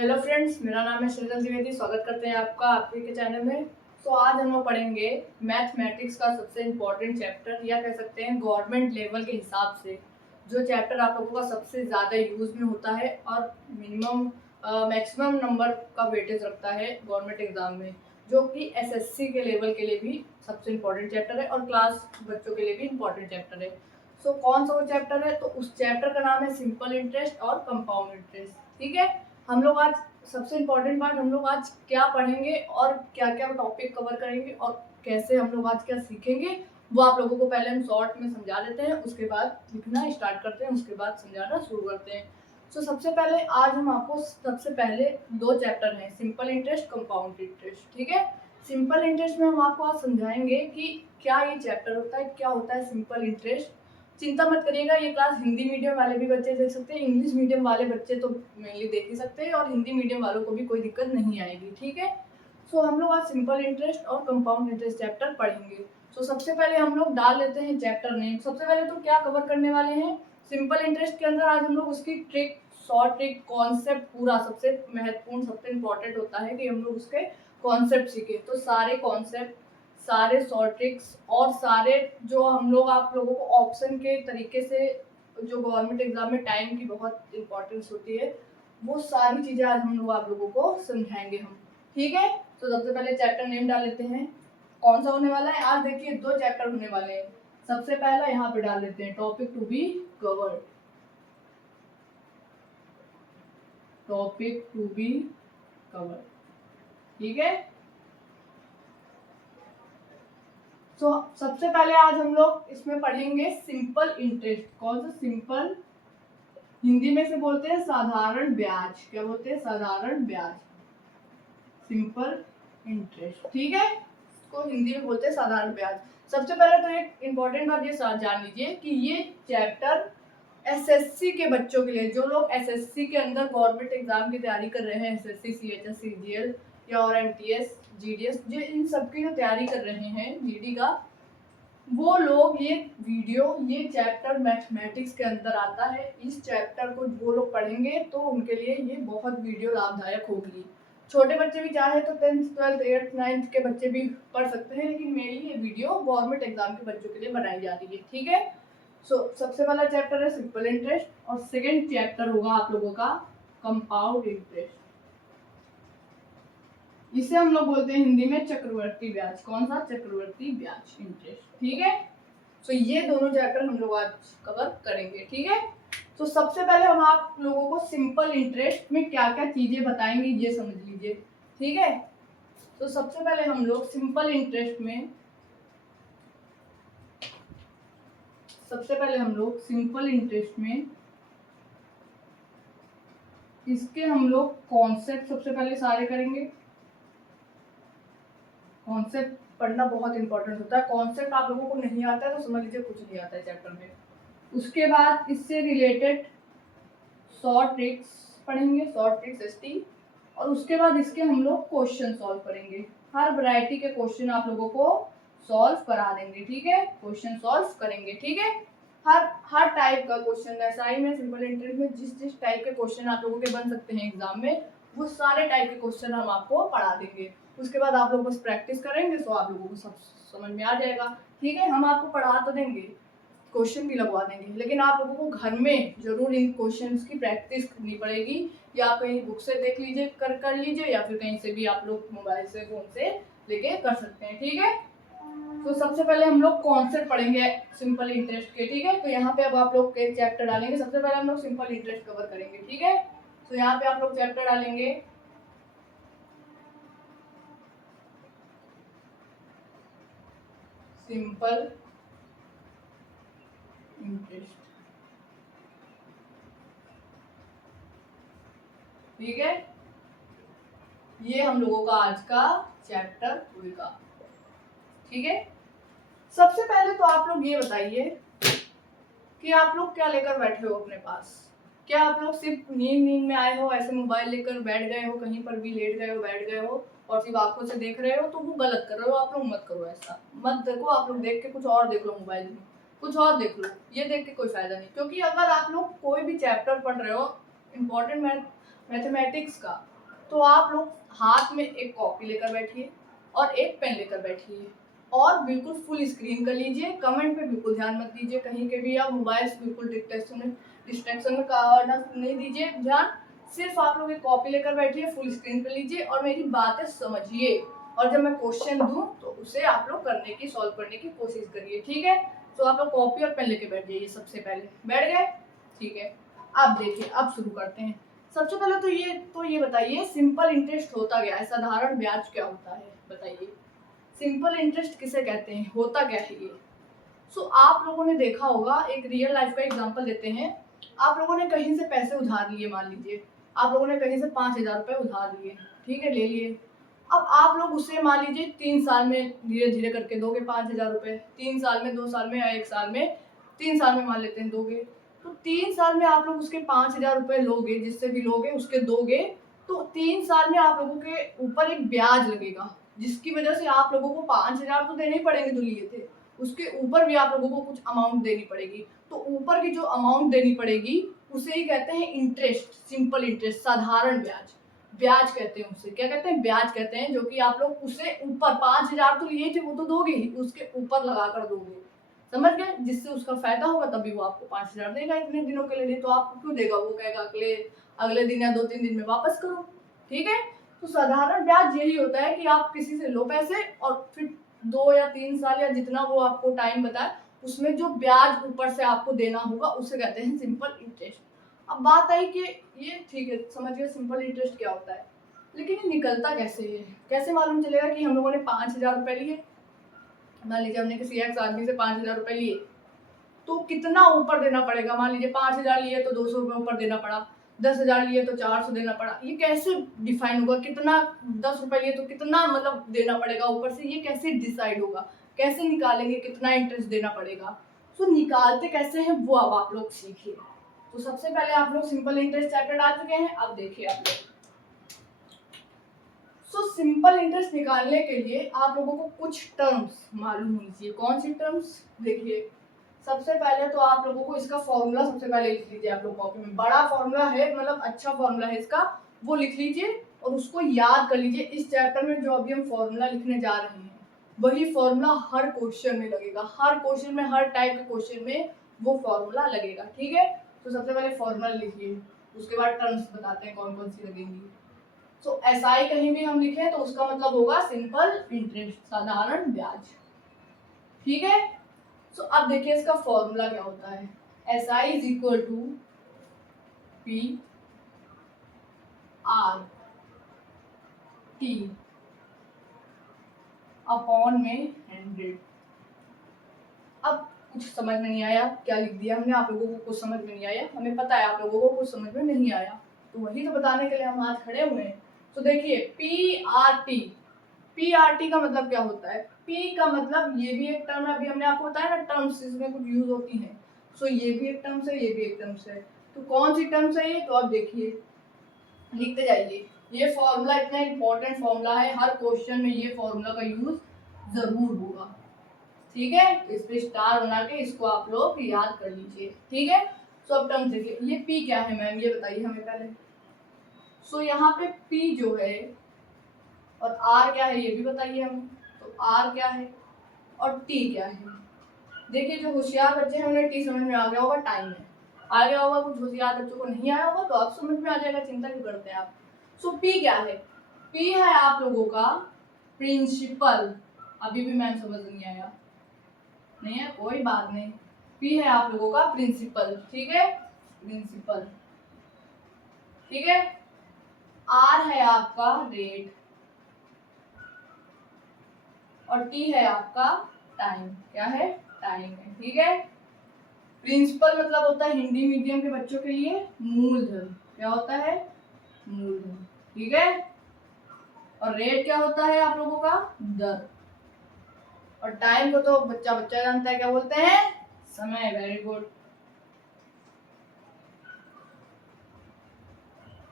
Hello friends, मेरा नाम है सृजन द्विवेदी। स्वागत करते हैं आपका आपके के चैनल में। आज हम लोग पढ़ेंगे मैथमेटिक्स का सबसे इम्पोर्टेंट चैप्टर, या कह सकते हैं गवर्नमेंट लेवल के हिसाब से जो चैप्टर आप लोगों का सबसे ज़्यादा यूज में होता है और मिनिमम मैक्सिमम नंबर का वेटेज रखता है गवर्नमेंट एग्जाम में, जो कि एसएससी के लेवल के लिए भी सबसे इम्पोर्टेंट चैप्टर है और क्लास बच्चों के लिए भी इम्पोर्टेंट चैप्टर है। कौन सा वो चैप्टर है? तो उस चैप्टर का नाम है सिंपल इंटरेस्ट और कंपाउंड इंटरेस्ट। ठीक है, हम लोग आज सबसे इम्पोर्टेंट पार्ट हम लोग आज क्या पढ़ेंगे और क्या क्या टॉपिक कवर करेंगे और कैसे हम लोग आज क्या सीखेंगे, वो आप लोगों को पहले हम शॉर्ट में समझा देते हैं, उसके बाद लिखना स्टार्ट करते हैं, उसके बाद समझाना शुरू करते हैं। सबसे पहले आज हम आपको सबसे पहले दो चैप्टर हैं, सिंपल इंटरेस्ट, कंपाउंड इंटरेस्ट। ठीक है, सिंपल इंटरेस्ट में हम आपको आज समझाएंगे कि क्या ये चैप्टर होता है, क्या होता है सिंपल इंटरेस्ट। चिंता मत करिएगा, ये क्लास हिंदी मीडियम वाले भी बच्चे देख सकते हैं, इंग्लिश मीडियम वाले बच्चे तो मेनली देख ही सकते हैं, और हिंदी मीडियम वालों को भी कोई दिक्कत नहीं आएगी। ठीक है, हम लोग आज सिंपल इंटरेस्ट और कंपाउंड इंटरेस्ट चैप्टर पढ़ेंगे। सबसे पहले हम लोग डाल लेते हैं चैप्टर नेम। सबसे पहले तो क्या कवर करने वाले हैं सिंपल इंटरेस्ट के अंदर, आज हम लोग उसकी ट्रिक, शॉर्ट ट्रिक, कॉन्सेप्ट, पूरा सबसे महत्वपूर्ण सबसे इम्पोर्टेंट होता है कि हम लोग उसके कॉन्सेप्ट सीखे। तो सारे कॉन्सेप्ट, सारे शॉर्ट ट्रिक्स और सारे जो हम लोग आप लोगों को ऑप्शन के तरीके से, जो गवर्नमेंट एग्जाम में टाइम की बहुत इंपॉर्टेंस होती है, वो सारी चीज़ें आज हम लोग आप लोगों को समझाएंगे हम। ठीक है, सबसे पहले चैप्टर नेम डाल लेते हैं। कौन सा होने वाला है? आज देखिए दो चैप्टर होने वाले हैं। सबसे पहला यहाँ पे डाल लेते हैं topic to be covered. Topic to be covered. ठीक है, सबसे पहले आज हम लोग इसमें पढ़ेंगे सिंपल इंटरेस्ट। कौन सा? सिंपल, हिंदी में से बोलते हैं साधारण ब्याज। क्या बोलते हैं? साधारण ब्याज, सिंपल इंटरेस्ट। ठीक है, इसको हिंदी में बोलते हैं साधारण ब्याज। सबसे पहले तो एक इम्पोर्टेंट बात ये जान लीजिए कि ये चैप्टर एसएससी के बच्चों के लिए, जो लोग एसएससी के अंदर गवर्नमेंट एग्जाम की तैयारी कर रहे हैं, एसएससी, सीएचएस, सीजीएल या और एमटीएस, जीडीएस, जो इन सबकी जो तैयारी कर रहे हैं जीडी का, वो लोग ये वीडियो, ये चैप्टर मैथमेटिक्स के अंदर आता है। इस चैप्टर को वो लोग पढ़ेंगे तो उनके लिए ये बहुत वीडियो लाभदायक होगी। छोटे बच्चे भी चाहे तो 10th 12th 8th 9th के बच्चे भी पढ़ सकते हैं, लेकिन मेरी ये वीडियो गवर्नमेंट एग्जाम के बच्चों के लिए बनाई जा रही है। ठीक है, सबसे पहला चैप्टर है सिंपल इंटरेस्ट और सेकेंड चैप्टर होगा आप लोगों का कंपाउंड इंटरेस्ट। इसे हम लोग बोलते हैं हिंदी में चक्रवर्ती ब्याज। कौन सा? चक्रवर्ती ब्याज, इंटरेस्ट। ठीक है, ये दोनों चैप्टर हम लोग आज कवर करेंगे। ठीक है, सबसे पहले हम आप लोगों को सिंपल इंटरेस्ट में क्या क्या चीजें बताएंगे ये समझ लीजिए। ठीक है, सबसे पहले हम लोग सिंपल इंटरेस्ट में, इसके हम लोग कॉन्सेप्ट सबसे पहले सारे करेंगे। कॉन्सेप्ट पढ़ना बहुत इंपॉर्टेंट होता है। कॉन्सेप्ट आप लोगों को नहीं आता है तो समझ लीजिए कुछ नहीं आता है चैप्टर में। उसके बाद इससे रिलेटेड शॉर्ट ट्रिक्स पढ़ेंगे, शॉर्ट ट्रिक्स एसटी, और उसके बाद इसके हम लोग क्वेश्चन सॉल्व करेंगे। हर वैरायटी के क्वेश्चन आप लोगों को सॉल्व करा देंगे। ठीक है, क्वेश्चन सॉल्व करेंगे। ठीक है, हर टाइप का क्वेश्चन, एसआई में, सिंपल इंटरेस्ट में जिस टाइप के क्वेश्चन आप लोगों के बन सकते हैं एग्जाम में, वो सारे टाइप के क्वेश्चन हम आपको पढ़ा देंगे। उसके बाद आप लोग बस प्रैक्टिस करेंगे तो आप लोगों को सब समझ में आ जाएगा। ठीक है, हम आपको पढ़ा तो देंगे, क्वेश्चन भी लगवा देंगे, लेकिन आप लोगों को घर में जरूर इन क्वेश्चंस की प्रैक्टिस करनी पड़ेगी। या आप कहीं बुक से देख लीजिए, कर लीजिए, या फिर कहीं से भी आप लोग मोबाइल से, फोन से लेके कर सकते हैं। ठीक है, सबसे पहले हम लोग कॉन्सेप्ट पढ़ेंगे सिंपल इंटरेस्ट के। ठीक है, तो यहाँ पे अब आप लोग के चैप्टर डालेंगे। सबसे पहले हम लोग सिंपल इंटरेस्ट कवर करेंगे। ठीक है, यहाँ पे आप लोग चैप्टर डालेंगे सिंपल इंटरेस्ट। ठीक है, ये हम लोगों का आज का चैप्टर होगा। ठीक है, सबसे पहले तो आप लोग ये बताइए कि आप लोग क्या लेकर बैठे हो अपने पास। क्या आप लोग सिर्फ नींद में आए हो, ऐसे मोबाइल लेकर बैठ गए हो, कहीं पर भी लेट गए हो, बैठ गए हो और सिर्फ आंखों से देख रहे हो? तो वो गलत कर रहे हो। आप लोग मत करो, ऐसा मत देखो। आप लोग देख के कुछ और देख लो, मोबाइल में कुछ और देख लो, ये देख के कोई फायदा नहीं। क्योंकि अगर आप लोग कोई भी चैप्टर पढ़ रहे हो इम्पोर्टेंट मैथमेटिक्स का, तो आप लोग हाथ में एक कॉपी लेकर बैठिए और एक पेन लेकर बैठिए और बिल्कुल फुल स्क्रीन कर लीजिए। कमेंट पे बिल्कुल ध्यान मत दीजिए, कहीं के भी आप मोबाइल से बिल्कुल डिस्ट्रैक्शन में नहीं दीजिए ध्यान। सिर्फ आप लोग एक कॉपी लेकर बैठिए, फुल स्क्रीन कर लीजिए और मेरी बातें समझिए, और जब मैं क्वेश्चन दूं तो उसे आप लोग करने की, सॉल्व करने की कोशिश करिए, ठीक है। तो आप लोग कॉपी और पेन लेके बैठ जाइए। सबसे पहले बैठ गए, ठीक है। अब देखिए, अब शुरू करते हैं। सबसे पहले तो ये बताइए, सिंपल इंटरेस्ट होता क्या है, साधारण ब्याज क्या होता है, बताइए। सिंपल इंटरेस्ट किसे कहते हैं, होता क्या है ये। सो आप लोगों ने देखा होगा, एक रियल लाइफ का एग्जांपल देते हैं। आप लोगों ने कहीं से पैसे उधार लिए, मान लीजिए आप लोगों ने कहीं से 5,000 रुपये उधार लिए, ठीक है, ले लिए। अब आप लोग उसे मान लीजिए 3 साल में धीरे धीरे करके दोगे 5,000 रुपये, 3 साल में, 2 साल में या 1 साल में, 3 साल में मान लेते हैं दोगे। तो 3 साल में आप लोग उसके 5,000 रुपये लोगे, जिससे भी लोगे उसके दोगे, तो 3 साल में आप लोगों के ऊपर एक ब्याज लगेगा, जिसकी वजह से आप लोगों को 5,000 तो देने ही पड़ेंगे जो लिए थे, उसके ऊपर भी आप लोगों को कुछ अमाउंट देनी पड़ेगी। तो ऊपर की जो अमाउंट देनी पड़ेगी उसे ही कहते हैं इंटरेस्ट, सिंपल इंटरेस्ट, साधारण ब्याज। ब्याज कहते हैं उसे, क्या कहते हैं, ब्याज कहते हैं। जो कि आप लोग उसे ऊपर 5,000 तो लिए थे वो तो दोगे ही, उसके ऊपर लगा कर दोगे, समझ गए, जिससे उसका फायदा होगा, तभी वो आपको 5,000 देगा इतने दिनों के लिए। नहीं तो आपको क्यों देगा, वो कहेगा अगले अगले दिन या 2-3 दिन में वापस करो, ठीक है। तो साधारण ब्याज यही होता है कि आप किसी से लो पैसे और फिर 2 या 3 साल या जितना वो आपको टाइम बताए, उसमें जो ब्याज ऊपर से आपको देना होगा उसे कहते हैं सिंपल इंटरेस्ट। अब बात आई कि ये ठीक है, समझ गए सिंपल इंटरेस्ट क्या होता है, लेकिन ये निकलता कैसे है, कैसे मालूम चलेगा कि हम लोगों ने 5,000 रुपये लिए, मान लीजिए हमने किसी एक आदमी से 5,000 रुपये लिए, तो कितना ऊपर देना पड़ेगा। मान लीजिए 5,000 लिए तो 200 रुपये ऊपर देना पड़ा, 10,000 लिए तो 400 देना पड़ा। ये कैसे डिफाइन होगा, कितना 10 रुपये लिए तो कितना मतलब देना पड़ेगा ऊपर से, ये कैसे डिसाइड होगा, कैसे निकालेंगे कितना इंटरेस्ट देना पड़ेगा। तो निकालते कैसे हैं वो अब आप लोग सीखिए। तो सबसे पहले आप लोग सिंपल इंटरेस्ट चैप्टर डाल चुके हैं, अब देखिए आप लोग। सो सिंपल इंटरेस्ट निकालने के लिए आप लोगों को कुछ टर्म्स मालूम होनी चाहिए। कौन सी टर्म्स, देखिए सबसे पहले तो आप लोगों को इसका फॉर्मूला सबसे पहले लिख लीजिए आप लोग कॉपी में। बड़ा फॉर्मूला है, मतलब अच्छा फॉर्मूला है इसका, वो लिख लीजिए और उसको याद कर लीजिए। इस चैप्टर में जो अभी हम फॉर्मूला लिखने जा रहे हैं वही फॉर्मूला हर क्वेश्चन में लगेगा, हर क्वेश्चन में, हर टाइप के क्वेश्चन में वो फॉर्मूला लगेगा, ठीक है। तो सबसे पहले फॉर्मूला लिखिए, उसके बाद टर्म्स बताते हैं कौन कौन सी लगेंगी। सो एसआई कहीं भी हम लिखें तो उसका मतलब होगा सिंपल इंटरेस्ट, साधारण ब्याज, ठीक है। सो अब देखिए इसका फॉर्मूला क्या होता है। SI is equal to P R T upon में 100। अब कुछ समझ में नहीं आया, क्या लिख दिया हमने, आप लोगों को कुछ समझ में नहीं आया, हमें पता है आप लोगों को कुछ समझ में नहीं आया, तो वही तो बताने के लिए हम आज खड़े हुए हैं। तो देखिए PRT, PRT का मतलब क्या होता है। P का मतलब, ये भी एक टर्म है, अभी हमने आपको बताया ना टर्म्स इसमें कुछ यूज होती हैं। सो ये भी एक टर्म्स है, ये भी एक टर्म्स है। तो कौन सी टर्म्स है ये, तो आप देखिए लिखते जाइए। ये फॉर्मूला इतना इंपॉर्टेंट फॉर्मूला है, हर क्वेश्चन में ये फॉर्मूला का यूज जरूर होगा, ठीक है। तो इस पे स्टार बना के इसको आप लोग याद कर लीजिए, ठीक है। सो अब टर्म्स देखिए, ये P क्या है मैम, ये बताइए हमें पहले। सो यहाँ पे P जो है और R क्या है ये भी बताइए हमें। तो R क्या है और T क्या है। देखिए जो होशियार बच्चे हैं उन्हें T समझ में आ गया होगा, टाइम है, आ गया होगा। कुछ होशियार बच्चों को नहीं आया होगा तो आप समझ में आ जाएगा, चिंता क्यों करते हैं आप। सो P क्या है, P है आप लोगों का प्रिंसिपल। अभी भी मैम समझ नहीं आया, नहीं है कोई बात नहीं। P है आप लोगों का प्रिंसिपल, ठीक है, प्रिंसिपल, ठीक है। R है आपका रेट और T है आपका टाइम, क्या है, टाइम है, ठीक है। प्रिंसिपल मतलब होता है हिंदी मीडियम के बच्चों के लिए मूलधन, क्या होता है, मूलधन, ठीक है। और रेट क्या होता है आप लोगों का, दर। और टाइम को तो बच्चा बच्चा जानता है, क्या बोलते हैं, समय, वेरी गुड।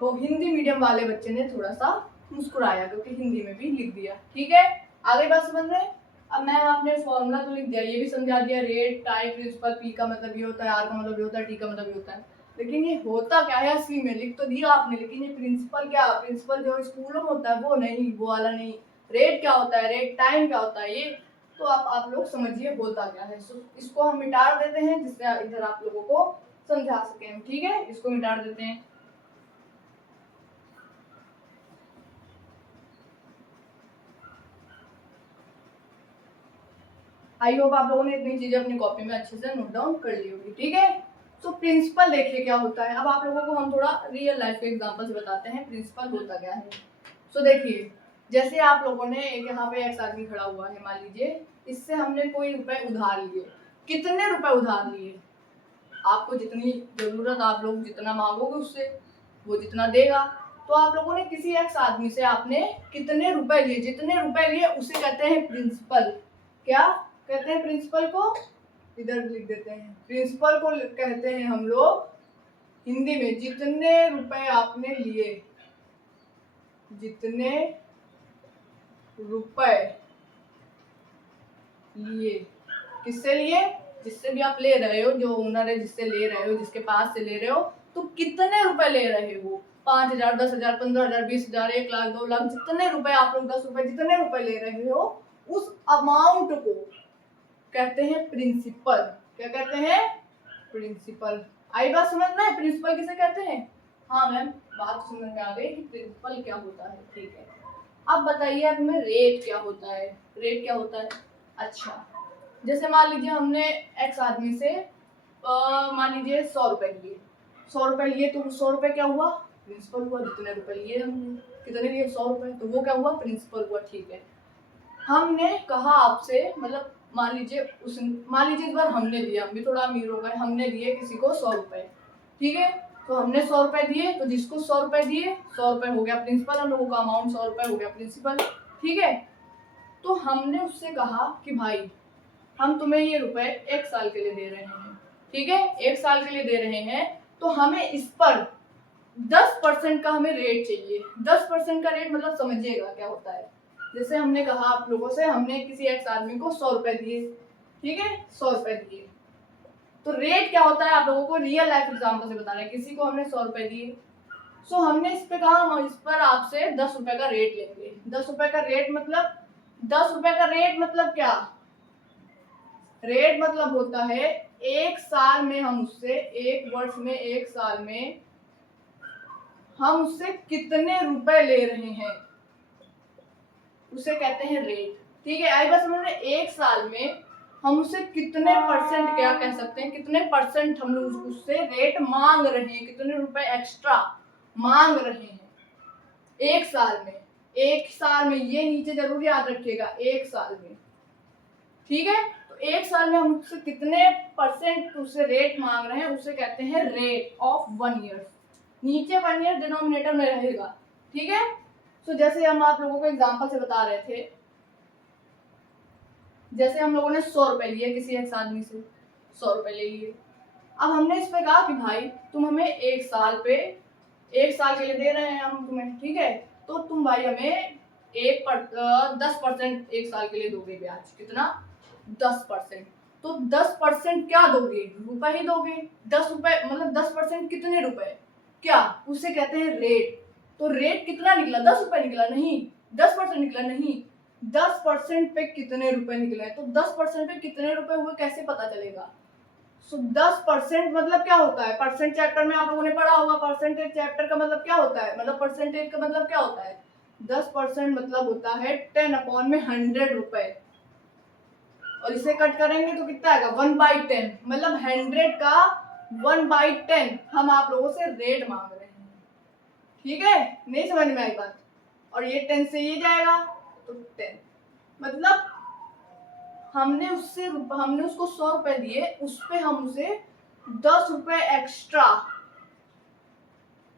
तो हिंदी मीडियम वाले बच्चे ने थोड़ा सा मुस्कुराया क्योंकि हिंदी में भी लिख दिया, ठीक है। आगे बात समझ रहे हैं। अब मैम आपने फॉर्मूला तो लिख दिया, ये भी समझा दिया, रेट, टाइम, प्रिंसिपल, P का मतलब ये होता है, R का मतलब ये होता है, T का मतलब ये होता है। लेकिन ये होता क्या है असली में, लिख तो दिया आपने, लेकिन ये प्रिंसिपल क्या, प्रिंसिपल जो स्कूलों में होता है वो नहीं, वो वाला नहीं। रेट क्या होता है, रेट टाइम क्या होता है, ये तो आप लोग समझिए होता क्या है। सो इसको हम मिटा देते हैं जिससे इधर आप लोगों को समझा सकें। ठीक है, इसको मिटा देते हैं। आई होप आप लोगों ने इतनी चीजें अपनी कॉपी में अच्छे से नोट डाउन कर ली होगी। ठीक है, तो प्रिंसिपल देखिए क्या होता है। अब आप लोगों को हम थोड़ा रियल लाइफ के एग्जांपल से बताते हैं प्रिंसिपल होता क्या है। सो देखिए, जैसे आप लोगों ने एक यहाँ पे एक्स आदमी खड़ा हुआ है, मान लीजिए इससे हमने कोई रुपए उधार लिए। कितने रुपए उधार लिए, आपको जितनी जरूरत, आप लोग जितना मांगोगे उससे वो जितना देगा। तो आप लोगों ने किसी एक्स आदमी से आपने कितने रुपए लिए, जितने रुपए लिए उसे कहते हैं प्रिंसिपल। क्या कहते हैं प्रिंसिपल को, इधर लिख देते हैं, प्रिंसिपल को कहते हैं हम लोग हिंदी में जितने रुपए आपने लिए, जितने रुपए लिए। किससे लिए, जिससे भी आप ले रहे हो, जो ओनर है जिससे ले रहे हो, जिसके पास से ले रहे हो, तो कितने रुपए ले रहे हो, 5,000, 10,000, 15,000, 20,000, 1 लाख, 2 लाख, जितने रुपए आप लोग 10 रुपए जितने रुपए ले रहे हो, उस अमाउंट को कहते हैं प्रिंसिपल। क्या कहते हैं, प्रिंसिपल। आई बात समझ में, प्रिंसिपल किसे कहते हैं। हाँ मैम, बात समझ में आ गई कि प्रिंसिपल क्या होता है। ठीक है, अब बताइए आप में रेट क्या होता है। रेट क्या होता है, अच्छा जैसे मान लीजिए हमने एक्स आदमी से मान लीजिए 100 रुपए लिए, 100 रुपए लिए, तो 100 रुपए क्या हुआ, प्रिंसिपल हुआ। जितने रुपए लिए हमने, कितने लिए, 100 रुपए, तो वो क्या हुआ, प्रिंसिपल हुआ। ठीक है, हमने कहा आपसे, मतलब मान लीजिए इस बार हमने दिया, हम भी थोड़ा अमीर हो गए, हमने दिए किसी को 100 रुपए। ठीक है, तो हमने 100 रुपए दिए, तो जिसको 100 रुपए दिए, 100 रुपए हो गया प्रिंसिपल, हम लोगों का अमाउंट 100 रुपए हो गया प्रिंसिपल। ठीक है, तो हमने उससे कहा कि भाई हम तुम्हें ये रुपए 1 साल के लिए दे रहे हैं। ठीक है, 1 साल के लिए दे रहे हैं, तो हमें इस पर 10% का हमें रेट चाहिए। 10% का रेट मतलब समझिएगा क्या होता है। जैसे हमने कहा आप लोगों से, हमने किसी एक्स आदमी को 100 रुपए दिए। ठीक है, 100 रुपए दिए, तो रेट क्या होता है आप लोगों को रियल लाइफ एग्जाम्पल से बता रहे हैं। किसी को हमने 100 रुपए दिए, सो हमने इस पे कहा हम इस पर आपसे 10 रुपए का रेट लेंगे। 10 रुपए का रेट मतलब, 10 रुपए का रेट मतलब क्या, रेट मतलब होता है 1 साल में हम उससे, 1 वर्ष में, 1 साल में हम उससे कितने रुपए ले रहे हैं, उसे कहते हैं रेट। ठीक है, आई बात समझ में, 1 साल में हम उससे कितने परसेंट, क्या कह सकते हैं, कितने परसेंट हम लोग उससे रेट मांग रहे हैं, कितने रुपए एक्स्ट्रा मांग रहे हैं 1 साल में। 1 साल में, ये नीचे जरूर याद रखिएगा, 1 साल में। ठीक है, तो 1 साल में हम उससे कितने परसेंट उससे रेट मांग रहे हैं, उसे कहते हैं रेट ऑफ 1 ईयर। नीचे 1 ईयर डिनोमिनेटर में रहेगा। ठीक है, तो जैसे हम आप लोगों को एग्जांपल से बता रहे थे, जैसे हम लोगों ने 100 रुपए लिए किसी एक आदमी से, 100 रुपए ले लिए। अब हमने इस पे कहा कि भाई तुम हमें 1 साल पे, 1 साल के लिए दे रहे हैं हम तुम्हें। ठीक है, तो तुम भाई हमें 10% 1 साल के लिए दोगे ब्याज। कितना, 10%। तो 10% क्या दोगे, रुपए ही दोगे। 10 रुपए मतलब 10% कितने रुपए, क्या, उसे कहते हैं रेट। तो रेट कितना निकला, 10 रुपए निकला, नहीं 10% निकला, नहीं 10% पे कितने रुपए निकले। तो 10% पे कितने रुपए हुए कैसे पता चलेगा। सो 10% मतलब क्या होता है, परसेंट चैप्टर में आप लोगों ने पढ़ा होगा। परसेंटेज चैप्टर का मतलब क्या होता है, मतलब परसेंटेज का मतलब क्या होता है, 10% मतलब होता है 10/100 रुपए। और इसे कट करेंगे तो कितना आएगा, 1/10, मतलब 100 का 1/10 हम आप लोगों से रेट मांग रहे हैं। ठीक है, नहीं समझ में आई बात। और ये 10 से ये जाएगा तो 10, मतलब हमने उसको 100 रुपए दिए, उस पे हम उसे 10 रुपए एक्स्ट्रा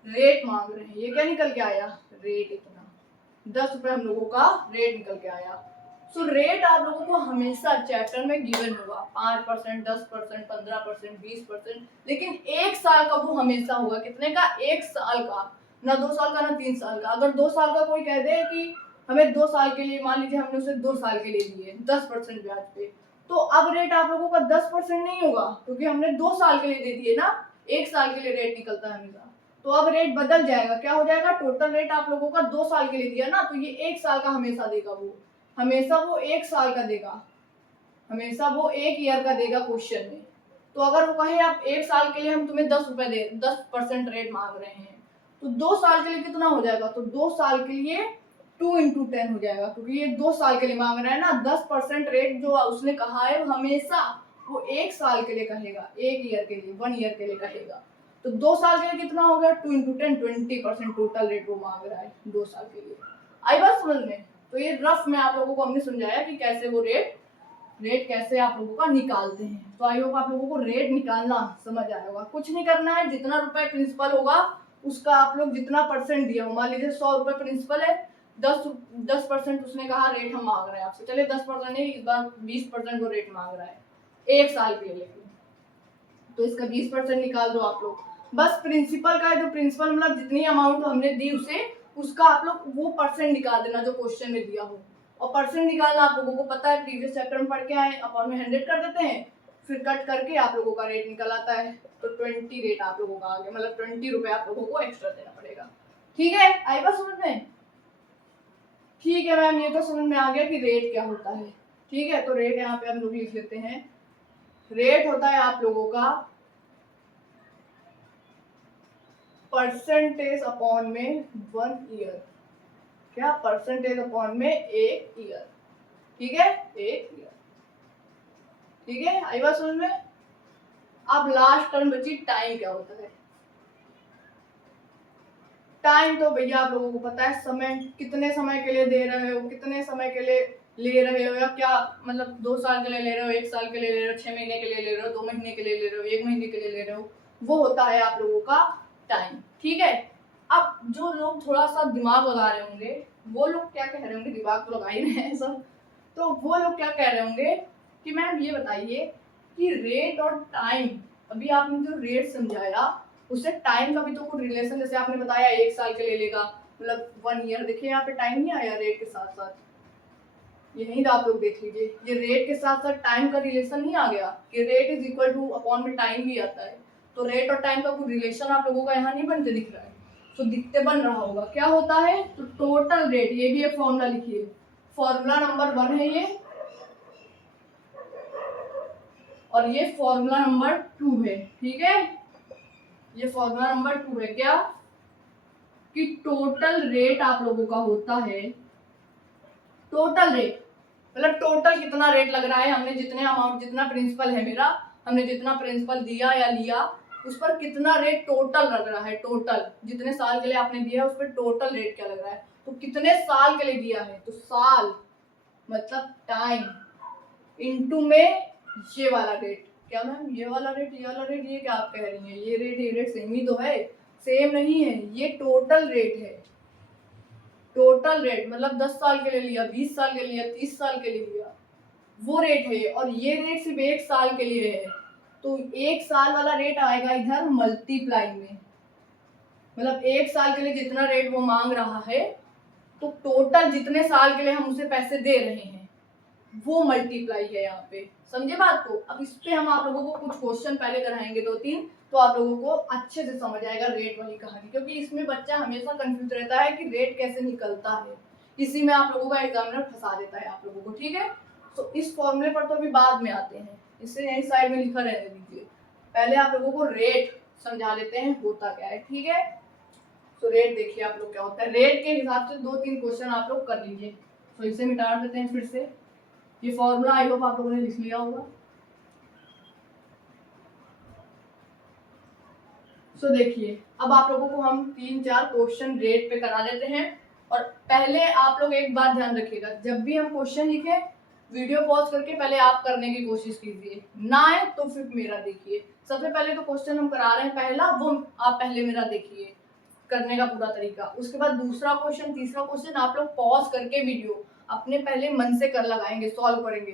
रेट मांग रहे हैं। ये क्या निकल के आया, रेट। इतना 10 रुपए हम लोगों का रेट निकल के आया। सो रेट आप लोगों को हमेशा चैप्टर में गिवन होगा, 5%, 10%, 15%, 20%, लेकिन 1 साल का वो हमेशा होगा। कितने का, 1 साल का, ना 2 साल का, ना 3 साल का। अगर 2 साल का कोई कह दे कि हमें 2 साल के लिए, मान लीजिए हमने उसे 2 साल के लिए दिए 10% ब्याज पे, तो अब रेट आप लोगों का 10% नहीं होगा, क्योंकि हमने 2 साल के लिए दे दिए ना। 1 साल के लिए रेट निकलता है हमेशा। तो अब रेट बदल जाएगा, क्या हो जाएगा, टोटल रेट आप लोगों का 2 साल के लिए दिया ना, तो ये 1 साल का हमेशा देगा, वो हमेशा वो 1 साल का देगा, हमेशा वो 1 ईयर का देगा क्वेश्चन में। तो अगर वो कहे आप 1 साल के लिए हम तुम्हें 10 रुपए दे 10% रेट मांग रहे हैं, तो 2 साल के लिए कितना हो जाएगा, तो 2 साल के लिए 2 into 10 हो जाएगा, क्योंकि ये 2 साल के लिए मांग रहा है ना। 10% रेट जो उसने कहा है वो हमेशा वो 1 साल के लिए कहेगा, 1 ईयर के लिए, 1 ईयर के लिए कहेगा। तो 2 साल के लिए कितना हो गया, 2 into 10, 20% टोटल रेट वो मांग रहा है 2 साल के लिए। आई बात समझ में? तो ये रफ में आप लोगों को हमने समझाया कि कैसे वो रेट कैसे आप लोगों का निकालते हैं। तो आई होप आप लोगों को रेट निकालना समझ आया होगा। कुछ नहीं करना है, जितना रुपए प्रिंसिपल होगा उसका आप लोग जितना परसेंट दिया हो, मान लीजिए 100 रुपए प्रिंसिपल है, 10% उसने कहा रेट हम मांग रहे हैं आपसे, चलिए 10% नहीं, इस बार 20% वो रेट मांग रहा है 1 साल के लिए, तो इसका 20% निकाल दो आप लोग। बस प्रिंसिपल का है, जो प्रिंसिपल मतलब जितनी अमाउंट हमने दी उसे, उसका आप लोग वो परसेंट निकाल देना जो क्वेश्चन में दिया हो। और परसेंट निकालना आप लोगों को पता है, प्रीवियस चैप्टर में पढ़ के आए, अपॉन में 100 कर देते हैं, फिर कट करके आप लोगों का रेट निकल आता है। तो 20 रेट आप लोगों का आ गया, मतलब 20 रुपए आप लोगों को एक्स्ट्रा देना पड़ेगा। ठीक है, आई बात समझ में? ठीक है मैम, ये तो समझ में आ गया कि रेट क्या होता है। ठीक है, तो रेट यहाँ पे हम लोग लिख लेते हैं। रेट होता है आप लोगों का परसेंटेज अपॉन में 1 ईयर। क्या, परसेंटेज अपॉन में 1 ईयर। ठीक है, 1 ईयर। ठीक है, आई बात समझ में? अब लास्ट टर्म बची टाइम, क्या होता है टाइम। तो भैया आप लोगों को पता है, समय, कितने समय के लिए दे रहे हो, कितने समय के लिए ले रहे हो, या क्या मतलब 2 साल के लिए ले रहे हो, 1 साल के लिए ले रहे हो, 6 महीने के लिए ले रहे हो, 2 महीने के लिए ले रहे हो, 1 महीने के लिए ले रहे हो, वो होता है आप लोगों का टाइम। ठीक है, अब जो लोग थोड़ा सा दिमाग लगा रहे होंगे, वो लोग क्या कह रहे होंगे, दिमाग तो लगा ही रहे हैं सब, तो वो लोग क्या कह रहे होंगे कि मैम ये बताइए कि रेट और टाइम, अभी आपने जो रेट समझाया उससे टाइम का भी तो कुछ रिलेशन, जैसे आपने बताया 1 साल के लिए लेगा, मतलब 1 ईयर, देखिए यहाँ पे टाइम नहीं आया रेट के साथ साथ, यही तो आप लोग देख लीजिए, ये रेट के साथ साथ टाइम का रिलेशन नहीं आ गया कि rate is equal two upon में टाइम भी आता है। तो रेट और टाइम का कोई रिलेशन आप लोगों का यहाँ नहीं बनते दिख रहा है, तो दिखते बन रहा होगा। क्या होता है, तो टोटल रेट, ये भी एक फॉर्मूला लिखिए, फॉर्मूला नंबर 1 है ये, और ये फॉर्मूला नंबर 2 है। ठीक है, ये फॉर्मूला नंबर 2 है, क्या कि टोटल रेट आप लोगों का होता है, टोटल रेट मतलब टोटल कितना रेट लग रहा है, हमने जितने अमाउंट, जितना प्रिंसिपल है मेरा, हमने जितना प्रिंसिपल दिया या लिया, उस पर कितना रेट टोटल लग रहा है, टोटल जितने साल के लिए आपने दिया उस पर टोटल रेट क्या लग रहा है, तो कितने साल के लिए दिया है, तो साल मतलब टाइम इनटू में ये वाला रेट। क्या मैम, ये वाला रेट, ये वाला रेट, ये क्या आप कह रही हैं, ये रेट सेम ही तो है, सेम नहीं है, ये टोटल रेट है। टोटल रेट मतलब 10 साल के लिए लिया, 20 साल के लिए लिया, 30 साल के लिए लिया, वो रेट है। और ये रेट सिर्फ 1 साल के लिए है, तो 1 साल वाला रेट आएगा इधर मल्टीप्लाई में, मतलब 1 साल के लिए जितना रेट वो मांग रहा है, तो टोटल जितने साल के लिए हम उसे पैसे दे रहे हैं वो मल्टीप्लाई है यहाँ पे। समझे बात को? अब इस पे हम आप लोगों को कुछ क्वेश्चन पहले कराएंगे 2-3, तो आप लोगों को अच्छे से समझ आएगा रेट वाली कहानी, क्योंकि इसमें बच्चा हमेशा कंफ्यूज रहता है कि रेट कैसे निकलता है, इसी में आप लोगों का एग्जामिनर फंसा देता है आप लोगों को। ठीक है, तो इस फॉर्मूले पर तो अभी बाद में आते हैं, इससे यही साइड में लिखा रहने दीजिए, पहले आप लोगों को रेट समझा लेते हैं होता क्या है। ठीक है, तो रेट देखिए आप लोग क्या होता है, रेट के हिसाब से 2-3 क्वेश्चन आप लोग कर लीजिए। तो इसे मिटा देते हैं फिर से, ये फॉर्मूला आई होप आप लोगों ने लिख लिया होगा। सो देखिए, अब आप लोगों को हम 3-4 क्वेश्चन रेट पे करा देते हैं। और पहले आप लोग एक बात ध्यान रखिएगा, जब भी हम क्वेश्चन लिखे वीडियो पॉज करके पहले आप करने की कोशिश कीजिए, ना आए तो फिर मेरा देखिए। सबसे पहले तो क्वेश्चन हम करा रहे हैं पहला, वो आप पहले मेरा देखिए करने का पूरा तरीका, उसके बाद दूसरा क्वेश्चन, तीसरा क्वेश्चन आप लोग पॉज करके वीडियो अपने पहले मन से कर लगाएंगे, सॉल्व करेंगे,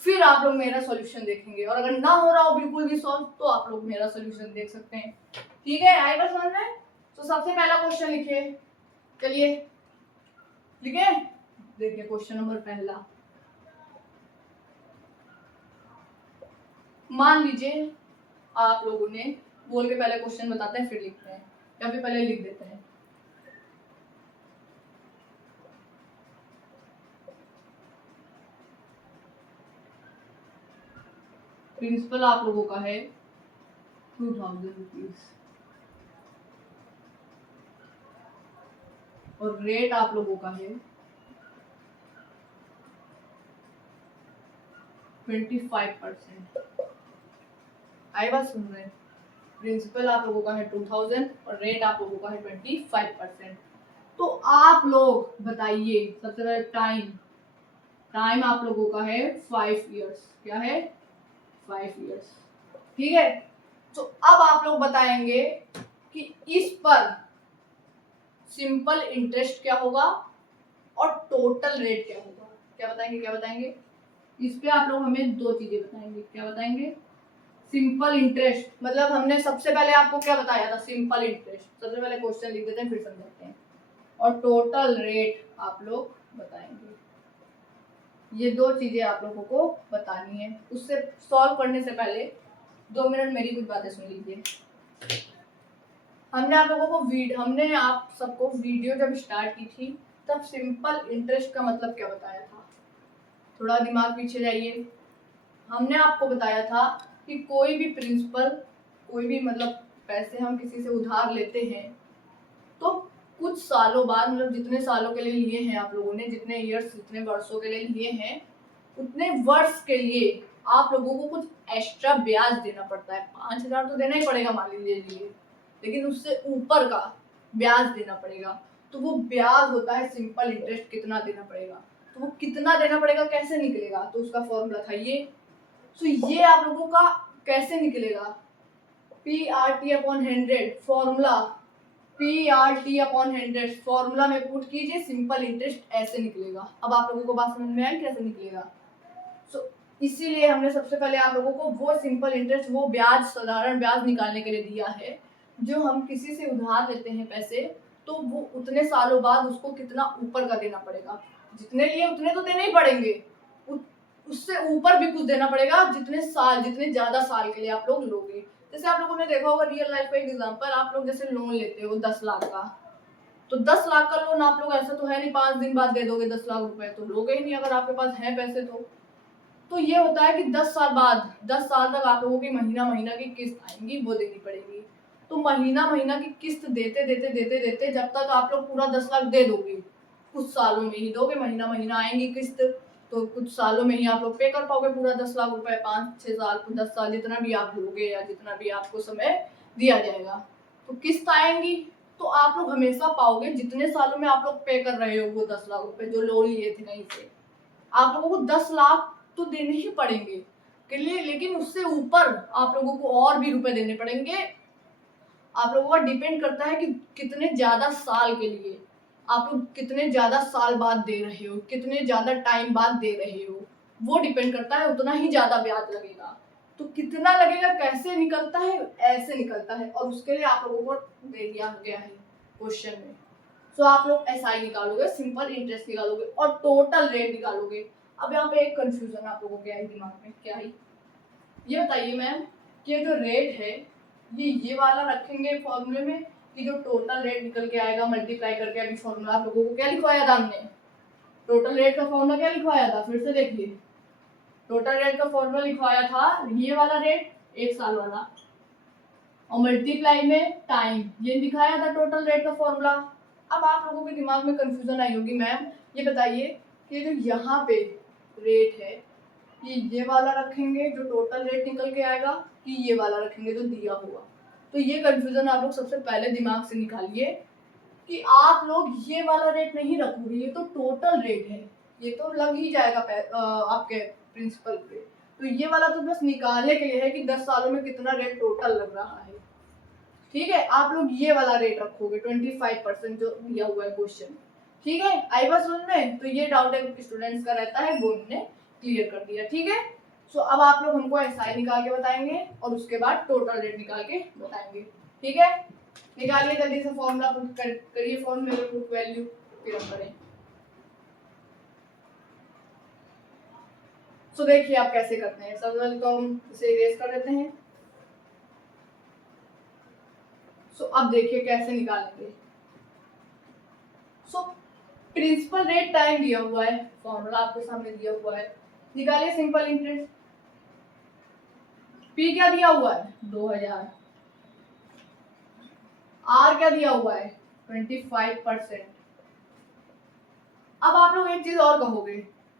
फिर आप लोग मेरा सॉल्यूशन देखेंगे। और अगर ना हो रहा हो बिल्कुल भी सॉल्व, तो आप लोग मेरा सॉल्यूशन देख सकते हैं। ठीक है, आएगा समझ में? तो सबसे पहला क्वेश्चन लिखिए, चलिए लिखे, देखिए क्वेश्चन नंबर पहला, मान लीजिए आप लोगों ने बोल के पहले क्वेश्चन बताते हैं फिर लिखते हैं, या फिर पहले लिख देते हैं। प्रिंसिपल आप लोगों का है 2000 रुपीज और रेट आप लोगों का है 25%। आई बात सुन रहे हैं? प्रिंसिपल आप लोगों का है 2000 और रेट आप लोगों का है 25%। तो आप लोग बताइए सबसे पहले टाइम आप लोगों का है 5 इयर्स। क्या है? 5 इयर्स। ठीक है, तो अब आप लोग बताएंगे कि इस पर सिंपल इंटरेस्ट क्या होगा और टोटल रेट क्या होगा। क्या बताएंगे? इस पे आप लोग हमें दो चीजें बताएंगे। क्या बताएंगे? सिंपल इंटरेस्ट, मतलब हमने सबसे पहले आपको क्या बताया था? Simple interest. सबसे पहले क्वेश्चन लिख देते हैं फिर समझाते हैं। और टोटल रेट आप लोग बताएंगे। ये दो चीजें आप लोगों को बतानी है। उससे सॉल्व करने से पहले 2 मिनट मेरी कुछ बातें सुन लीजिए। हमने आप सबको वीडियो जब स्टार्ट की थी तब सिंपल इंटरेस्ट का मतलब क्या बताया था? थोड़ा दिमाग पीछे जाइए। हमने आपको बताया था कि कोई भी प्रिंसिपल, कोई भी मतलब पैसे हम किसी से उधार लेते हैं तो कुछ सालों बाद, मतलब जितने सालों के लिए लिए हैं आप लोगों ने, जितने ईयर्स, जितने वर्षों के लिए लिए हैं, उतने वर्ष के लिए आप लोगों को कुछ एक्स्ट्रा ब्याज देना पड़ता है। 5,000 तो देना ही पड़ेगा मान लीजिए, लेकिन उससे ऊपर का ब्याज देना पड़ेगा। तो वो ब्याज होता है सिंपल इंटरेस्ट। कितना देना पड़ेगा? तो वो कितना देना पड़ेगा कैसे निकलेगा? तो उसका फॉर्मूला था ये। तो ये आप लोगों का कैसे निकलेगा? PRT/100 फॉर्मूला, PRT/100 फॉर्मूला में पुट कीजिए, सिंपल इंटरेस्ट ऐसे निकलेगा। अब आप लोगों को बात समझ में आई कैसे निकलेगा? तो इसीलिए हमने सबसे पहले आप लोगों को वो सिंपल इंटरेस्ट, वो ब्याज, साधारण ब्याज निकालने के लिए दिया है। जो हम किसी से उधार लेते हैं पैसे, तो वो उतने सालों बाद उसको कितना ऊपर का देना पड़ेगा। जितने लिए उतने तो देने ही पड़ेंगे, उससे ऊपर भी कुछ देना पड़ेगा जितने ज्यादा साल के लिए आप लोग लोगे। जैसे आप लोगों ने देखा होगा रियल लाइफ का एक एग्जांपल, आप लोग जैसे लोन लेते हो 10 लाख का, तो 10 लाख का लोन आप लोग, ऐसा तो है नहीं 5 दिन बाद दे दोगे 10 लाख रुपए, तो लोगे ही नहीं अगर आपके पास है पैसे तो ये होता है कि 10 साल बाद, 10 साल तक आप लोगों की महीना महीना की किस्त आएंगी, वो देनी पड़ेगी। तो महीना महीना की किस्त देते देते देते देते जब तक आप लोग पूरा 10 लाख दे दोगे, कुछ सालों में ही दोगे, महीना महीना आएंगी किस्त, तो कुछ सालों में ही आप लोग पे कर पाओगे पूरा 10 लाख रुपए। 5-6 साल, 10 साल, जितना भी आप लोगे या जितना भी आपको समय दिया जाएगा, तो किस्त आएंगी। तो आप लोग हमेशा पाओगे जितने सालों में आप लोग पे कर रहे हो वो 10 लाख रुपए जो लोन लिए थे कहीं से, आप लोगों को 10 लाख तो देने ही पड़ेंगे के लिए, लेकिन उससे ऊपर आप लोगों को और भी रुपए देने पड़ेंगे। आप लोगों का डिपेंड करता है कि कितने ज्यादा साल के लिए आप लोग, कितने ज्यादा साल बाद दे रहे हो, कितने ज्यादा टाइम बाद दे रहे हो, वो डिपेंड करता है, उतना ही ज्यादा ब्याज लगेगा। तो कितना लगेगा कैसे निकलता है? ऐसे निकलता है, और उसके लिए आप लोगों को दे दिया गया है क्वेश्चन में। तो आप लोग SI निकालोगे, सिंपल इंटरेस्ट निकालोगे और टोटल रेट निकालोगे। अब यहाँ पे एक कंफ्यूजन आप लोगों के आई दिमाग में, क्या आई? ये बताइए मैम कि जो रेट है ये वाला रखेंगे फॉर्मूले में, कि जो टोटल रेट निकल के आएगा मल्टीप्लाई करके? अभी फॉर्मूला आप लोगों को क्या लिखवाया था हमने? टोटल रेट का फॉर्मूला क्या लिखवाया था? फिर से देखिए, टोटल रेट का फॉर्मूला लिखवाया था ये वाला रेट, 1 साल वाला, और मल्टीप्लाई में टाइम, ये दिखाया था टोटल रेट का फॉर्मूला। अब आप लोगों के दिमाग में कंफ्यूजन आई होगी, मैम ये बताइए कि जो यहाँ पे रेट है ये वाला रखेंगे जो टोटल रेट निकल के आएगा, कि ये वाला रखेंगे जो दिया हुआ? तो ये कंफ्यूजन आप लोग सबसे पहले दिमाग से निकालिए कि आप लोग ये वाला रेट नहीं रखोगे, ये तो टोटल रेट है, ये तो लग ही जाएगा आपके प्रिंसिपल पे। तो ये वाला तो बस निकालने के लिए है कि 10 सालों में कितना रेट टोटल लग रहा है। ठीक है, आप लोग ये वाला रेट रखोगे 25% जो दिया हुआ है क्वेश्चन। ठीक है, आई बात समझ में? तो ये डाउट है स्टूडेंट्स का रहता है, वो हमने क्लियर कर दिया। ठीक है, सो अब आप लोग हमको SI निकाल के बताएंगे और उसके बाद टोटल रेट निकाल के बताएंगे। ठीक है, निकालिए जल्दी से फॉर्मूला पुट करिए, फॉर्मूले में पुट वैल्यू फिर हम करें। सो देखिए आप कैसे करते हैं। सबसे पहले तो हम इसे इरेज कर देते हैं। सो अब देखिए कैसे निकालेंगे। सो प्रिंसिपल रेट टाइम दिया हुआ है, फॉर्मूला आपके सामने दिया हुआ है, निकालिए सिंपल इंटरेस्ट। पी क्या दिया हुआ है 2000, आर क्या दिया हुआ है 25%। अब आप लोग एक चीज और कहोगे,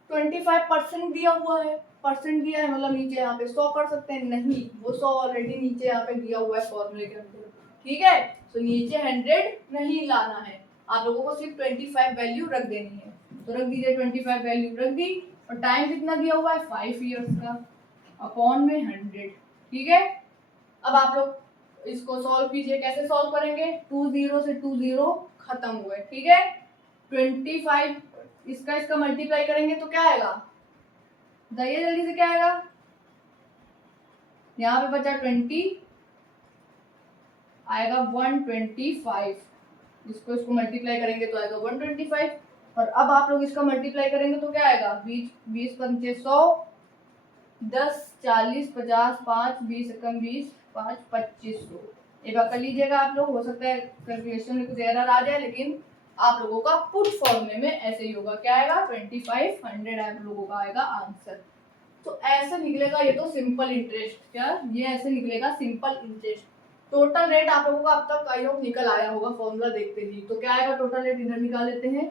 25% दिया हुआ है, परसेंट दिया है मतलब नीचे यहाँ पे 100 कर सकते हैं, नहीं वो 100 ऑलरेडी नीचे यहाँ पे दिया हुआ है फॉर्मूले के अंदर, ठीक है। तो नीचे 100 नहीं लाना है, आप लोगों को सिर्फ 25 वैल्यू रख देनी है। तो रख दीजिए 25 वैल्यू रख दी, और टाइम कितना दिया हुआ है 5 ईयर्स का, अपॉन में 100, ठीक है। अब आप लोग इसको सॉल्व कीजिए, कैसे सॉल्व करेंगे, 2 0 से 2 0 खत्म हुए, ठीक है। 25 इसका मल्टीप्लाई करेंगे तो क्या आएगा, बताइए जल्दी से क्या आएगा, यहाँ पे बचा 20 आएगा 125, इसको मल्टीप्लाई करेंगे तो आएगा 125, और अब आप लोग इसका मल्टीप्लाई करेंगे तो क्या आएगा, 20 पंचे 100, 10 40 50 5 20 एकम 20 5 2500। एक बार कर लीजिएगा आप लोग, हो सकता है कैलकुलेशन में कुछ एरर आ जाए, लेकिन आप लोगों का पुट फॉर्मूले में ऐसे ही होगा, क्या आएगा 2500 आप लोगों का आएगा आंसर। तो ऐसे निकलेगा ये तो सिंपल इंटरेस्ट, क्या ये ऐसे निकलेगा सिंपल इंटरेस्ट। टोटल रेट आप लोगों का अब तक आई होप निकल आया होगा फॉर्मूला देखते ही, तो क्या आएगा टोटल रेट इधर निकाल लेते हैं।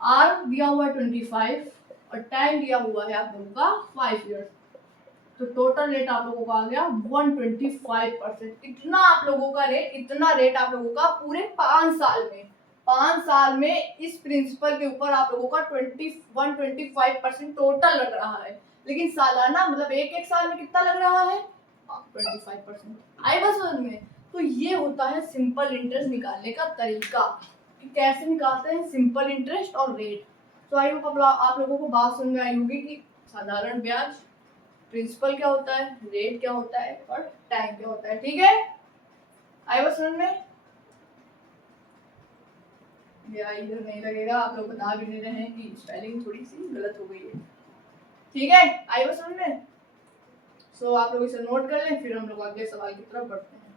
आर दिया हुआ है 25 और टाइम दिया हुआ है आप लोगों का 5 ईयर्स, तो टोटल रेट आप लोगों का आ गया 125%। इतना आप लोगों का रेट, इतना रेट आप लोगों का पूरे 5 साल में इस प्रिंसिपल के ऊपर आप लोगों का 125% टोटल लग रहा है। लेकिन सालाना मतलब एक साल में कितना लग रहा है 25%। आई बस समझ में। तो ये होता है सिंपल इंटरेस्ट निकालने का तरीका कि कैसे निकालते हैं सिंपल इंटरेस्ट और रेट। तो आई होप आप लोगों को बात समझ में आई होगी कि साधारण ब्याज, प्रिंसिपल क्या होता है, रेट क्या होता है और टाइम क्या होता है, ठीक है। आई बस समझ में। मेरा इधर नहीं लगेगा, आप लोग बता भी नहीं रहे हैं कि स्पेलिंग थोड़ी सी गलत हो गई है, ठीक है। आई बस समझ में। सो आप लोग इसे नोट कर लें, फिर हम लोग अगले सवाल की तरफ बढ़ते हैं।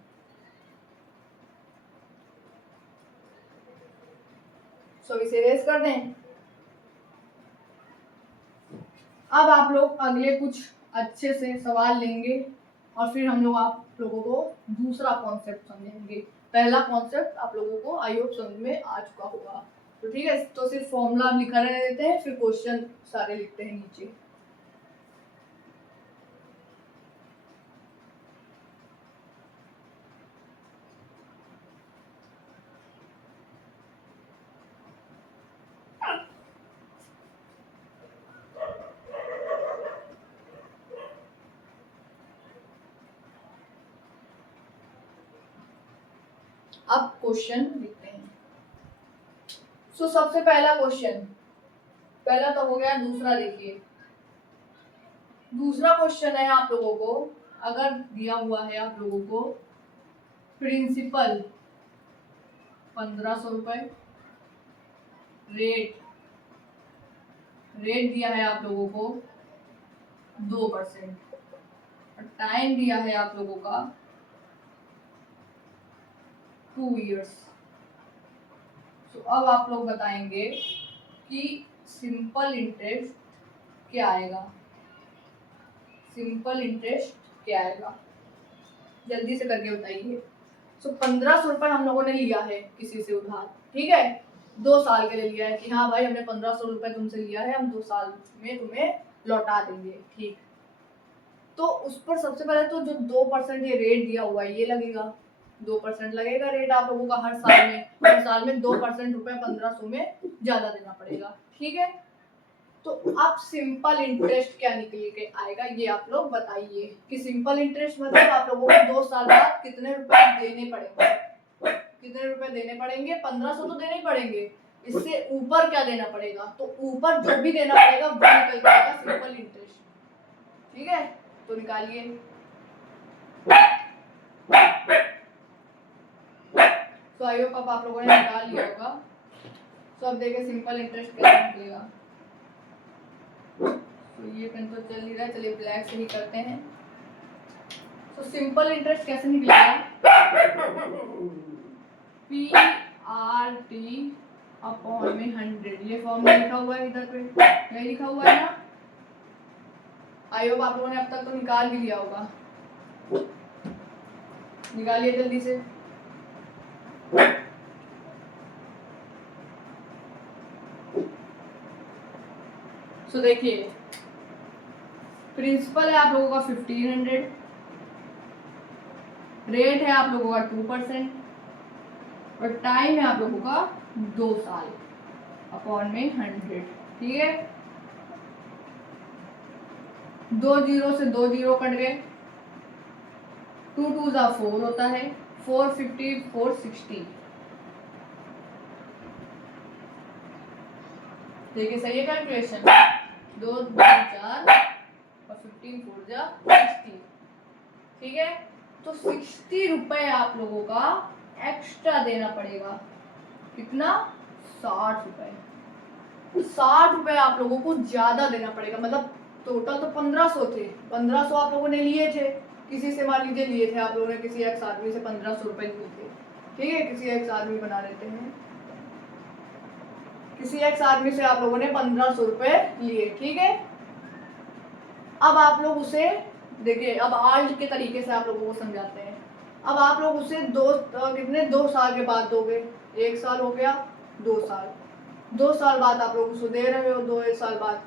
सो इसे रेस कर दें। अब आप लोग अगले कुछ अच्छे से सवाल लेंगे और फिर हम लोग आप लोगों को दूसरा कॉन्सेप्ट समझेंगे। पहला कॉन्सेप्ट आप लोगों को आई होप समझ में आ चुका होगा, तो ठीक है। तो सिर्फ फॉर्मूला लिखा रहने देते हैं, फिर क्वेश्चन सारे लिखते हैं नीचे। अब क्वेश्चन लिखते हैं। सो सबसे पहला क्वेश्चन, पहला तो हो गया, दूसरा देखिए। दूसरा क्वेश्चन है आप लोगों को, अगर दिया हुआ है आप लोगों को प्रिंसिपल 1500 रुपए, रेट दिया है आप लोगों को 2%, और टाइम दिया है आप लोगों का 2 इयर्स। तो अब आप लोग बताएंगे कि सिंपल इंटरेस्ट क्या आएगा, सिंपल इंटरेस्ट क्या आएगा, जल्दी से करके बताइए। सो 1500 रुपए हम लोगों ने लिया है किसी से उधार, ठीक है, 2 साल के लिए लिया है कि हाँ भाई हमने 1500 रुपए तुमसे लिया है, हम 2 साल में तुम्हें लौटा देंगे, ठीक। तो उस पर सबसे पहले तो जो 2% ये रेट दिया हुआ है ये लगेगा, 2% लगेगा रेट आप लोगों का हर साल में 2% रुपए 1500 में ज्यादा देना पड़ेगा, ठीक है। तो अब सिंपल इंटरेस्ट क्या निकल के आएगा ये आप लोग बताइए कि सिंपल इंटरेस्ट मतलब आप लोगों को 2 साल बाद कितने रुपए देने पड़ेंगे, कितने रुपए देने पड़ेंगे, 1500 तो देने ही पड़ेंगे, इससे ऊपर क्या देना पड़ेगा, तो ऊपर जो भी देना पड़ेगा वो निकल जाएगा सिंपल इंटरेस्ट, ठीक है। तो निकालिए। तो आई होप अब आप लोगों ने निकाल लिया होगा। तो अब देखिए सिंपल इंटरेस्ट कैसे निकलेगा। तो ये पेन तो चल नहीं रहा है, चलिए ब्लैक से ही करते हैं। तो सिंपल इंटरेस्ट कैसे निकलेगा, PRT अपॉन में 100, ये फॉर्मूला लिखा हुआ है इधर पे, यही लिखा हुआ है ना। आई होप आप लोगों ने अब तक तो निकाल भी लिया होगा, निकालिए जल्दी से। सो देखिए, प्रिंसिपल है आप लोगों का 1500, रेट है आप लोगों का 2% और टाइम है आप लोगों का 2 साल अपॉन में 100, ठीक है। 2 जीरो से 2 जीरो कट गए, 2 2 जा 4 होता है, 450 460, देखिए सही है कैलकुलेशन, 2 2 4 और 15 4 जा 60, ठीक है। तो 60 रुपए आप लोगों का एक्स्ट्रा देना पड़ेगा, कितना, 60 रुपए, 60 रुपए आप लोगों को ज्यादा देना पड़ेगा। मतलब टोटल तो 1500 थे, 1500 आप लोगों ने लिए थे, किसी से मान लीजिए लिए थे आप लोगों ने, किसी एक्स आदमी से 1500 रुपए लिए थे, ठीक है। किसी एक्स आदमी बना लेते हैं, किसी एक्स आदमी से आप लोगों ने 1500 रुपए लिए, ठीक है। अब आप लोग उसे देखिए, अब आर्ट के तरीके से आप लोगों को समझाते हैं। अब आप लोग उसे कितने 2 साल के बाद दोगे, 1 साल हो गया, 2 साल, 2 साल बाद आप लोग उसे दे रहे हो, 2 साल बाद,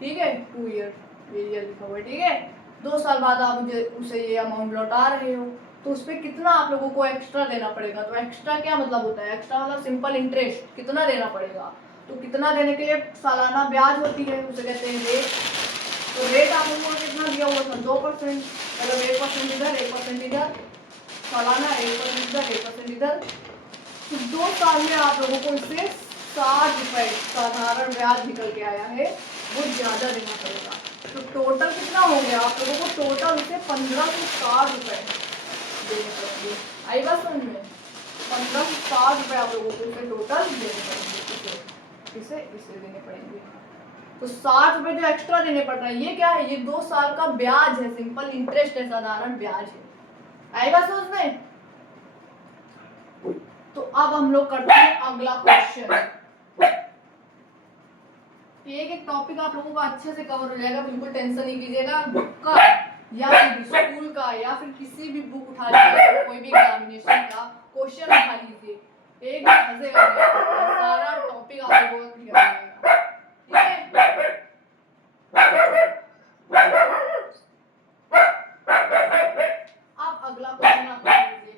ठीक है, 2 ईयर, ये ईयर लिखा हुआ है, ठीक है। 2 साल बाद आप उसे ये अमाउंट लौटा रहे हो, तो उस पर कितना आप लोगों को एक्स्ट्रा देना पड़ेगा। तो एक्स्ट्रा क्या मतलब होता है, एक्स्ट्रा मतलब सिंपल इंटरेस्ट, कितना देना पड़ेगा। तो कितना देने के लिए सालाना ब्याज होती है, उसे कहते हैं रेट। तो रेट आप लोगों को कितना दिया हुआ था, 2%, मतलब 1% इधर 1% इधर, सालाना 1% इधर 1% इधर। तो 2 साल में आप लोगों को इससे 60 रुपए साधारण ब्याज निकल के आया है, वो ज्यादा देना पड़ेगा। तो टोटल कितना हो गया आप लोगों को, टोटल उसे 1560 रुपए देने पड़ेंगे। आई बात समझ में, 1560 रुपए आप लोगों को इसे टोटल देने पड़ेंगे, इसे देने पड़ेंगे। तो 60 रुपए जो एक्स्ट्रा देने पड़ रहे हैं, ये क्या है, ये 2 साल का ब्याज है, सिंपल इंटरेस्ट है, साधारण ब्याज है। आएगा समझ में। तो अब हम लोग करते हैं अगला क्वेश्चन। एक एक टॉपिक आप लोगों का अच्छे से कवर हो जाएगा, बिल्कुल टेंशन नहीं कीजिएगा। बुक का या फिर स्कूल का या फिर किसी भी बुक उठा लीजिए, कोई भी एग्जामिनेशन का क्वेश्चन उठा लीजिए, एक मजेगा सारा टॉपिक आप लोगों का क्लियर हो जाएगा, ठीक है। अब अगला क्वेश्चन आप लीजिए।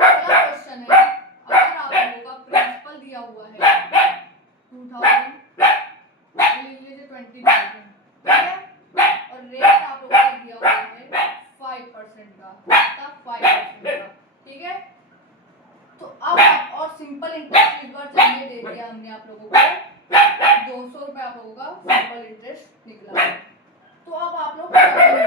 अगला क्वेश्चन है, अगर आप लोगों का प्रिंसिपल दिया हुआ है 2000, लिख लीजिए 20,000, ठीक है, और रेट आप लोगों का दिया हुआ है 5% का, 5% का, ठीक है। तो अब और सिंपल इंटरेस्ट इस बार चाहिए, दे दिया हमने आप लोगों को 200 रुपए आप लोगों का सिंपल इंटरेस्ट निकला। तो अब आप लोग बताओगे,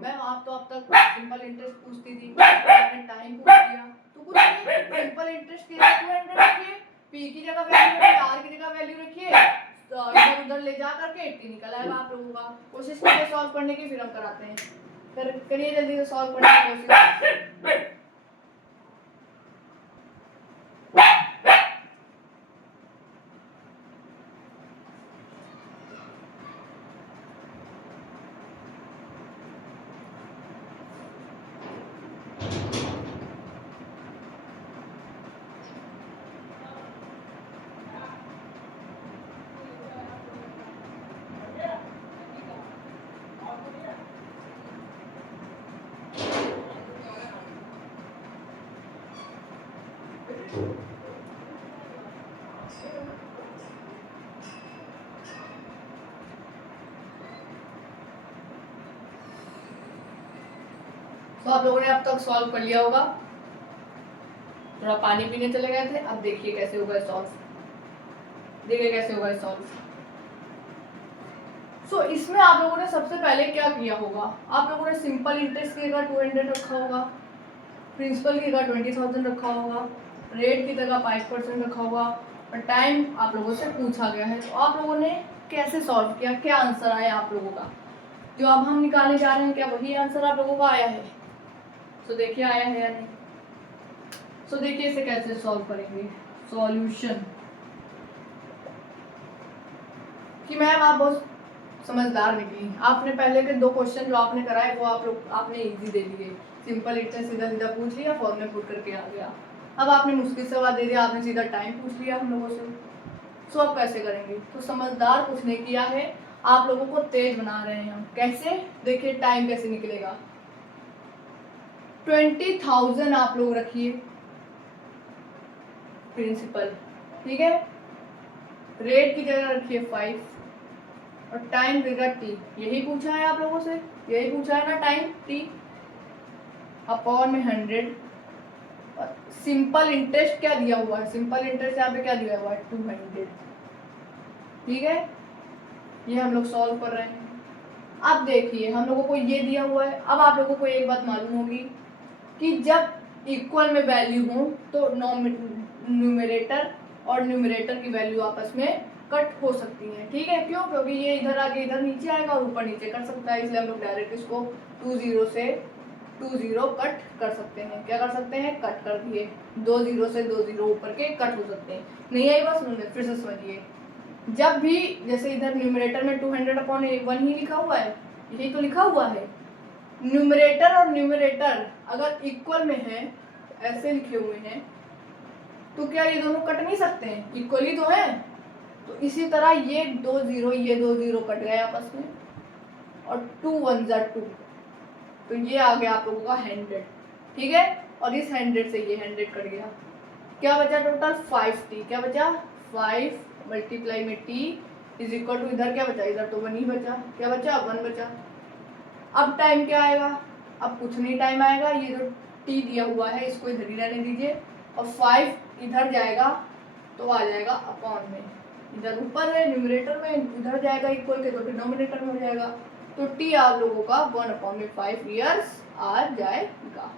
मैम आप तो अब तक सिंपल इंटरेस्ट पूछती थी, आपने टाइम पूछ दिया, तो कुछ नहीं, सिंपल इंटरेस्ट की 200 रखिए, पी की जगह वैल्यू रखिए, आर की जगह वैल्यू रखिए, इधर उधर ले जा करके 80 निकल आएगा आप लोगों का। कोशिश कीजिए सॉल्व करने की, फिर हम कराते हैं, करिए जल्दी से सॉल्व करने की कोशिश। तो आप लोगों ने अब तक सॉल्व कर लिया होगा, थोड़ा पानी पीने चले गए थे। अब देखिए कैसे होगा सॉल्व, देखिए कैसे होगा सॉल्व। सो इसमें आप लोगों ने सबसे पहले क्या किया होगा, आप लोगों ने सिंपल इंटरेस्ट की जगह 200 रखा होगा, प्रिंसिपल की जगह 20,000 रखा होगा, रेट की जगह 5% रखा होगा, और टाइम आप लोगों से पूछा गया है। तो आप लोगों ने कैसे सॉल्व किया, क्या आंसर आया आप लोगों का, जो अब हम निकालने जा रहे हैं क्या वही आंसर आप लोगों का आया है। तो देखिए आया है या नहीं। तो देखिए इसे कैसे सॉल्व करेंगे। सॉल्यूशन कि मैम आप बहुत समझदार निकली, आपने पहले के 2 क्वेश्चन जो आपने कराए वो आपने इजी दे दिए, सिंपल इतना सीधा सीधा पूछ लिया, फॉर्मूले पुट करके आ गया। अब आपने मुश्किल सवाल दे दिया, आपने सीधा टाइम पूछ लिया हम लोगों से। सो अब कैसे करेंगे। तो समझदार कुछ नहीं किया है, आप लोगों को तेज बना रहे हैं हम। कैसे, देखिए टाइम कैसे निकलेगा। 20,000 आप लोग रखिए प्रिंसिपल, ठीक है। रेट की जगह रखिए 5 और टाइम देगा टी। यही पूछा है आप लोगों से, यही पूछा है ना, टाइम टी अपॉन में 100। और सिंपल इंटरेस्ट क्या दिया हुआ है, सिंपल इंटरेस्ट यहाँ पे क्या दिया हुआ है 200, ठीक है। ये हम लोग सॉल्व कर रहे हैं। अब देखिए हम लोगों को ये दिया हुआ है। अब आप लोगों को एक बात मालूम होगी कि जब इक्वल में वैल्यू हो तो न्यूमरेटर और न्यूमरेटर की वैल्यू आपस में कट हो सकती है, ठीक है। क्यों, क्योंकि ये इधर आके इधर नीचे आएगा और ऊपर नीचे कर सकता है, इसलिए हम लोग डायरेक्ट इसको 20 से 20 कट कर सकते हैं। क्या कर सकते हैं, कट कर दिए। 20 से 20 ऊपर के कट हो सकते हैं। नहीं आई बस, फिर से समझिए। जब भी जैसे इधर न्यूमरेटर में 200/1 ही लिखा हुआ है, यही तो लिखा हुआ है। न्यूमरेटर और न्यूमरेटर अगर इक्वल में है, ऐसे लिखे हुए हैं, तो क्या ये दोनों कट नहीं सकते हैं, इक्वल ही तो है। तो इसी तरह ये 2 0 कट गए आपस में और 2 1 2, तो ये आ गया आप लोगों का 100, ठीक है। और इस 100 से ये 100 कट गया, क्या बचा टोटल 5t। क्या बचा 5 मल्टीप्लाई में t इज इक्वल टू, इधर क्या बचा, इधर तो 1 ही बचा। क्या बचा, 1 बचा। अब टाइम क्या आएगा, अब कुछ नहीं टाइम आएगा, ये जो t दिया हुआ है इसको इधर ही रहने दीजिए और 5 इधर जाएगा तो आ जाएगा अपॉन में, इधर ऊपर है न्यूमरेटर में, इधर जाएगा इक्वल के तो डिनोमिनेटर में हो जाएगा। तो t आप लोगों का 1/5 ईयर्स आ जाएगा।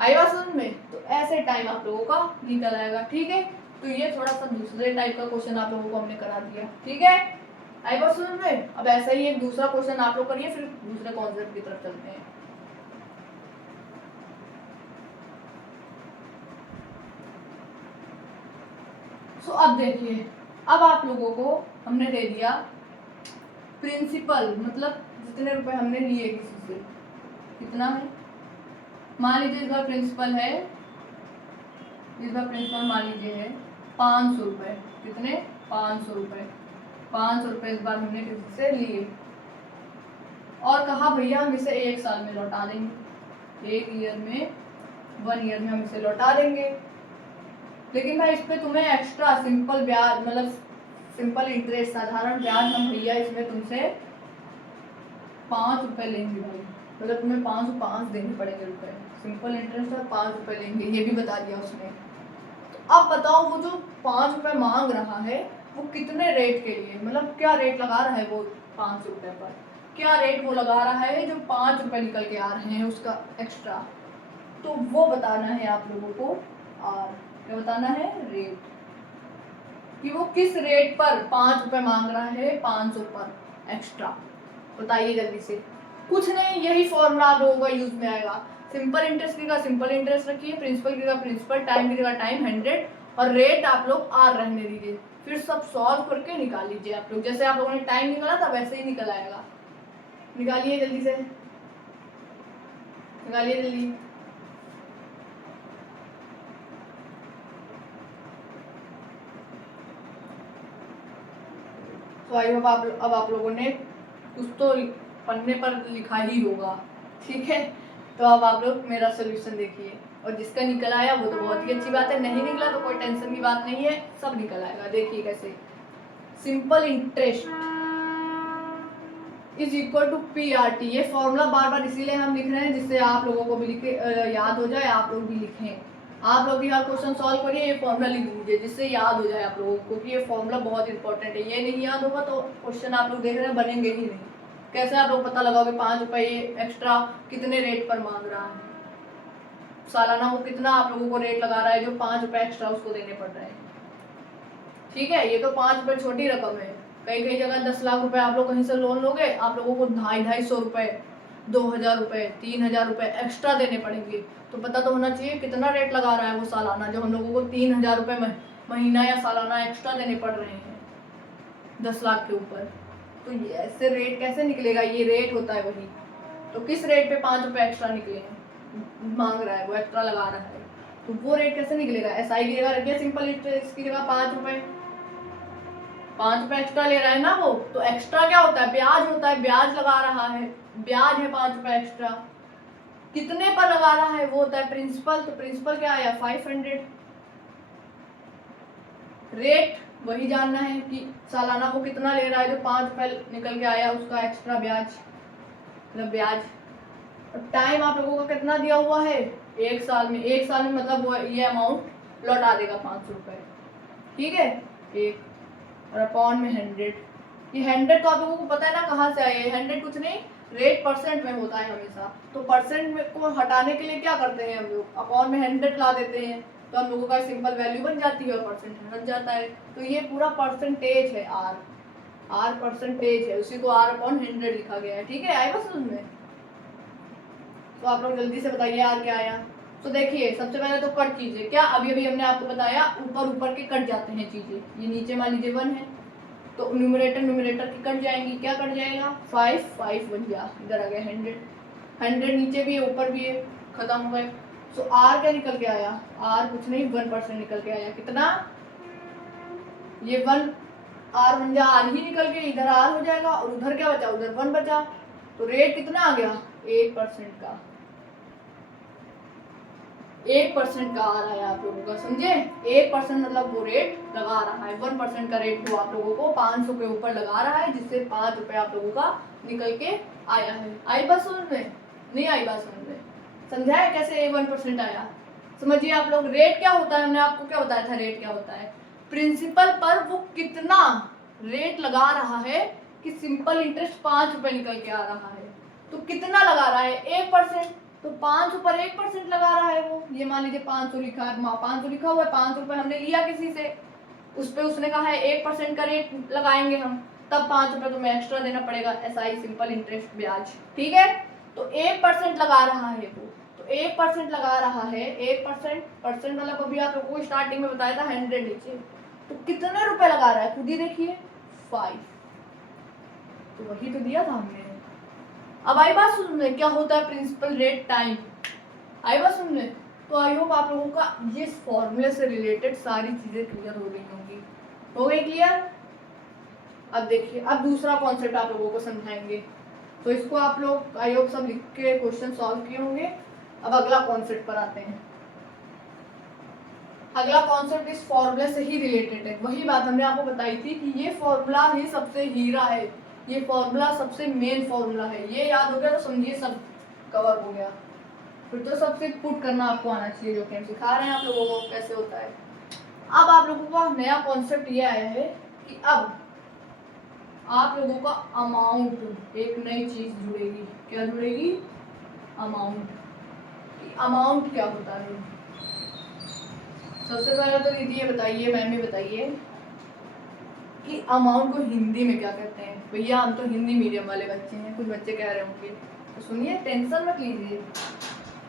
आई बात समझ में। तो ऐसे टाइम आप लोगों का निकल आएगा, ठीक है। तो ये थोड़ा सा दूसरे टाइप का क्वेश्चन आप लोगों को हमने करा दिया, ठीक है। आई बात समझ में। अब ऐसा ही एक दूसरा क्वेश्चन आप लोग करिए, फिर दूसरे कॉन्सेप्ट की तरफ चलते हैं। सो अब देखिए, अब आप लोगों को हमने दे दिया प्रिंसिपल, मतलब जितने रुपए हमने लिए किसी से, कितना है, मान लीजिए इस बार प्रिंसिपल है, इस बार प्रिंसिपल मान लीजिए है 500 रुपये। कितने, 500 रुपये। 500 रुपये इस बार हमने किसी से लिए और कहा भैया हम इसे 1 साल में लौटा देंगे, 1 ईयर में, 1 ईयर में हम इसे लौटा देंगे। लेकिन भाई इस पे तुम्हें एक्स्ट्रा सिंपल ब्याज, मतलब सिंपल इंटरेस्ट, साधारण ब्याज हम भैया इसमें तुमसे 5 रुपये लेंगे भाई, मतलब तुम्हें 5 देने पड़ेंगे रुपए। सिंपल इंटरेस्ट है 5 रुपये लेंगे, ये भी बता दिया उसने। तो अब बताओ वो जो 5 रुपये मांग रहा है वो कितने रेट के लिए, मतलब क्या रेट लगा रहा है वो 500 रुपये पर, क्या रेट वो लगा रहा है जो 5 रुपये निकल के आ रहे हैं उसका एक्स्ट्रा। तो वो बताना है आप लोगों को। और क्या बताना है, रेट, कि वो किस रेट पर 5 रुपये मांग रहा है 500 पर एक्स्ट्रा। बताइए जल्दी से। कुछ नहीं, यही फॉर्मूला आप लोगों का यूज में आएगा। सिंपल इंटरेस्ट की जगह सिंपल इंटरेस्ट रखिए, प्रिंसिपल की जगह प्रिंसिपल, टाइम की जगह टाइम 100 और रेट आप लोग आर रहने दीजिए। फिर सब सॉल्व करके निकाल लीजिए आप लोग। जैसे आप लोगों ने टाइम निकाला था वैसे ही निकल आएगा। निकालिए जल्दी से, निकालिए जल्दी। तो आई होप अब आप लोगों ने कुछ तो पन्ने पर लिखा ही होगा, ठीक है। तो अब आप लोग मेरा सोल्यूशन देखिए, और जिसका निकल आया वो तो बहुत ही अच्छी बात है, नहीं निकला तो कोई टेंशन की बात नहीं है, सब निकल आएगा। देखिए कैसे, simple interest is equal to PRT। ये फॉर्मूला बार बार इसीलिए हम लिख रहे हैं जिससे आप लोगों को भी लिखे याद हो जाए, आप लोग भी लिखें। आप लोग भी हर क्वेश्चन सॉल्व करिए, ये फॉर्मूला लिख दीजिए जिससे याद हो जाए आप लोगों को, क्योंकि ये फॉर्मूला बहुत इंपॉर्टेंट है। ये नहीं याद होगा तो क्वेश्चन आप लोग देख रहे हैं बनेंगे ही नहीं। कैसे आप लोग पता लगाओगे 5 रुपये एक्स्ट्रा कितने रेट पर मांग रहा है, सालाना वो कितना आप लोगों को रेट लगा रहा है जो 5 रुपये एक्स्ट्रा उसको देने पड़ रहे हैं, ठीक है। ये तो 5 रुपये छोटी रकम है, कई कई जगह 10 लाख रुपए आप लोग कहीं से लोन लोगे, आप लोगों को 250 रुपए, 2000 रुपए, 3000 रुपए एक्स्ट्रा देने पड़ेंगे। तो पता तो होना चाहिए कितना रेट लगा रहा है वो सालाना, जो हम लोगों को 3000 रुपए महीना या सालाना एक्स्ट्रा देने पड़ रहे हैं 10 लाख के ऊपर। तो ये ऐसे रेट कैसे निकलेगा, ये रेट होता है वही। तो किस रेट पे 5 रुपए एक्स्ट्रा निकले हैं, मांग रहा है वो, एक्स्ट्रा लगा रहा है, तो वो रेट कैसे निकलेगा। एसआई की जगह रखिए सिंपल इंटरेस्ट की जगह 5 रुपए, 5 रुपए एक्स्ट्रा ले रहा है ना वो, तो एक्स्ट्रा क्या होता है, ब्याज होता है, ब्याज लगा रहा है, ब्याज है 5 रुपए एक्स्ट्रा। कितने पर लगा रहा है, वो होता है प्रिंसिपल। तो प्रिंसिपल क्या आया 500। रेट वही जानना है कि सालाना वो कितना ले रहा है, जो 5 रुपए निकल के आया उसका एक्स्ट्रा ब्याज, मतलब ब्याज। और टाइम आप लोगों का कितना दिया हुआ है, 1 साल में। 1 साल में मतलब वो ये अमाउंट लौटा देगा 500 रुपए, ठीक है। एक और अपॉन में 100, ये 100 तो आप लोगों को पता है ना कहाँ से आया है। 100 कुछ नहीं, रेट परसेंट में होता है हमेशा। तो परसेंट में को हटाने के लिए क्या करते हैं हम लोग, अपॉन में 100 ला देते हैं, तो हम लोगों का सिंपल वैल्यू बन जाती है और परसेंट हट जाता है। तो ये पूरा परसेंटेज है, आर परसेंटेज है, उसी को आर अपॉन 100 लिखा गया है, ठीक है। आई बस उसमें, तो आप लोग जल्दी से बताइए आर क्या आया। तो देखिए सबसे पहले तो कट कीजिए, क्या अभी अभी हमने आपको बताया ऊपर ऊपर के कट जाते हैं चीजें। ये नीचे मान लीजिए 1 है, तो न्यूमरेटर की कट जाएंगी, क्या कट जाएगा 5, 5 बन गया, इधर आ गया 100, 100 नीचे भी है ऊपर भी है, खत्म हो गए। तो आर क्या निकल के आया, आर कुछ नहीं 1% निकल के आया। कितना, ये 1 आर बन जा, आर ही निकल के इधर आर हो जाएगा, और उधर क्या बचा, उधर 1 बचा। तो रेट कितना आ गया 1% का, 1% का आ रहा है आप लोगों का, समझे। 1% मतलब वो रेट लगा रहा है, 1% का रेट वो आप लोगों को 500 के ऊपर लगा रहा है, जिससे 5 रुपए आप लोगों का निकल के आया है। आई बात समझ में, नहीं आई बात समझ में, समझा है कैसे 1% आया, समझिए आप लोग। रेट क्या होता है, हमने आपको क्या बताया था, रेट क्या होता है, प्रिंसिपल पर वो कितना रेट लगा रहा है कि सिंपल इंटरेस्ट 5 रुपए निकल के आ रहा है। तो कितना लगा रहा है 1%, तो 500 पर 1% लगा रहा है वो। ये मान लीजिए 500 लिखा है, 500 लिखा हुआ है, 500 रुपए हमने लिया किसी से, उस पे उसने कहा है 1% का रेट लगाएंगे हम, तब 5 रुपए तुम्हें एक्स्ट्रा देना पड़ेगा, एसआई सिंपल इंटरेस्ट ब्याज, ठीक है। तो 1% लगा रहा है वो, तो 1% लगा रहा है, 1% परसेंट मतलब अभी आप लोगों को स्टार्टिंग में बताया था 100 नीचे, तो कितने रुपए लगा रहा है खुद ही देखिए 5, तो वही तो दिया था हमने। अब आई बात सुनने क्या होता है प्रिंसिपल रेट टाइम, आई बात सुनने। तो आई होप आप लोगों का ये फॉर्मूले से रिलेटेड सारी चीजें क्लियर हो गई होंगी, हो गई क्लियर। अब देखिए अब दूसरा कॉन्सेप्ट आप लोगों को समझाएंगे, तो इसको आप लोग आई होप सब लिख के क्वेश्चन सॉल्व किए होंगे। अब अगला कॉन्सेप्ट पर आते हैं। अगला कॉन्सेप्ट इस फॉर्मूले से ही रिलेटेड है, वही बात हमने आपको बताई थी कि ये फॉर्मूला ही सबसे हीरा है, ये फॉर्मूला सबसे मेन फॉर्मूला है। ये याद हो गया तो समझिए सब कवर हो गया, फिर तो सबसे पुट करना आपको आना चाहिए, जो कि हम सिखा रहे हैं आप लोगों को कैसे होता है। अब आप लोगों का नया कॉन्सेप्ट ये आया है कि अब आप लोगों का अमाउंट, एक नई चीज जुड़ेगी। क्या जुड़ेगी, अमाउंट। अमाउंट क्या होता है, सबसे पहले तो दीदी ये बताइए, मैम ये बताइए कि अमाउंट को हिंदी में क्या कहते हैं। भैया हम तो हिंदी मीडियम वाले बच्चे हैं, कुछ बच्चे कह रहे होंगे, तो सुनिए टेंशन मत लीजिए।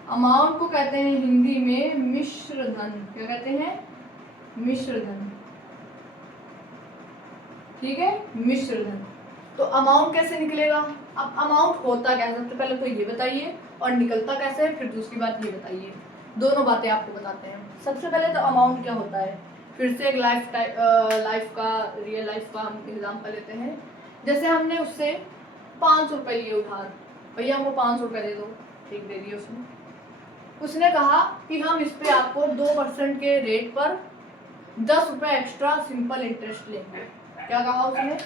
अमाउंट को कहते हैं हिंदी में मिश्र धन। क्या कहते हैं, मिश्र धन, ठीक है, मिश्र धन। तो अमाउंट कैसे निकलेगा, अब अमाउंट होता क्या है सबसे पहले तो ये बताइए, और निकलता कैसे है फिर दूसरी बात ये बताइए। दोनों बातें आपको बताते हैं। सबसे पहले तो अमाउंट क्या होता है, फिर से एक लाइफ का रियल लाइफ का हम एग्जाम्पल लेते हैं। जैसे हमने उससे 500 रुपये लिए उधार, भैया हमको 500 रुपये दे दो, ठीक दे दिए उसने। उसने कहा कि हम इस पे आपको 2% के रेट पर 10 रुपये एक्स्ट्रा सिंपल इंटरेस्ट लेंगे। क्या कहा उसने,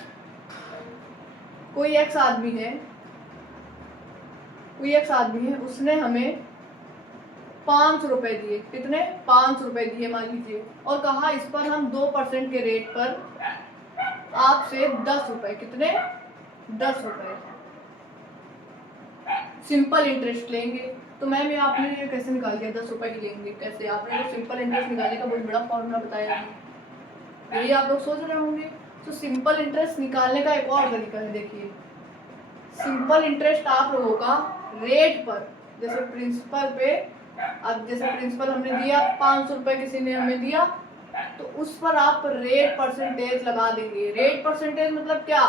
कोई एक्स आदमी है, उसने हमें 500 रुपए दिए, कितने 500 रुपए दिए मान लीजिए, और कहा इस पर हम 2% के रेट पर आपसे 10 रुपए, कितने 10 रुपए सिंपल इंटरेस्ट लेंगे। तो मैम ये आपने ये कैसे निकाल दिया 10 रुपए की लेंगे कैसे, आपने तो सिंपल इंटरेस्ट निकालने का बहुत बड़ा फॉर्मूला बताया है, यही आप लोग सोच रहे होंगे। तो सिंपल इंटरेस्ट निकालने का एक और तरीका है, देखिए सिंपल इंटरेस्ट आप लोगों का रेट पर, जैसे प्रिंसिपल पे, अब जैसे प्रिंसिपल हमने दिया 500 रुपये किसी ने हमें दिया, तो उस पर आप रेट परसेंटेज लगा देंगे। रेट परसेंटेज मतलब क्या,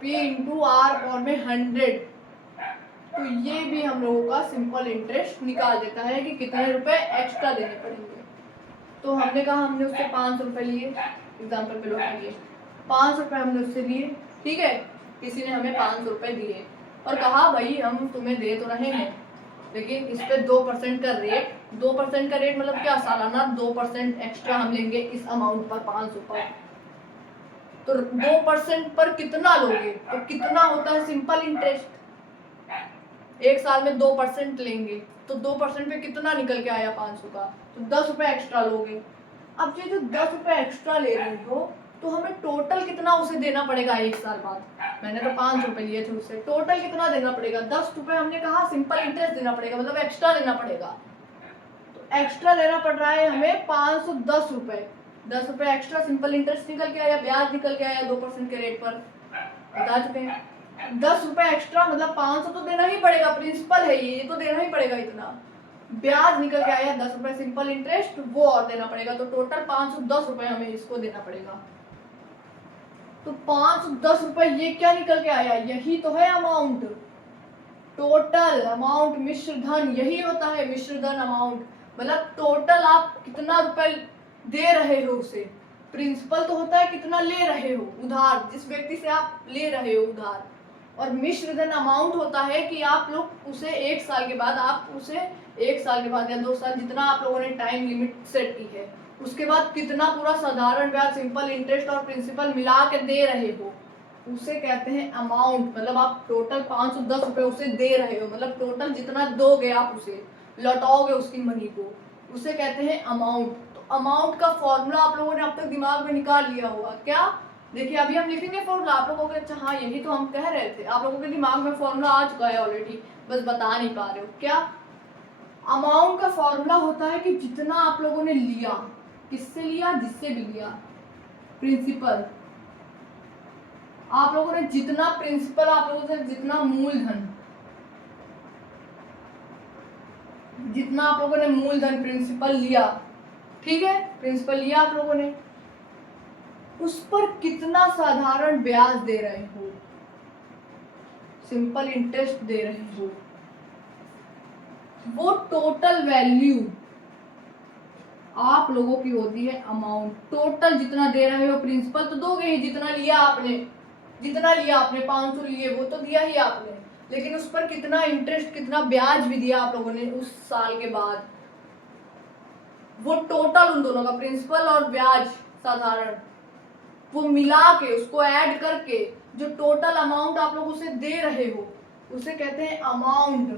P इंटू आर और में 100। तो ये भी हम लोगों का सिंपल इंटरेस्ट निकाल देता है कि कितने रुपए एक्स्ट्रा देने पड़ेंगे। तो हमने कहा हमने उससे 500 रुपये लिए, एग्जाम्पल पे लोग लिए 500 रुपये हमने उससे लिए, ठीक है, किसी ने हमें 500 रुपये दिए और कहा भाई हम तुम्हें दे तो रहे हैं, लेकिन इस पे 2% का रेट, 2% का रेट मतलब क्या, सालाना 2% एक्स्ट्रा हम लेंगे इस अमाउंट पर, 500 पर। तो 2% पर कितना लोगे, तो कितना होता है सिंपल इंटरेस्ट, एक साल में 2% लेंगे तो 2% पे कितना निकल के आया 500 का, तो 10 रुपये एक्स्ट्रा लोगे। अब ये जो 10 रुपये एक्स्ट्रा ले रहे हो तो हमें टोटल कितना उसे देना पड़ेगा एक साल बाद, मैंने तो 500 रुपये लिए थे उससे, टोटल कितना देना पड़ेगा, 10 रुपये हमने कहा सिंपल इंटरेस्ट देना पड़ेगा, मतलब एक्स्ट्रा देना पड़ेगा। तो एक्स्ट्रा देना पड़ रहा है हमें 510 रुपये, 10 रुपये एक्स्ट्रा सिंपल इंटरेस्ट निकल के आया, ब्याज निकल के आया 2% के रेट पर, बता चुके हैं। 10 रुपये एक्स्ट्रा मतलब 500 तो देना ही पड़ेगा, प्रिंसिपल है ये तो देना ही पड़ेगा इतना, ब्याज निकल के आया 10 रुपये सिंपल इंटरेस्ट, वो और देना पड़ेगा, तो टोटल 510 रुपये हमें इसको देना पड़ेगा। तो 510 रुपये ये क्या निकल के आया, यही तो है अमाउंट, टोटल अमाउंट मिश्र धन, यही होता है मिश्र धन अमाउंट, मतलब टोटल आप कितना रुपए दे रहे हो उसे। प्रिंसिपल तो होता है कितना ले रहे हो उधार, जिस व्यक्ति से आप ले रहे हो उधार, और मिश्र धन अमाउंट होता है कि आप लोग उसे एक साल के बाद, आप उसे एक साल के बाद या 2 साल, जितना आप लोगों ने टाइम लिमिट सेट की है, उसके बाद कितना पूरा साधारण ब्याज सिंपल इंटरेस्ट और प्रिंसिपल मिला के दे रहे हो, उसे कहते हैं अमाउंट। मतलब आप टोटल 510 रुपये उसे दे रहे हो, मतलब टोटल जितना दोगे आप उसे, लौटाओगे उसकी मनी को, उसे कहते हैं अमाउंट। तो अमाउंट का फॉर्मूला आप लोगों ने अब तक दिमाग में निकाल लिया होगा क्या, देखिए अभी हम लिखेंगे फॉर्मूला, आप लोगों को अच्छा हाँ यही तो हम कह रहे थे, आप लोगों के दिमाग में फॉर्मूला आ चुका है ऑलरेडी, बस बता नहीं पा रहे हो क्या। अमाउंट का फॉर्मूला होता है कि जितना आप लोगों ने लिया, किससे लिया, जिससे भी लिया, प्रिंसिपल, आप लोगों ने जितना प्रिंसिपल, आप लोगों से जितना मूलधन, जितना आप लोगों ने मूलधन प्रिंसिपल लिया, ठीक है, प्रिंसिपल लिया आप लोगों ने, उस पर कितना साधारण ब्याज दे रहे हो, सिंपल इंटरेस्ट दे रहे हो, वो टोटल वैल्यू आप लोगों की होती है अमाउंट। टोटल जितना दे रहे हो, प्रिंसिपल तो दोगे ही, जितना लिया आपने, जितना लिया आपने 500 लिए वो तो दिया ही आपने, लेकिन उस पर कितना इंटरेस्ट, कितना ब्याज भी दिया आप लोगों ने उस साल के बाद, वो टोटल उन दोनों का, प्रिंसिपल और ब्याज साधारण, वो मिला के उसको ऐड करके जो टोटल अमाउंट आप लोग उसे दे रहे हो, उसे कहते हैं अमाउंट।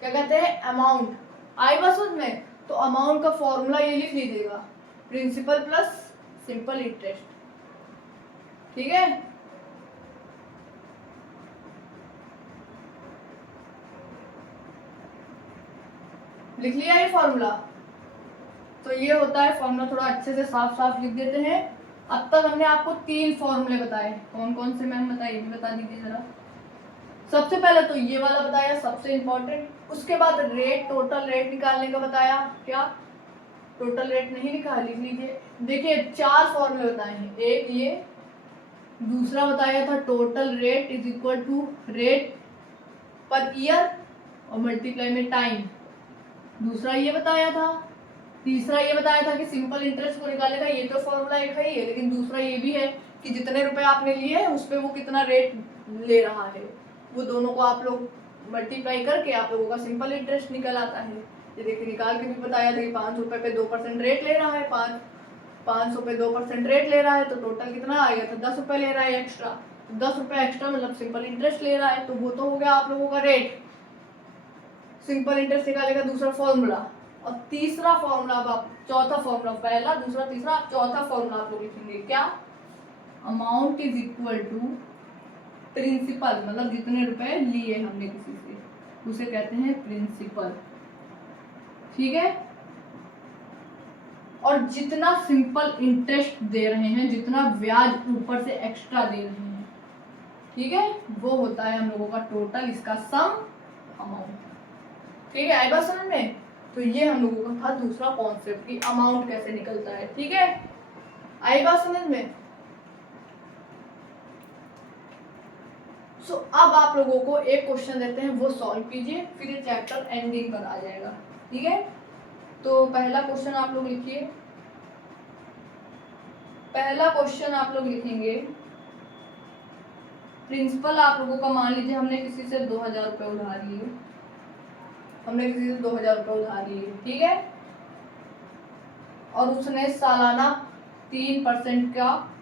क्या कहते हैं, अमाउंट। आई बस में, तो अमाउंट का फॉर्मूला ये लिख लीजिएगा, प्रिंसिपल प्लस सिंपल इंटरेस्ट, ठीक है। लिख लिया ये फॉर्मूला, तो ये होता है फॉर्मूला, थोड़ा अच्छे से साफ साफ लिख देते हैं। अब तक हमने आपको 3 फॉर्मूले बताए, कौन कौन से मैम बताइए, ये भी बता दीजिए जरा। सबसे पहले तो ये वाला बताया सबसे इम्पोर्टेंट, उसके बाद रेट, टोटल रेट निकालने का बताया, क्या टोटल रेट नहीं लिखा, लिख लीजिए। देखिए 4 फॉर्मूले बताए हैं, एक ये, दूसरा बताया था total rate is equal to rate per year और मल्टीप्लाई में टाइम, दूसरा ये बताया था, तीसरा ये बताया था कि सिंपल इंटरेस्ट को निकालने का ये तो फॉर्मूला एक ही है, लेकिन दूसरा ये भी है कि जितने रुपए आपने लिए हैं उस पर वो कितना रेट ले रहा है, वो दोनों को आप लोग मल्टीप्लाई करके आप लोगों का सिंपल इंटरेस्ट निकल आता है। ये देखिए निकाल के भी बताया था कि 500 रुपये पे 2% रेट ले रहा है, 500 पे 2% रेट ले रहा है, तो टोटल कितना आएगा, तो 10 रुपये ले रहा है एक्स्ट्रा, 10 रुपये एक्स्ट्रा मतलब सिंपल इंटरेस्ट ले रहा है, तो वो तो हो गया आप लोगों का रेट, सिंपल इंटरेस्ट निकालने का दूसरा फॉर्मूला। और तीसरा फॉर्मूला, अब आप चौथा फॉर्मूला, पहला दूसरा तीसरा चौथा फॉर्मूला आप लोग लिखेंगे, क्या, amount is equal to principal, मतलब जितने रुपए लिए हमने किसी से, उसे कहते हैं प्रिंसिपल, ठीक है। और जितना सिंपल इंटरेस्ट दे रहे हैं, जितना ब्याज ऊपर से एक्स्ट्रा दे रहे हैं, ठीक है, वो होता है हम लोगों का टोटल, इसका सम अमाउंट। ठीक है, आई बात समझ में? तो ये हम लोगों का था दूसरा कॉन्सेप्ट कि अमाउंट कैसे निकलता है। ठीक है, आई बात समझ में? सो अब आप लोगों को एक क्वेश्चन देते हैं, वो सॉल्व कीजिए, फिर ये चैप्टर एंडिंग पर आ जाएगा। ठीक है, तो पहला क्वेश्चन आप लोग लिखिए। पहला क्वेश्चन आप लोग लिखेंगे, प्रिंसिपल आप लोगों का मान लीजिए हमने किसी से 2000 रुपये उधार लिए, हमने किसी से 2000 रुपये उधार लिए, ठीक है, और उसने सालाना 3% का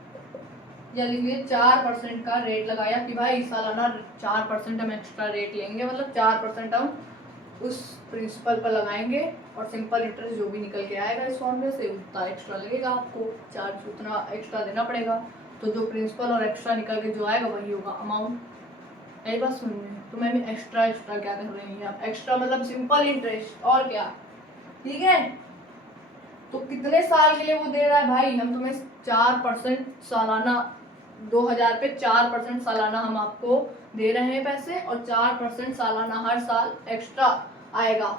या लिखिए 4% का रेट लगाया कि भाई सालाना 4% हम एक्स्ट्रा रेट लेंगे, मतलब 4% हम उस प्रिंसिपल पर लगाएंगे और सिंपल इंटरेस्ट जो भी निकल के आएगा इस फॉर्मूले से उतना एक्स्ट्रा लगेगा, आपको चार्ज उतना एक्स्ट्रा देना पड़ेगा। तो जो प्रिंसिपल और एक्स्ट्रा निकल के जो आएगा वही होगा अमाउंट। यही बात सुन रहे हैं? तो मैंने एक्स्ट्रा क्या कर रहे हैं आप? एक्स्ट्रा मतलब सिंपल इंटरेस्ट, और क्या? ठीक है, तो कितने साल के लिए वो दे रहा है भाई? हम तुम्हें 4% सालाना, 2000 पे 4% सालाना हम आपको दे रहे हैं पैसे, और 4% सालाना हर साल एक्स्ट्रा आएगा।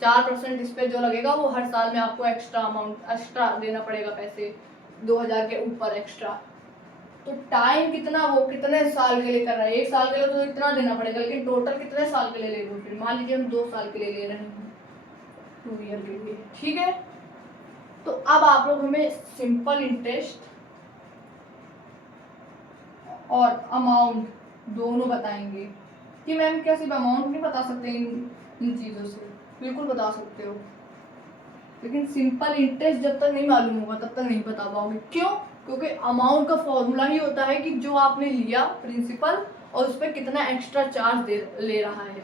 4% इस पे जो लगेगा वो हर साल में आपको एक्स्ट्रा अमाउंट एक्स्ट्रा देना पड़ेगा, पैसे 2000 के ऊपर एक्स्ट्रा। तो टाइम कितना, वो कितने साल के लिए कर रहा है? 1 साल के लिए तो इतना देना पड़ेगा, लेकिन टोटल कितने साल के लिए ले रहे हो? फिर मान लीजिए हम 2 साल के लिए ले रहे हैं, 2 ईयर के लिए। ठीक है, तो अब आप लोग हमें सिंपल इंटरेस्ट और अमाउंट दोनों बताएंगे कि मैम क्या सिर्फ अमाउंट नहीं बता सकते इन चीज़ों से? बिल्कुल बता सकते हो, लेकिन सिंपल इंटरेस्ट जब तक नहीं मालूम होगा तब तक नहीं बता पाओगे। क्यों? क्योंकि अमाउंट का फॉर्मूला ही होता है कि जो आपने लिया प्रिंसिपल और उस पर कितना एक्स्ट्रा चार्ज ले रहा है,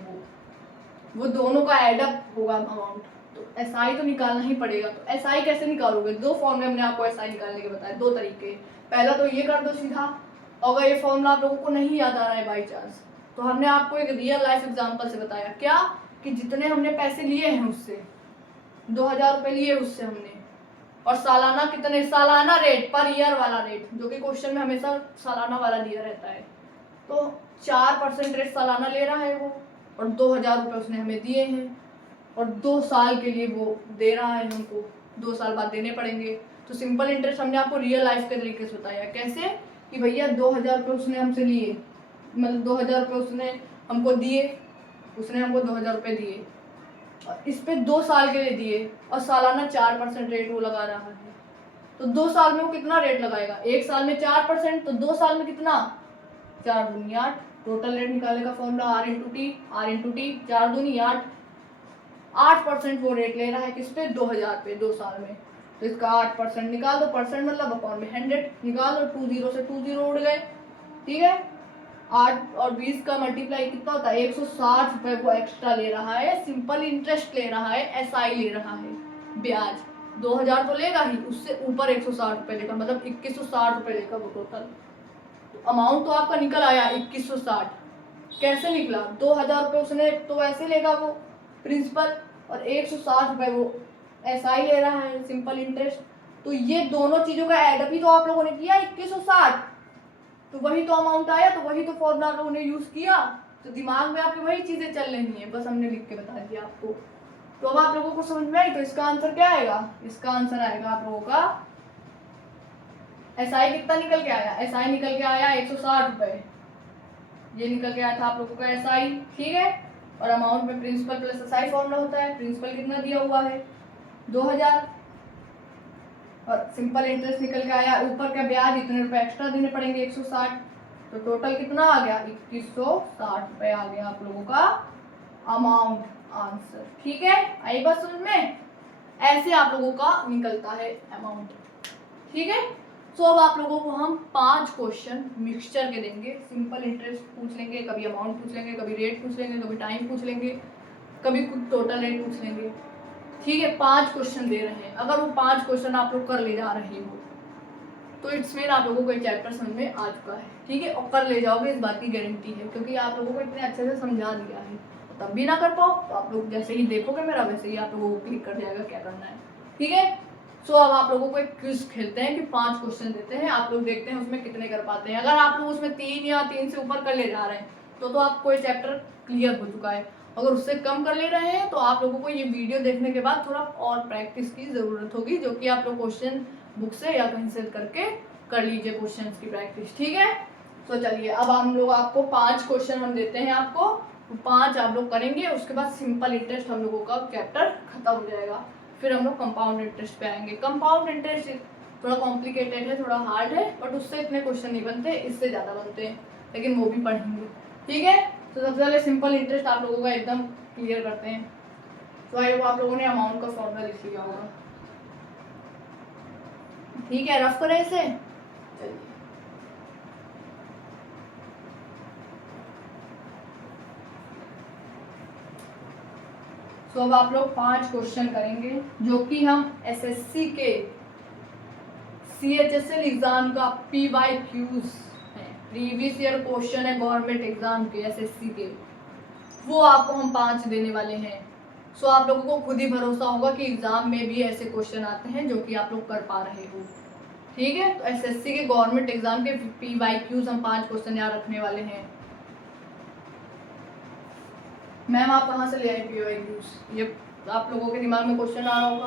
वो दोनों का एडअप होगा अमाउंट। तो एसआई तो निकालना ही पड़ेगा। तो एसआई कैसे निकालोगे? 2 फॉर्मूले हमने आपको एसआई निकालने के बताए, 2 तरीके। पहला तो ये कर दो सीधा, अगर ये फॉर्मूला आप लोगों को नहीं याद आ रहा है बाई चांस, तो हमने आपको एक रियल लाइफ एग्जांपल से बताया, क्या कि जितने हमने पैसे लिए हैं उससे, 2000 रुपये लिए उससे हमने, और सालाना कितने, सालाना रेट पर ईयर वाला रेट, जो कि क्वेश्चन में हमेशा सालाना वाला दिया रहता है, तो 4% रेट सालाना ले रहा है वो, और 2000 रुपये उसने हमें दिए हैं, और 2 साल के लिए वो दे रहा है हमको, 2 साल बाद देने पड़ेंगे। तो सिंपल इंटरेस्ट हमने आपको रियल लाइफ के तरीके से बताया, कैसे कि भैया 2000 रुपये उसने हमसे लिए, मतलब 2000 रुपये उसने हमको दिए, उसने हमको 2000 रुपये दिए, और इस पे 2 साल के लिए दिए, और सालाना 4% रेट वो लगा रहा है। तो 2 साल में वो कितना रेट लगाएगा? 1 साल में 4%, तो 2 साल में कितना? 4 दूनी 8। टोटल रेट निकालने का फॉर्मूला R इंटू टी, 4 दूनी 8। 8% वो रेट ले रहा है किस पे? 2000 पे, 2 साल में। तो इसका 8% निकाल दो, परसेंट मतलब अपॉन में 100 निकाल दो, 2 0 से 2 0 उड़ गए। ठीक है, 8 और 20 का मल्टीप्लाई कितना होता है? 160 रुपये वो एक्स्ट्रा ले रहा है, सिंपल इंटरेस्ट ले रहा है, एसआई ले रहा है, ब्याज 2000 तो लेगा ही, उससे ऊपर 160 रुपये लेगा, मतलब 2160 रुपये लेगा वो टोटल। अमाउंट तो आपका निकल आया 2160। कैसे निकला? 2000 रुपये उसने तो ऐसे लेगा वो प्रिंसिपल, और 160 रुपये वो एसआई ले रहा है, सिंपल इंटरेस्ट। तो ये दोनों चीज़ों का एडअप ही तो आप लोगों ने किया 2160, तो वही तो अमाउंट आया, तो वही तो फॉर्मूला आप लोगों ने यूज़ किया। तो दिमाग में आपके वही चीज़ें चल रही हैं, बस हमने लिख के बता दिया आपको। तो अब आप लोगों को समझ में आई? तो इसका आंसर क्या आएगा? इसका आंसर आएगा आप लोगों का एसआई कितना निकल के आया? एसआई निकल के आया 160 रुपये, ये निकल के आया था आप लोगों का एसआई। ठीक है, और अमाउंट में प्रिंसिपल प्लस एसआई फॉर्मूला होता है। प्रिंसिपल कितना दिया हुआ है? 2000, और सिंपल इंटरेस्ट निकल के आया, ऊपर का ब्याज इतने रुपए एक्स्ट्रा देने पड़ेंगे 160, तो टोटल कितना आ गया? 2160 रुपये आ गया आप लोगों का अमाउंट आंसर। ठीक है, आई बात समझ में? ऐसे आप लोगों का निकलता है अमाउंट। ठीक है, तो अब आप लोगों को हम 5 क्वेश्चन मिक्सचर के देंगे। सिंपल इंटरेस्ट पूछ लेंगे, कभी अमाउंट पूछ लेंगे, कभी रेट पूछ लेंगे, कभी टाइम पूछ लेंगे, कभी कुछ टोटल रेट पूछ लेंगे। ठीक है, 5 क्वेश्चन दे रहे हैं। अगर वो 5 क्वेश्चन आप लोग कर ले जा रहे हो तो इट्स मीन आप लोगों को एक चैप्टर समझ में आ चुका है। ठीक है, और कर ले जाओगे, इस बात की गारंटी है, क्योंकि आप लोगों को इतने अच्छे से समझा दिया है। तब भी ना कर पाओ तो आप लोग जैसे ही देखोगे मेरा, वैसे ही आप लोगों को क्लिक कर जाएगा क्या करना है। ठीक है, सो अब आप लोगों को एक क्विज खेलते हैं कि 5 क्वेश्चन देते हैं, आप लोग देखते हैं उसमें कितने कर पाते हैं। अगर आप लोग उसमें 3 या 3 से ऊपर कर ले जा रहे हैं तो आपको ये चैप्टर क्लियर हो चुका है। अगर उससे कम कर ले रहे हैं तो आप लोगों को ये वीडियो देखने के बाद थोड़ा और प्रैक्टिस की ज़रूरत होगी, जो कि आप लोग क्वेश्चन बुक से या कहीं से करके कर लीजिए क्वेश्चन की प्रैक्टिस, ठीक है। तो चलिए अब हम लोग आपको 5 क्वेश्चन हम देते हैं आपको, 5 आप लोग करेंगे, उसके बाद सिंपल इंटरेस्ट हम लोगों का चैप्टर खत्म हो जाएगा। फिर हम लोग कंपाउंड इंटरेस्ट पे आएंगे। कंपाउंड इंटरेस्ट थोड़ा कॉम्प्लिकेटेड है, थोड़ा हार्ड है, बट उससे इतने क्वेश्चन नहीं बनते, इससे ज़्यादा बनते हैं, लेकिन वो भी पढ़ेंगे, ठीक है। तो सबसे पहले सिंपल इंटरेस्ट आप लोगों का एकदम क्लियर करते हैं। तो आई होप आप लोगों ने अमाउंट का फॉर्मूला लिख लिया होगा, ठीक है। रफ करें इसे, चलिए। तो अब आप लोग 5 क्वेश्चन करेंगे जो कि हम एसएससी के CHSL एग्जाम का PYQs है, प्रीवियस ईयर क्वेश्चन है गवर्नमेंट एग्जाम के एसएससी के, वो आपको हम 5 देने वाले हैं। सो आप लोगों को खुद ही भरोसा होगा कि एग्जाम में भी ऐसे क्वेश्चन आते हैं जो कि आप लोग कर पा रहे हो, ठीक है। तो एसएससी के गवर्नमेंट एग्जाम के PYQs हम 5 क्वेश्चन यहाँ रखने वाले हैं। मैम आप कहाँ से ले आए PYQs? ये आप लोगों के दिमाग में क्वेश्चन आ रहा होगा।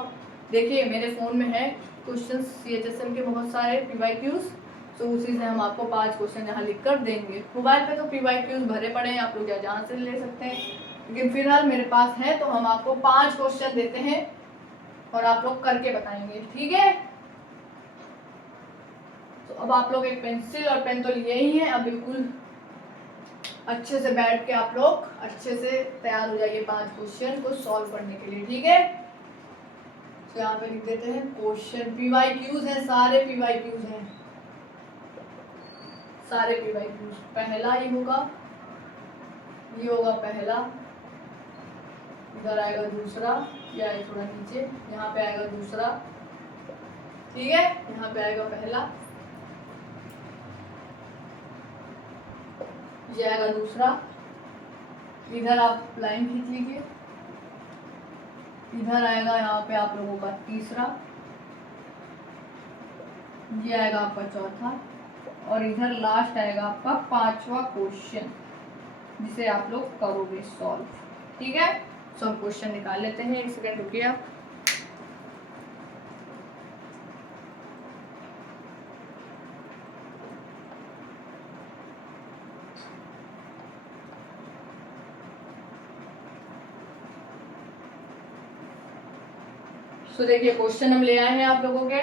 देखिए मेरे फ़ोन में है क्वेश्चन CHSL के बहुत सारे PYQs, तो उसी से हम आपको 5 क्वेश्चन यहाँ लिख कर देंगे। मोबाइल पे तो PYQs भरे पड़े हैं, आप लोग जहाँ से ले सकते हैं, लेकिन फिलहाल मेरे पास है, तो हम आपको 5 क्वेश्चन देते हैं और आप लोग करके बताएंगे, ठीक है। तो अब आप लोग एक पेंसिल और पेन तो लिए ही हैं, अब बिल्कुल अच्छे से बैठ के आप लोग अच्छे से तैयार हो जाइए 5 क्वेश्चन को सॉल्व करने के लिए, ठीक है। तो यहाँ पे लिख देते हैं क्वेश्चन, PYQs हैं, सारे PYQs हैं, सारे PYQs। पहला ये होगा पहला, इधर आएगा दूसरा, या थोड़ा नीचे, यहाँ पे आएगा दूसरा, ठीक है। यहाँ पे आएगा पहला, ये आएगा दूसरा, इधर आप लाइन खींच लीजिए, इधर आएगा यहाँ पे आप लोगों का तीसरा, ये आएगा आपका चौथा, और इधर लास्ट आएगा आपका 5वां क्वेश्चन, जिसे आप लोग करोगे सॉल्व, ठीक है। सब क्वेश्चन निकाल लेते हैं, 1 सेकंड रुकिए आप। तो देखिए क्वेश्चन हम ले आए हैं आप लोगों के,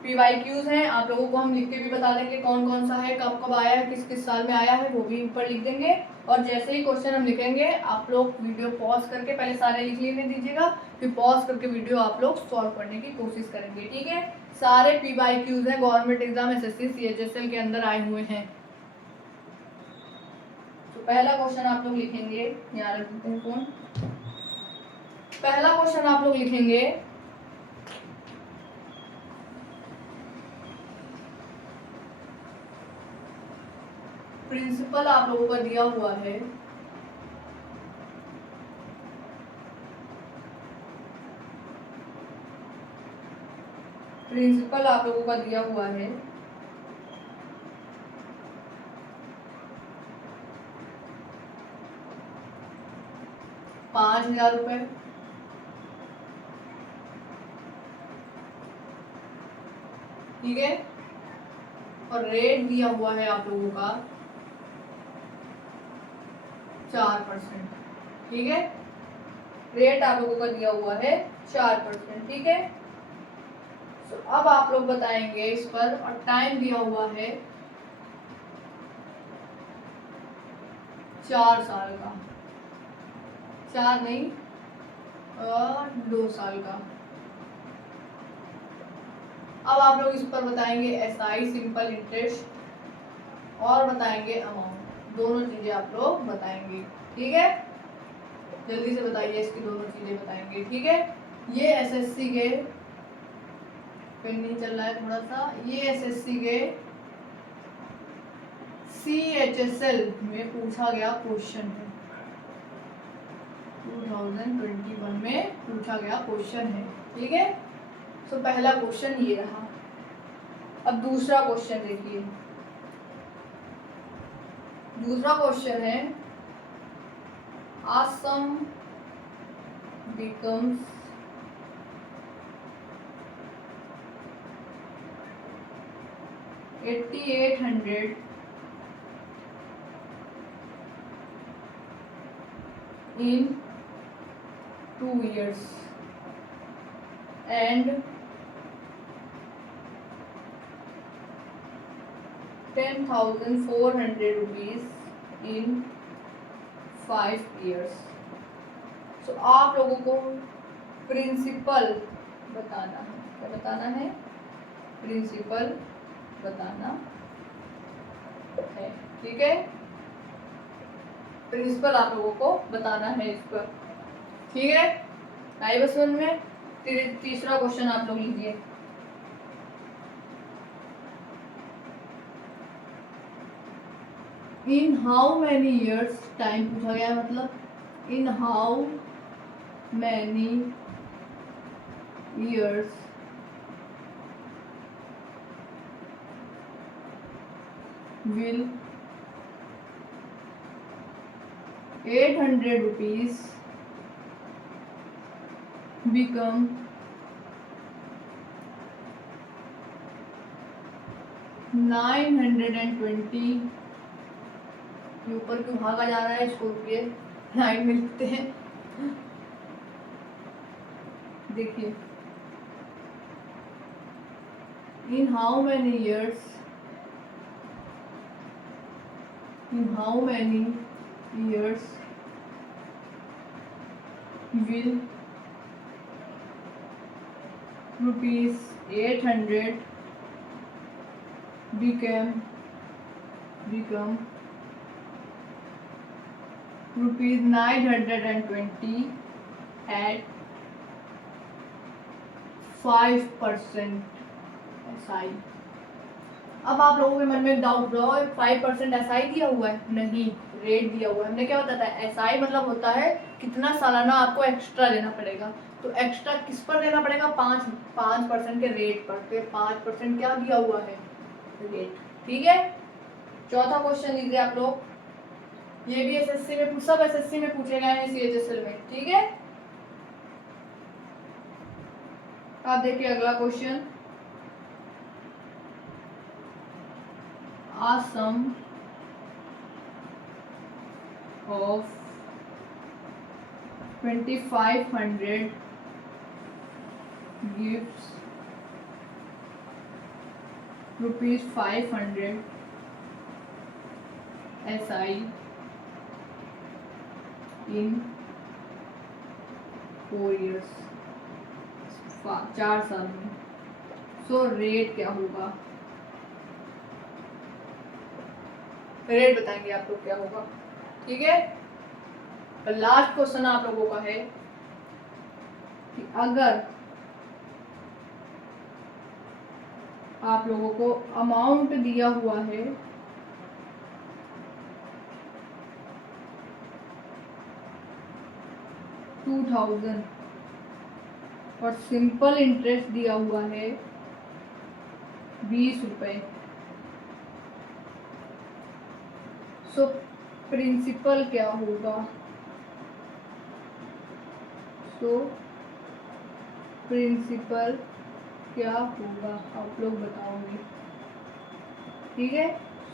PYQs हैं, आप लोगों को हम लिख के भी बता देंगे कौन कौन सा है, कब कब आया है, किस किस साल में आया है, वो भी ऊपर लिख देंगे। और जैसे ही क्वेश्चन हम लिखेंगे आप लोग वीडियो पॉज करके पहले सारे लिख लेने दीजिएगा, फिर पॉज करके वीडियो आप लोग सॉल्व करने की कोशिश करेंगे, ठीक है। सारे PYQs हैं, गवर्नमेंट एग्जाम SSC CHSL के अंदर आए हुए हैं। तो पहला क्वेश्चन आप लोग लिखेंगे, यहाँ रख देते हैं फोन। पहला क्वेश्चन आप लोग लिखेंगे, प्रिंसिपल आप लोगों का दिया हुआ है, प्रिंसिपल आप लोगों का दिया हुआ है 5,000 रुपये, ठीक है। और रेट दिया हुआ है आप लोगों का 4%, ठीक है। रेट आप लोगों का दिया हुआ है 4%, ठीक है। तो अब आप लोग बताएंगे इस पर, और टाइम दिया हुआ है 4 साल का, 4 नहीं 2 साल का। अब आप लोग इस पर बताएंगे SI सिंपल इंटरेस्ट, और बताएंगे अमाउंट, दोनों चीजें आप लोग बताएंगे, ठीक है। जल्दी से बताइए, इसकी दोनों चीजें बताएंगे, ठीक है। ये SSC के, पेन नहीं चल रहा है थोड़ा सा, ये SSC के CHSL में पूछा गया क्वेश्चन है, 2021 में पूछा गया क्वेश्चन है, ठीक है। तो पहला क्वेश्चन ये रहा। अब दूसरा क्वेश्चन देखिए, दूसरा क्वेश्चन है a sum becomes $8,800 in 2 years and 10,400 rupees in 5 years। तो आप लोगों को प्रिंसिपल बताना है। क्या बताना है? प्रिंसिपल बताना है। ठीक है, प्रिंसिपल आप लोगों को बताना है इस पर। ठीक है, आई बस वन में तीसरा क्वेश्चन आप लोग लीजिए। In how many years, time पूछा गया है, मतलब in how many years will 800 rupees become 920। ऊपर क्यों भागा जा रहा है, इसको रुकिए, लाइन में लिखते हैं। देखिए, in how many years, in how many years will rupees 800 become rupees 920 at 5% SI। अब आप लोगों के मन में डाउट रहा है, 5% SI दिया हुआ है? नहीं, रेट दिया हुआ है। हमने क्या बताया था, SI मतलब होता है कितना सालाना आपको एक्स्ट्रा देना पड़ेगा। तो एक्स्ट्रा किस पर देना पड़ेगा? 5% के रेट पर। तो 5% क्या दिया हुआ है? रेट। ठीक है, चौथा क्वेश्चन लीजिए आप लोग। ये भी SSC में, सब SSC में पूछे गए हैं, CHSL में। ठीक है, आप देखिए अगला question. A sum of 2,500 gives rupees 500 SI in 4 years, 4 साल में। सो रेट क्या होगा? रेट बताएंगे आप लोग क्या होगा। ठीक है, तो लास्ट क्वेश्चन आप लोगों का है कि अगर आप लोगों को अमाउंट दिया हुआ है 2000 और सिंपल इंटरेस्ट दिया हुआ है 20 रुपए, सो प्रिंसिपल क्या होगा? सो प्रिंसिपल क्या होगा आप लोग बताओगे। ठीक है,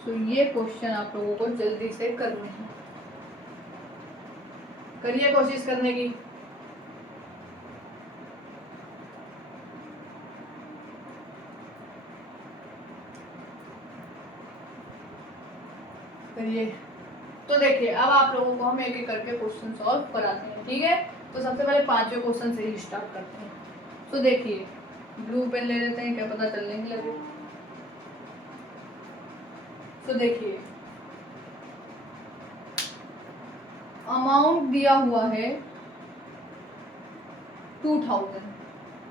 सो ये क्वेश्चन आप लोगों को जल्दी से करने हैं, करिए कोशिश करने की। करिए। तो देखिए, अब आप लोगों को हम एक एक करके क्वेश्चन सॉल्व कराते हैं। ठीक है, तो सबसे पहले 5वें क्वेश्चन से ही स्टार्ट करते हैं। तो देखिए, ब्लू पेन ले लेते हैं, क्या पता चलने ही लगे। तो देखिए, अमाउंट दिया हुआ है 2000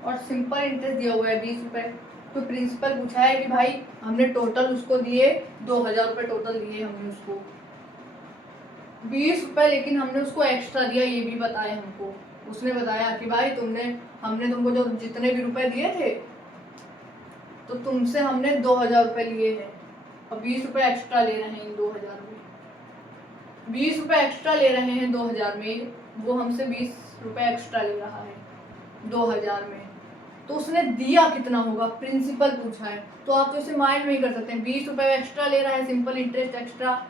और सिंपल इंटरेस्ट दिया हुआ है 20 रुपए। तो प्रिंसिपल पूछा है कि भाई हमने टोटल उसको दिए 2000 रुपये, टोटल दिए हमने उसको 20 रुपए, लेकिन हमने उसको एक्स्ट्रा दिया, ये भी बताए हमको। उसने बताया कि भाई हमने तुमको जो जितने भी रुपए दिए थे तो तुमसे हमने 2000 रुपये लिए हैं और 20 रुपये एक्स्ट्रा ले रहे हैं इन 2000 में। 20 रुपये एक्स्ट्रा ले रहे हैं 2000 में, वो हमसे 20 रुपये एक्स्ट्रा ले रहा है 2000 में, तो उसने दिया कितना होगा, प्रिंसिपल पूछा है। तो आप तो इसे माइंड में ही कर सकते हैं, 20 रुपये एक्स्ट्रा ले रहा है, सिंपल इंटरेस्ट एक्स्ट्रा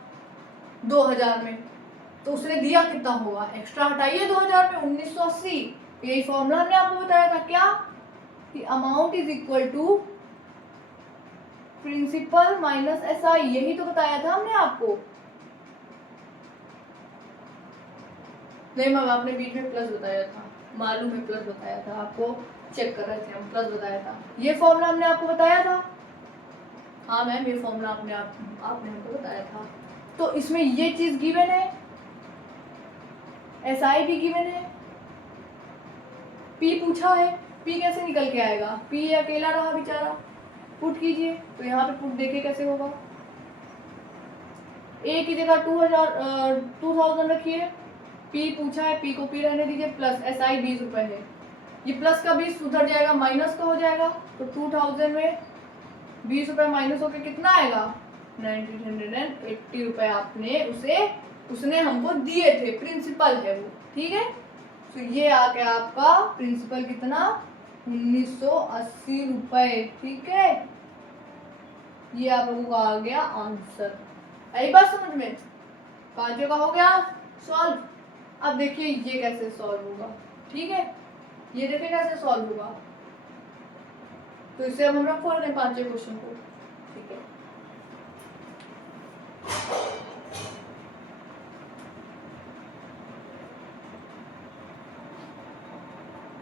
2000 में, तो उसने दिया कितना होगा, एक्स्ट्रा हटाइए 2000 में 1980। यही फॉर्मूला हमने आपको बताया था क्या, कि amount is equal to principal minus SI, यही तो बताया था हमने आपको। नहीं मैम, आपने बीच में प्लस बताया था, मालूम है प्लस बताया था आपको, चेक कर रहे थे हम, प्लस बताया था। ये फॉर्मूला हमने आपको बताया था, हाँ मैम ये फॉर्मूला आपने हमको बताया था। तो इसमें ये चीज गिवन है, एसआई भी गिवन है, पी पूछा है, पी कैसे निकल के आएगा, पी अकेला रहा बेचारा, पुट कीजिए, तो यहाँ पे पुट देखिए कैसे होगा, ए की जगह 2000 रखिए, पी पूछा है, पी को पी रहने दीजिए, प्लस एसआई 20 रुपए है, ये प्लस का 20 उधर जाएगा, माइनस का हो जाएगा, तो 2000 में 20 रुपए माइनस होकर कितना आएगा, 1980 रुपए आपने उसने हमको दिए थे, प्रिंसिपल है वो, ठीक है। तो ये आ गया आपका प्रिंसिपल कितना, 1980 रुपए, ठीक है। ये आप लोगों का आ गया आंसर, आई बात समझ में, पांचों का हो गया सॉल्व। अब देखिए ये कैसे सॉल्व होगा, ठीक है, ये देखिए कैसे सॉल्व होगा। तो इसे अब हम लोग खोल रहे हैं पांचों क्वेश्चन को, ठीक है।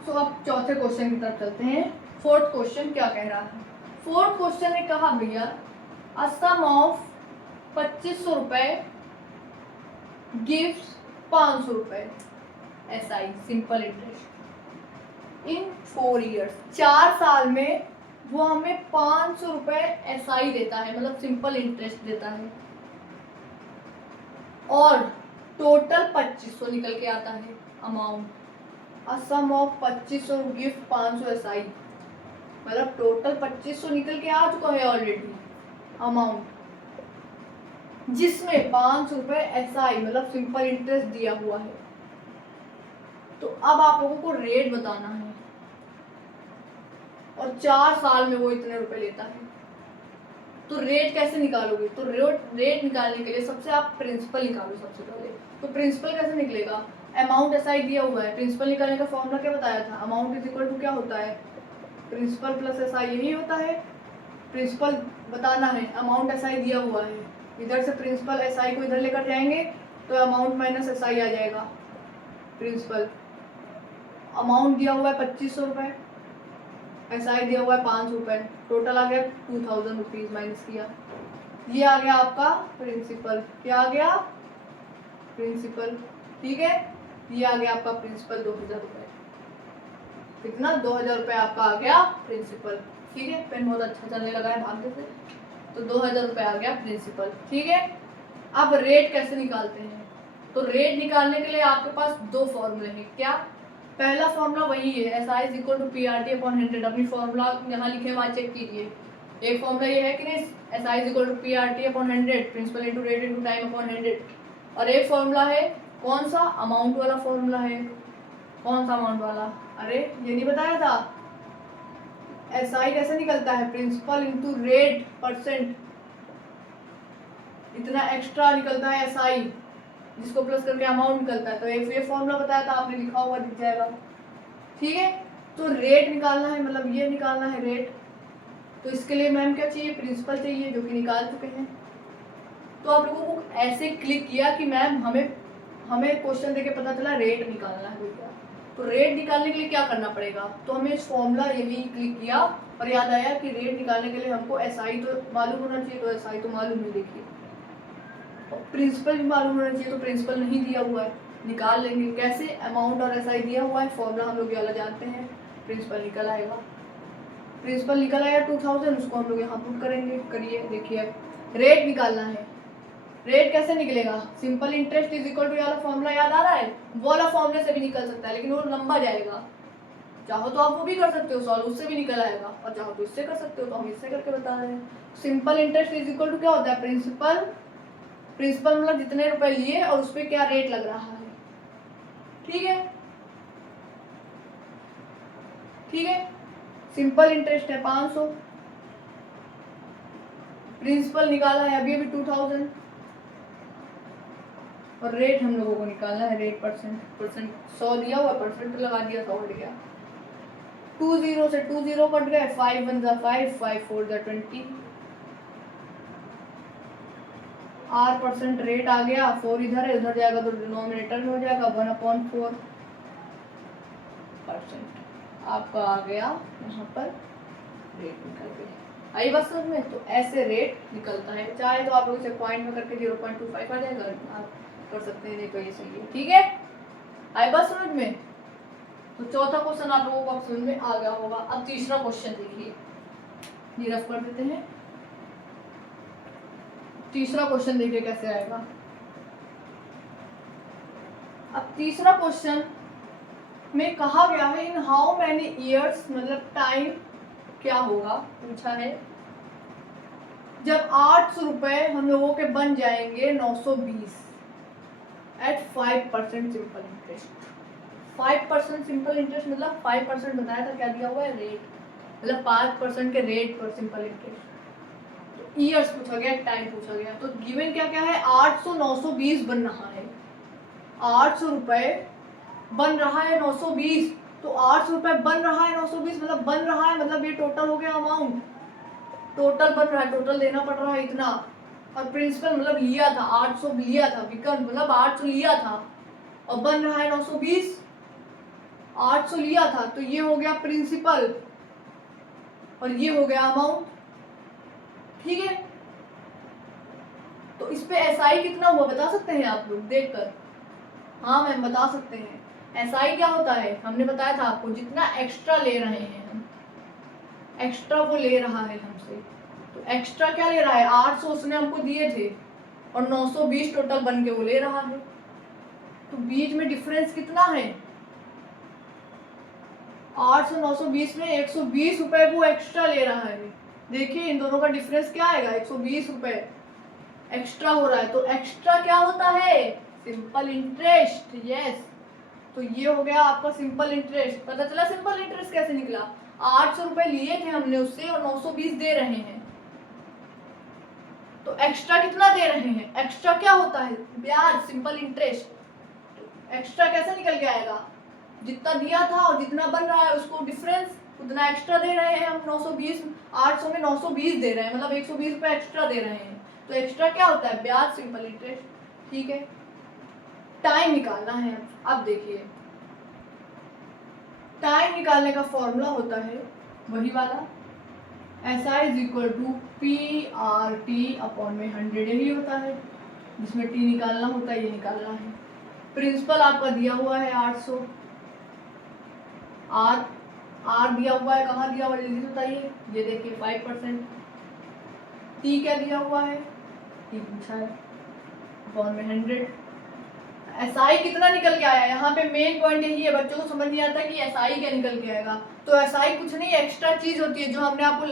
तो अब चौथे क्वेश्चन की तरफ चलते हैं। फोर्थ क्वेश्चन क्या कह रहा है, फोर्थ क्वेश्चन ने कहा भैया अ सम ऑफ 2500 रुपए गिव्स 500 रुपए SI simple interest in 4 years, 4 साल में वो हमें 500 रुपए एसआई देता है, मतलब सिंपल इंटरेस्ट देता है, और टोटल 2500 निकल के आता है amount. A sum of 2500 gift 500 SI, मतलब टोटल 2500 निकल के आ चुका है ऑलरेडी अमाउंट, जिसमें 500 रुपए एसआई मतलब सिंपल इंटरेस्ट दिया हुआ है। तो अब आप लोगों को रेट बताना है, और 4 साल में वो इतने रुपए लेता है। तो रेट कैसे निकालोगे, तो रेट निकालने के लिए सबसे आप प्रिंसिपल निकालो सबसे पहले। तो प्रिंसिपल कैसे निकलेगा, अमाउंट एसआई दिया हुआ है, प्रिंसिपल निकालने का फॉर्मूला क्या बताया था, अमाउंट इज इक्वल टू क्या होता है, प्रिंसिपल प्लस एसआई, यही होता है। प्रिंसिपल बताना है, अमाउंट एसआई दिया हुआ है, इधर से प्रिंसिपल एसआई को इधर लेकर जाएंगे तो अमाउंट माइनस एसआई आ जाएगा। प्रिंसिपल अमाउंट दिया हुआ है 2500 रुपए, एसआई दिया हुआ है 500 रुपए, टोटल आ गया 2000 रुपीज माइनस किया, ये आ गया आपका प्रिंसिपल, क्या आ गया प्रिंसिपल, ठीक है। ये आ गया आपका प्रिंसिपल 2000 रुपए, कितना 2000 रुपए आपका आ गया प्रिंसिपल, ठीक है। पेन बहुत अच्छा चलने लगा है भाग्य से, तो 2000 रुपए आ गया प्रिंसिपल, ठीक है। अब रेट कैसे निकालते हैं, तो रेट निकालने के लिए आपके पास दो फॉर्मूले हैं, क्या, पहला फॉर्मूला वही है SI is equal to PRT upon 100, अपनी फॉर्मूला यहाँ लिखे वहाँ चेक कीजिए। एक फॉर्मूला ये है कि नहीं, SI is equal to PRT upon 100, principal into rate into time upon 100, और एक फॉर्मूला है कौन सा, अमाउंट वाला फॉर्मूला है, कौन सा अमाउंट वाला, अरे ये नहीं बताया था, एसआई कैसे निकलता है, प्रिंसिपल इंटू रेट परसेंट, इतना एक्स्ट्रा निकलता है एसआई, जिसको प्लस करके अमाउंट निकलता है। तो ये फॉर्मूला बताया था आपने, लिखा हुआ दिख जाएगा, ठीक है। तो रेट निकालना है, मतलब ये निकालना है रेट, तो इसके लिए मैम क्या चाहिए, प्रिंसिपल चाहिए, जो कि निकाल चुके हैं। तो आप लोगों को ऐसे क्लिक किया कि मैम हमें क्वेश्चन देके पता चला रेट निकालना है भैया, तो रेट निकालने के लिए क्या करना पड़ेगा, तो हमें इस फॉर्मूला यही क्लिक किया और याद आया कि रेट निकालने के लिए हमको एसआई तो मालूम होना चाहिए, तो एसआई तो मालूम नहीं, देखिए प्रिंसिपल भी मालूम होना चाहिए, तो प्रिंसिपल नहीं दिया हुआ है, निकाल लेंगे कैसे, अमाउंट और एसआई दिया हुआ है, फॉर्मूला हम लोग ये वाला जानते हैं, प्रिंसिपल निकल आएगा, प्रिंसिपल निकल आया 2000, उसको हम लोग यहाँ पुट करेंगे, करिए देखिए रेट निकालना है, रेट कैसे निकलेगा? Simple interest is equal to, वाला फॉर्मूला याद आ रहा है? वो वाला फॉर्मूले से भी निकल सकता है, लेकिन वो लंबा जाएगा। चाहो तो आप वो भी कर सकते हो सॉल्व, उससे भी निकल आएगा, और चाहो तो इससे कर सकते हो, तो हम इससे करके बता रहे हैं। Simple interest is equal to क्या होता है? प्रिंसिपल मतलब जितने रुपए लिए और उस पर क्या रेट लग रहा है। ठीक है, ठीक है। सिंपल इंटरेस्ट है 500, प्रिंसिपल निकाला है अभी 2000, और रेट हम लोगों को निकालना है, रेट परसेंट 100 दिया हुआ, परसेंट लगा दिया, 100 हट गया। 20 से 20 कट गए, 5 1 जा 5, 5 4 जा 20, R परसेंट रेट आ गया, 4 इधर है, उधर जाएगा तो डिनोमिनेटर में हो जाएगा 1/4 परसेंट। आपका आ गया यहाँ पर रेट निकल गया। आई बात समझ में? तो ऐसे रेट निकलता है। चाहे तो आप लोग इसे पॉइंट में करके 0.25 आ जाएगा, आप कर सकते हैं, नहीं तो ये सही है। ठीक है, आई बात समझ में? तो चौथा क्वेश्चन आप लोगों को अब समझ में आ गया होगा। अब तीसरा क्वेश्चन देखिए, नीरफ कर देते हैं। तीसरा क्वेश्चन देखिए कैसे आएगा। अब तीसरा क्वेश्चन में कहा गया है इन हाउ मैनी ईयर्स, मतलब टाइम क्या होगा, पूछा है जब 800 रुपए हम लोगों के बन जाएंगे 920 at 5% simple interest. 5% simple interest मतलब 5% बताया था, क्या दिया हुआ है? रेट, मतलब 5% के रेट पर सिंपल इंटरेस्ट। तो ईयर्स पूछा गया, टाइम पूछा गया, तो गिवन क्या क्या है? 800 920 बन रहा है, 800 रुपए बन रहा है 920, तो 800 रुपए बन रहा है 920 मतलब बन रहा है, मतलब ये टोटल हो गया अमाउंट, टोटल बन रहा है, टोटल देना पड़ रहा है इतना। और प्रिंसिपल मतलब लिया था 800 लिया था, विकल्प मतलब 800 लिया था और बन रहा है 920, 800 लिया था, तो ये हो गया प्रिंसिपल और ये हो गया अमाउंट। ठीक है, तो इस पे एसआई कितना हुआ बता सकते हैं आप लोग देखकर? हाँ मैम बता सकते हैं। एसआई क्या होता है? हमने बताया था आपको, जितना एक्स्ट्रा ले रहे हैं हम, एक्स्ट्रा वो ले रहा है हमसे, तो एक्स्ट्रा क्या ले रहा है? 800 उसने हमको दिए थे और 920 टोटल बन के वो ले रहा है, तो बीच में डिफरेंस कितना है? 800 920 में 120 रुपए वो एक्स्ट्रा ले रहा है। देखिए इन दोनों का डिफरेंस क्या आएगा? 120 रुपए एक्स्ट्रा हो रहा है, तो एक्स्ट्रा क्या होता है? Simple interest. यस, तो ये हो गया आपका सिंपल इंटरेस्ट। पता चला सिंपल इंटरेस्ट कैसे निकला? 800 रुपए लिए थे हमने उससे और 920 दे रहे हैं, तो एक्स्ट्रा कितना दे रहे हैं? एक्स्ट्रा क्या होता है? ब्याज, सिंपल इंटरेस्ट। तो एक्स्ट्रा कैसे निकल के आएगा? जितना दिया था और जितना बन रहा है उसको डिफरेंस, उतना एक्स्ट्रा दे रहे हैं हम। 920 800 में 920 दे रहे हैं, मतलब 120 रुपए एक्स्ट्रा दे रहे हैं, तो एक्स्ट्रा क्या होता है? ब्याज, सिंपल इंटरेस्ट। ठीक है, टाइम निकालना है। अब देखिए टाइम निकालने का फॉर्मूला होता है वही वाला, SI is equal to PRT upon में 100, यही होता है, जिसमें T निकालना होता है, ये निकालना है। प्रिंसिपल आपका दिया हुआ है 800, R दिया हुआ है, कहाँ दिया हुआ है जल्दी बताइए? ये देखिए 5%। T क्या दिया हुआ है? T पूछा है, अपॉन में 100। SI कितना निकल के आया? यहाँ पे मेन पॉइंट यही है, बच्चों को समझ नहीं आता कि SI क्या निकल के आएगा। तो SI कुछ नहीं, एक्स्ट्रा चीज होती है जो हमने आपको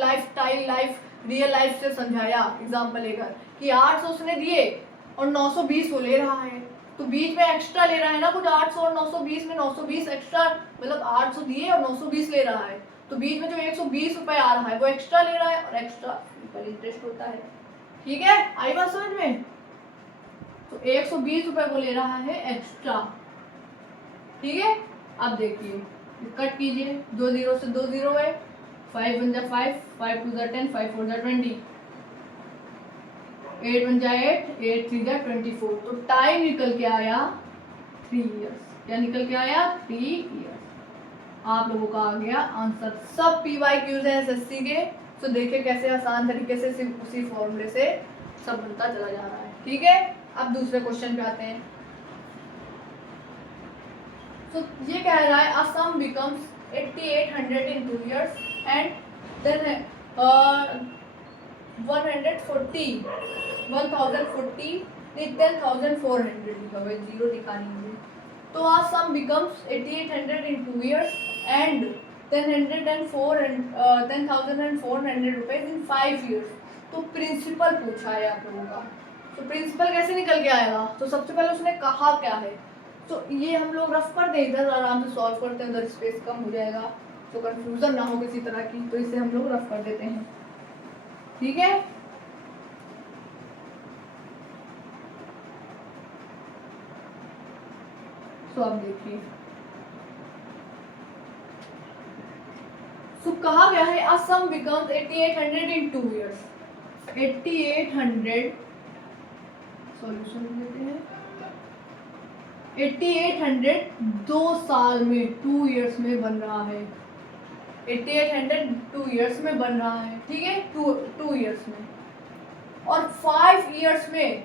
रियल लाइफ से समझाया एग्जाम्पल लेकर, कि 800 उसने दिए और 920 वो ले रहा है, तो बीच में एक्स्ट्रा ले रहा है ना कुछ। 800 और 920 में 920 एक्स्ट्रा, मतलब 800 दिए और 920 ले रहा है, तो बीच में जो 120 रुपए आ रहा है वो एक्स्ट्रा ले रहा है, और एक्स्ट्रा सिंपल इंटरेस्ट होता है। ठीक है, आई बात समझ में? तो 120 रुपए वो ले रहा है एक्स्ट्रा। ठीक है, अब देखिए कट कीजिए, 2 0 से 2 0 है, 5 1 जा 5, 5 2 जा 10, 5 4 जा 20, 8 1 जा 8, 8 3 जा 24। तो टाइम निकल के आया 3 इयर्स। क्या निकल के आया? 3 इयर्स। आप लोगों का आ गया आंसर। सब PYQs हैं SSC के, तो देखिए कैसे आसान तरीके से सिर्फ उसी फॉर्मूले से सब बनता चला जा रहा है। ठीक है, अब दूसरे क्वेश्चन पे आते हैं। तो ये कह रहा है a sum becomes 8800 in 2 years and then 1040 नहीं 10,400 लिखा हुआ है, जीरो दिखा नहीं मुझे। तो आज सम becomes 8800 in 2 years and 10,400 rupees in 5 years। तो प्रिंसिपल पूछा है आप लोगों का, तो प्रिंसिपल कैसे निकल के आएगा? तो सबसे पहले उसने कहा क्या है, तो ये हम लोग रफ कर दें, इधर आराम से सॉल्व करते हैं, उधर स्पेस कम हो जाएगा, तो कंफ्यूजन ना हो किसी तरह की, तो इसे हम लोग रफ कर देते हैं, ठीक है। तो अब देखिए, तो कहा गया है अ सम बिकम्स 8800 इन 2 years। 8800 सॉल्यूशन देते हैं, 8800 2 साल में, 2 years में बन रहा है। 8800 2 years में बन रहा है, ठीक है, 2 years में। और 5 years में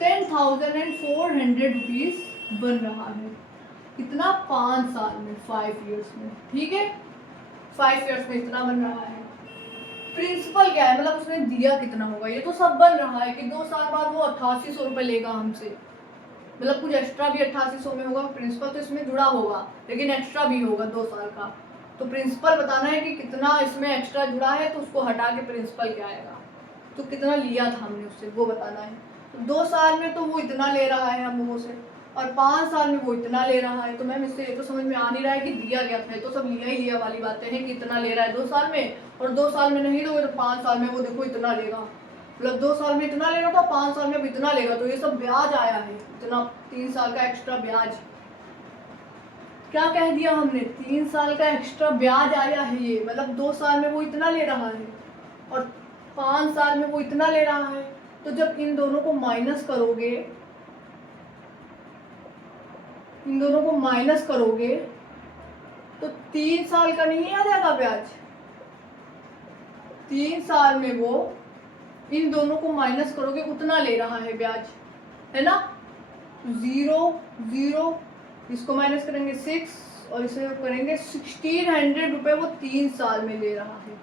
10,400 रुपीज बन रहा है। कितना? 5 साल में, 5 years में, ठीक है, 5 years में इतना बन रहा है। प्रिंसिपल क्या है, मतलब उसने दिया कितना होगा, ये तो सब बन रहा है कि 2 साल बाद वो 8800 रुपये लेगा हमसे, मतलब कुछ एक्स्ट्रा भी 8800 में होगा। प्रिंसिपल तो इसमें जुड़ा होगा, लेकिन एक्स्ट्रा भी होगा 2 साल का, तो प्रिंसिपल बताना है कि कितना इसमें एक्स्ट्रा जुड़ा है, तो उसको हटा के प्रिंसिपल क्या आएगा, तो कितना लिया था हमने उससे वो बताना है। तो 2 साल में तो वो इतना ले रहा है हम लोगों से, और 5 साल में वो इतना ले रहा है। तो मैम इससे ये तो समझ में आ नहीं रहा है कि दिया गया था, तो सब लिया ही लिया वाली बातें हैं कि इतना ले रहा है 2 साल में, और 2 साल में नहीं दोगे तो 5 साल में वो देखो इतना लेगा, मतलब 2 साल में इतना ले रहा था, 5 साल में अब इतना लेगा, तो ये सब ब्याज आया है इतना, 3 साल का एक्स्ट्रा ब्याज। क्या कह दिया हमने, 3 साल का एक्स्ट्रा ब्याज आया है ये, मतलब 2 साल में वो इतना ले रहा है और 5 साल में वो इतना ले रहा है। तो जब इन दोनों को माइनस करोगे, इन दोनों को माइनस करोगे तो 3 साल का नहीं आ जाएगा ब्याज, 3 साल में वो इन दोनों को माइनस करोगे उतना ले रहा है ब्याज, है ना। 0 0, इसको माइनस करेंगे 6 और इसे करेंगे 1600 रुपये वो 3 साल में ले रहा है,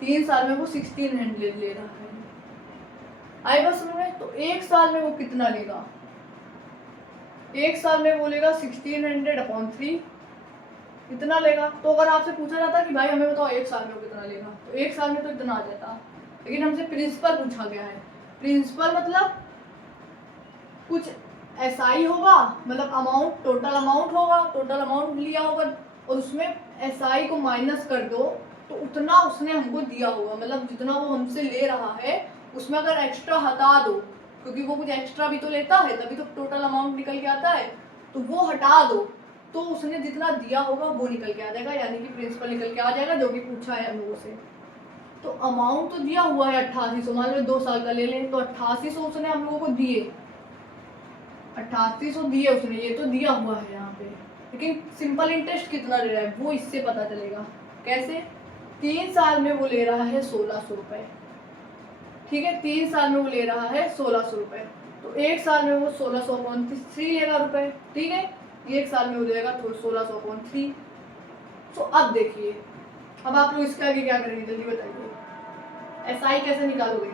3 साल में वो 1600 ले रहा है। आई बस में, तो 1 साल में वो कितना लेगा, 1 साल में वो लेगा 1600/3 इतना लेगा। तो अगर आपसे पूछा जाता कि भाई हमें बताओ 1 साल में वो कितना लेगा, तो 1 साल में तो इतना आ जाता, लेकिन हमसे प्रिंसिपल पूछा गया है। प्रिंसिपल मतलब कुछ एसआई होगा, मतलब अमाउंट, टोटल अमाउंट होगा, टोटल अमाउंट लिया होगा और उसमें एसआई को माइनस कर दो तो उतना उसने हमको दिया होगा, मतलब जितना वो हमसे ले रहा है उसमें अगर एक्स्ट्रा हटा दो, क्योंकि वो कुछ एक्स्ट्रा भी तो लेता है तभी तो टोटल अमाउंट निकल के आता है, तो वो हटा दो तो उसने जितना दिया होगा वो निकल के आ जाएगा, यानी कि प्रिंसिपल निकल के आ जाएगा, जो कि पूछा है हम लोगों से। तो अमाउंट तो दिया हुआ है 8800, मान लो 2 साल का ले लें तो 8800 उसने हम लोगों को दिए, 8800 दिए उसने, ये तो दिया हुआ है यहाँ पे, लेकिन सिंपल इंटरेस्ट कितना ले रहा है वो इससे पता चलेगा। कैसे? 3 साल में वो ले रहा है 1600 रुपये, ठीक है, 3 साल में वो ले रहा है 1600 रुपये, तो 1 साल में वो 1600/3 लेगा रुपए, ठीक है, 1 साल में हो जाएगा तो 1600/3। तो अब देखिए, अब आप लोग इसका आगे क्या करेंगे जल्दी बताइए, एसआई कैसे निकालोगे,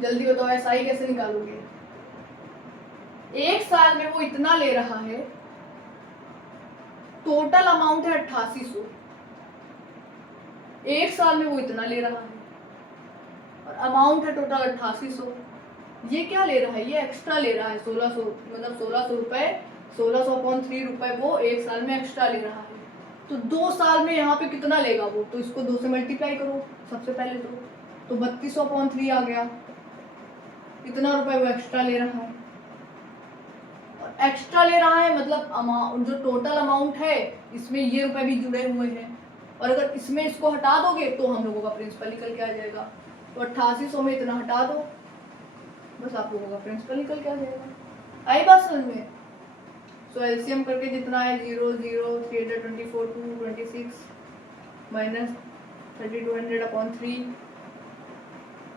जल्दी बताओ एसआई कैसे निकालोगे। 1 साल में वो इतना ले रहा है, टोटल अमाउंट है 8800, 1 साल में वो इतना ले रहा है और अमाउंट है टोटल 8800, ये क्या ले रहा है, ये एक्स्ट्रा ले रहा है 1600, मतलब 1600 रुपये, 1600/3 रुपये वो 1 साल में एक्स्ट्रा ले रहा है। तो 2 साल में यहाँ पे कितना लेगा वो, तो इसको 2 से मल्टीप्लाई करो सबसे पहले, तो 3200/3 आ गया, इतना रुपए वो एक्स्ट्रा ले रहा है। और एक्स्ट्रा ले रहा है मतलब अमाउंट, जो टोटल अमाउंट है इसमें ये रुपए भी जुड़े हुए हैं, और अगर इसमें इसको हटा दोगे तो हम लोगों का प्रिंसिपल निकल के आ जाएगा। तो 8800 में इतना हटा दो, बस आप लोगों का प्रिंसिपल निकल के आ जाएगा। आई बात समझ में? सो एलसीएम करके जितना है 0 0 324 226 माइनस 3200/3,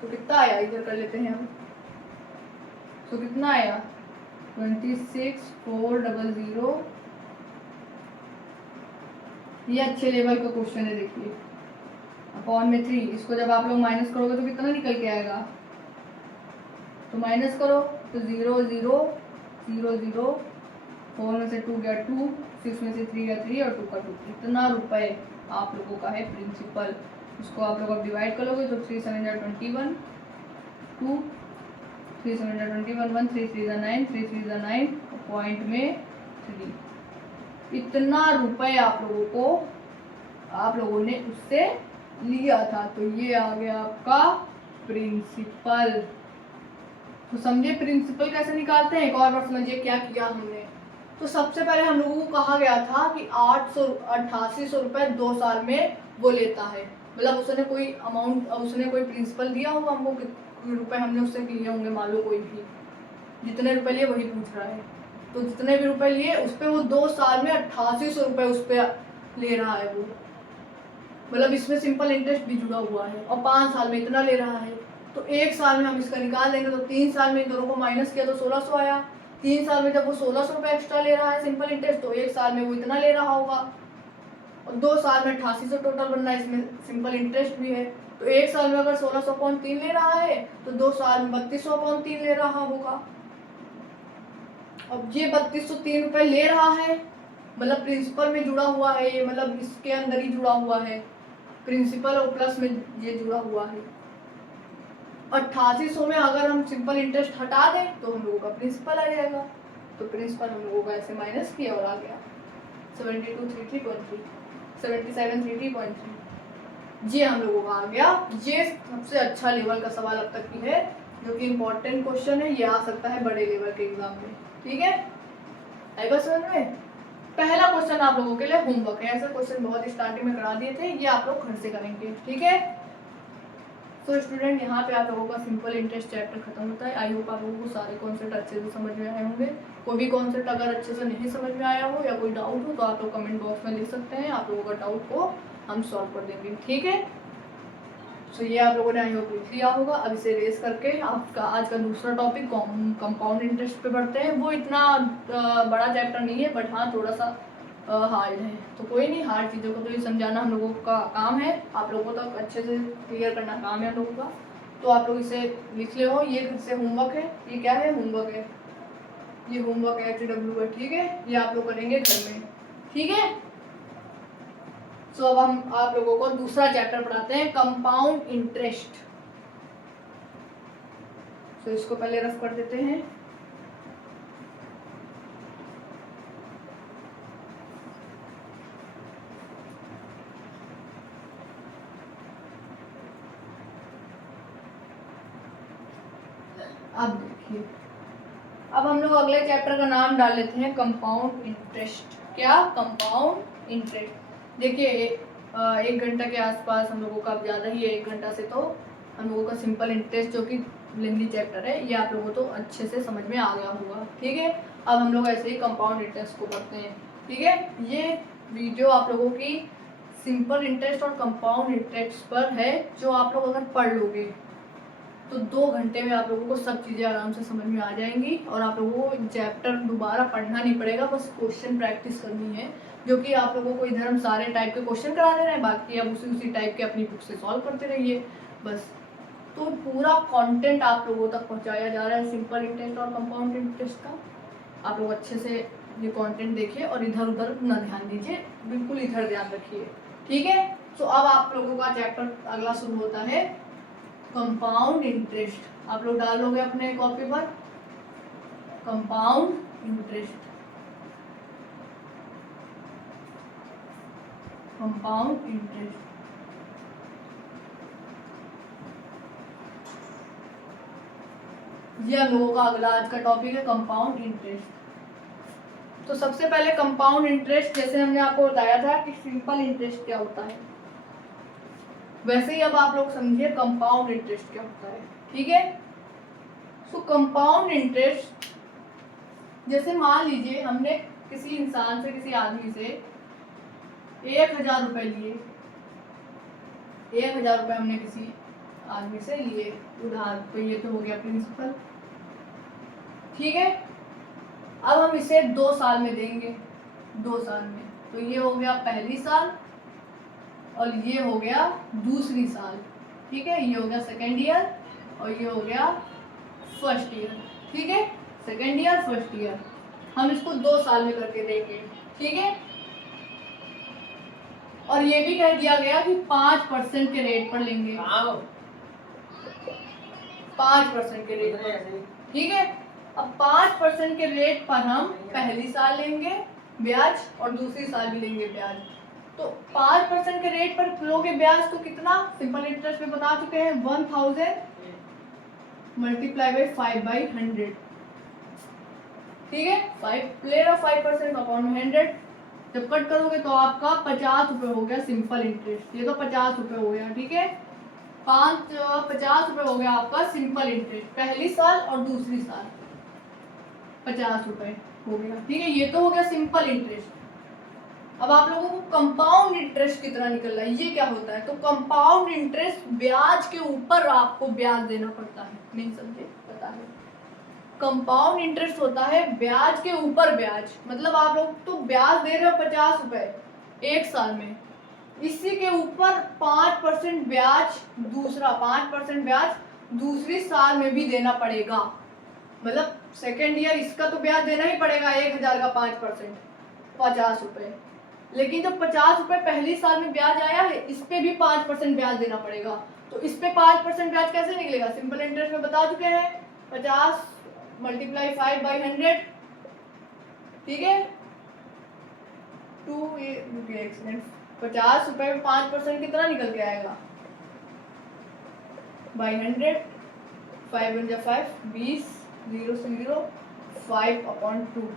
तो कितना आया, इधर कर लेते हैं हम, तो कितना आया 26,400। ये अच्छे लेवल का क्वेश्चन है, देखिए अपॉन में 3, इसको जब आप लोग माइनस करोगे तो कितना निकल के आएगा, तो माइनस करो तो 0 0 0 0, 4 में से 2 गया 2, 6 में से 3 गया 3 और 2 का 2, इतना रुपए आप लोगों का है प्रिंसिपल। इसको आप लोग अब डिवाइड करोगे तो 3 7 21, 2 3 7 21, 1 3 3 9, 3 3 9, पॉइंट में 3, इतना रुपए आप लोगों ने उससे लिया था। तो ये आ गया आपका प्रिंसिपल। तो समझे प्रिंसिपल कैसे निकालते हैं, एक और बार समझिए क्या किया हमने। तो सबसे पहले हम लोगों को कहा गया था कि 8800 रुपये 2 साल में वो लेता है, मतलब उसने कोई अमाउंट, उसने कोई प्रिंसिपल दिया होगा हमको, कितने रुपए हमने उससे लिए होंगे, मान लो कोई भी जितने रुपए लिए वही पूछ रहा है। तो जितने भी रुपए लिए उस पर वो 2 साल में 8800 रुपये उस पर ले रहा है वो, मतलब इसमें सिंपल इंटरेस्ट भी जुड़ा हुआ है, और 5 साल में इतना ले रहा है। तो 1 साल में हम इसका निकाल देंगे, तो 3 साल में इन दोनों को माइनस किया तो 1600 आया। 3 साल में जब वो 1600 रुपये एक्स्ट्रा ले रहा है सिंपल इंटरेस्ट, तो 1 साल में वो इतना ले रहा होगा, और 2 साल में 8800 टोटल बनना है, इसमें सिंपल इंटरेस्ट भी है। तो 1 साल में अगर 1600/3 ले रहा है तो 2 साल में 3200/3 ले रहा होगा। अब ये 3203 रुपये ले रहा है, मतलब प्रिंसिपल में जुड़ा हुआ है ये, मतलब इसके अंदर ही जुड़ा हुआ है, प्रिंसिपल और प्लस में ये जुड़ा हुआ है। 8800 में अगर हम सिंपल इंटरेस्ट हटा दें तो हम लोगों का प्रिंसिपल आ जाएगा। तो प्रिंसिपल हम लोगों का ऐसे माइनस किया और आ गया 7233.3, 7733.3, ये हम लोगों का आ गया। ये सबसे अच्छा लेवल का सवाल अब तक की है, जो कि इम्पोर्टेंट क्वेश्चन है, ये आ सकता है बड़े लेवल के एग्जाम में। ठीक है, आएगा समझ में। पहला क्वेश्चन आप लोगों के लिए होमवर्क है, ऐसा क्वेश्चन बहुत स्टार्टिंग में करा दिए थे, ये आप लोग घर से करेंगे। ठीक है, तो स्टूडेंट यहाँ पे आप लोगों का सिंपल इंटरेस्ट चैप्टर खत्म होता है। आई होप आप लोगों को सारे कॉन्सेप्ट अच्छे से समझ में आए होंगे। कोई भी कॉन्सेप्ट अगर अच्छे से नहीं समझ में आया हो या कोई डाउट हो तो आप लोग कमेंट बॉक्स में लिख सकते हैं, आप लोगों का डाउट को हम सॉल्व कर देंगे। ठीक है, तो ये आप लोगों ने आई होप लिख लिया होगा। अब इसे रेस करके आपका आज का दूसरा टॉपिक कंपाउंड इंटरेस्ट पे बढ़ते हैं। वो इतना बड़ा चैप्टर नहीं है, बट हाँ थोड़ा सा हार्ड है, तो कोई नहीं, हार्ड चीज़ों को तो ये समझाना हम लोगों का काम है, आप लोगों तक अच्छे से क्लियर करना काम है हम लोगों का। तो आप लोग इसे लिख ले हो, ये घर से होमवर्क है। ये क्या है, होमवर्क है, ये होमवर्क HW है। ठीक है, ये आप लोग करेंगे घर में। ठीक है, सो अब हम आप लोगों को दूसरा चैप्टर पढ़ाते हैं, कंपाउंड इंटरेस्ट। तो इसको पहले रफ कर देते हैं। अब देखिए, अब हम लोग अगले चैप्टर का नाम डाल लेते हैं कंपाउंड इंटरेस्ट। क्या, कंपाउंड इंटरेस्ट। देखिए 1 घंटा के आसपास हम लोगों का, अब ज़्यादा ही है 1 घंटा से, तो हम लोगों का सिंपल इंटरेस्ट जो कि लेंथी चैप्टर है, ये आप लोगों को तो अच्छे से समझ में आ गया होगा। ठीक है, अब हम लोग ऐसे ही कंपाउंड इंटरेस्ट को पढ़ते हैं। ठीक है, ये वीडियो आप लोगों की सिंपल इंटरेस्ट और कंपाउंड इंटरेस्ट पर है, जो आप लोग अगर पढ़ लोगे तो 2 घंटे में आप लोगों को सब चीज़ें आराम से समझ में आ जाएंगी, और आप लोगों को चैप्टर दोबारा पढ़ना नहीं पड़ेगा, बस क्वेश्चन प्रैक्टिस करनी है, जो कि आप लोगों को इधर हम सारे टाइप के क्वेश्चन करा दे रहे हैं, बाकी अब उसी टाइप के अपनी बुक से सॉल्व करते रहिए बस। तो पूरा कंटेंट आप लोगों तक पहुंचाया जा रहा है सिंपल इंटरेस्ट और कंपाउंड इंटरेस्ट का। आप लोग अच्छे से ये कंटेंट देखिए और इधर उधर ना ध्यान दीजिए, बिल्कुल इधर ध्यान रखिए। ठीक है, तो अब आप लोगों का चैप्टर अगला शुरू होता है कंपाउंड इंटरेस्ट। आप लोग डाल लोगे अपने कॉपी पर कंपाउंड इंटरेस्ट, कंपाउंड इंटरेस्ट। ये हम लोगों का अगला आज का टॉपिक है कंपाउंड इंटरेस्ट। तो सबसे पहले कंपाउंड इंटरेस्ट, जैसे हमने आपको बताया था कि सिंपल इंटरेस्ट क्या होता है, वैसे ही अब आप लोग समझिए कंपाउंड इंटरेस्ट क्या होता है। ठीक है, सो कंपाउंड इंटरेस्ट, जैसे मान लीजिए हमने किसी इंसान से, किसी आदमी से 1000 रुपये लिए, 1000 रुपये हमने किसी आदमी से लिए उधार, तो ये तो हो गया प्रिंसिपल। ठीक है, अब हम इसे 2 साल में देंगे, 2 साल में, तो ये हो गया पहली साल, और ये हो गया दूसरी साल, ठीक है। ये हो गया सेकेंड ईयर और ये हो गया फर्स्ट ईयर, ठीक है। सेकेंड ईयर फर्स्ट ईयर हम इसको 2 साल में करके देंगे, ठीक है। और ये भी कह दिया गया कि 5% के रेट पर लेंगे, 5% के रेट पर, ठीक है। अब 5% के रेट पर हम पहली साल लेंगे ब्याज और दूसरी साल भी लेंगे ब्याज। तो 5% के रेट पर लोगे ब्याज तो कितना, सिंपल इंटरेस्ट में बता चुके हैं, 1000 मल्टीप्लाई बाई 5/100, ठीक है। 5 ले रहा 5% अपॉन 100, जब कट करोगे तो आपका 50 रुपये हो गया सिंपल इंटरेस्ट। ये तो 50 रुपये हो गया, ठीक है। 50 रुपये हो गया आपका सिंपल इंटरेस्ट, पहली साल और दूसरी साल 50 रुपये हो गया, ठीक है। ये तो हो गया सिंपल इंटरेस्ट। अब आप लोगों को कंपाउंड इंटरेस्ट कितना निकल रहा है, ये क्या होता है। तो कंपाउंड इंटरेस्ट ब्याज के ऊपर आपको ब्याज देना पड़ता है, नहीं समझे, पता है। कंपाउंड इंटरेस्ट होता है ब्याज के ऊपर ब्याज, मतलब आप लोग तो ब्याज दे रहे हो 50 रुपए एक साल में, इसी के ऊपर 5% ब्याज, दूसरा 5% ब्याज दूसरी साल में भी देना पड़ेगा। मतलब सेकेंड ईयर इसका तो ब्याज देना ही पड़ेगा 1000 का 5%, 50 रुपए। लेकिन जब 50 रुपए पहली साल में ब्याज आया है, इस पे भी 5% ब्याज देना पड़ेगा। तो इस पे 5% ब्याज कैसे निकलेगा, सिंपल इंटरेस्ट में बता चुके हैं, 50 मल्टीप्लाई 5/100, ठीक है। 50 रुपए में 5% कितना निकल के आएगा, बाई 100, 5 1 5, 20, 0 से 0, 5/2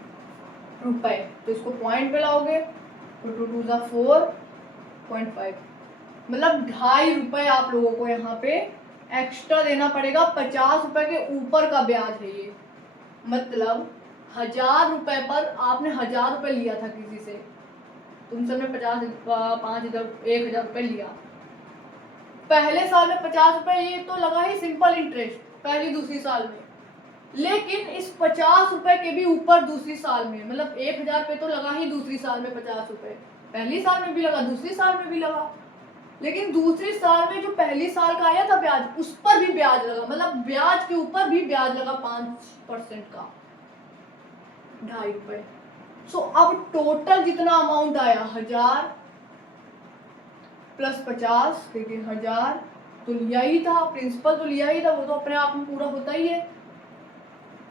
रुपए। तो इसको पॉइंट पे लाओगे तो 2 2 जा 4.5, मतलब 2.5 रुपए आप लोगों को यहाँ पे एक्स्ट्रा देना पड़ेगा। 50 रुपए के ऊपर का ब्याज है ये, मतलब 1000 रुपए पर आपने 1000 रुपए लिया था किसी से, तुमसे मैं 1000 रुपए लिया पहले साल में 50 रुपए, ये तो लगा ही सिंपल इंटरेस्ट पहली दूसरी साल में। लेकिन इस 50 रुपए के भी ऊपर दूसरी साल में, मतलब 1000 रुपए तो लगा ही दूसरी साल में, 50 रुपए पहली साल में भी लगा, दूसरी साल में भी लगा। लेकिन दूसरी साल में जो पहली साल का आया था ब्याज, उस पर भी ब्याज लगा, मतलब ब्याज के ऊपर भी ब्याज लगा 5% का, 2.5 रुपए। सो अब टोटल जितना अमाउंट आया 1000 प्लस 50, देखिए 1000 तो लिया ही था, प्रिंसिपल तो लिया ही था, वो तो अपने आप में पूरा होता ही है।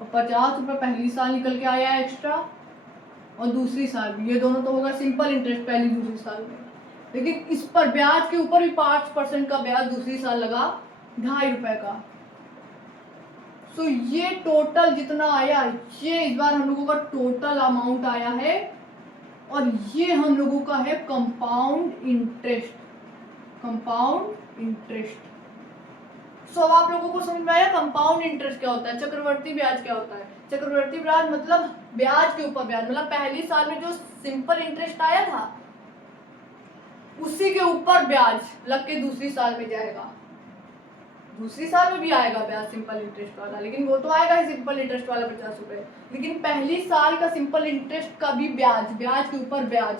और 50 रुपए पहली साल निकल के आया एक्स्ट्रा और दूसरी साल भी, ये दोनों तो होगा सिंपल इंटरेस्ट पहली दूसरी साल में। लेकिन इस पर ब्याज के ऊपर भी 5% का ब्याज दूसरी साल लगा 2.5 रुपए का। सो ये टोटल जितना आया, ये इस बार हम लोगों का टोटल अमाउंट आया है, और ये हम लोगों का है कंपाउंड इंटरेस्ट, कंपाउंड इंटरेस्ट। सो अब आप लोगों को समझ में आया कंपाउंड इंटरेस्ट क्या होता है, चक्रवर्ती ब्याज क्या होता है। चक्रवर्ती ब्याज मतलब ब्याज के ऊपर ब्याज, मतलब पहली साल में जो सिंपल इंटरेस्ट आया था उसी के ऊपर ब्याज लग के दूसरी साल में जाएगा, दूसरी साल में भी आएगा ब्याज सिंपल इंटरेस्ट वाला, लेकिन वो तो आएगा ही सिंपल इंटरेस्ट वाला 50 रुपए। लेकिन पहली साल का सिंपल इंटरेस्ट का भी ब्याज, ब्याज के ऊपर ब्याज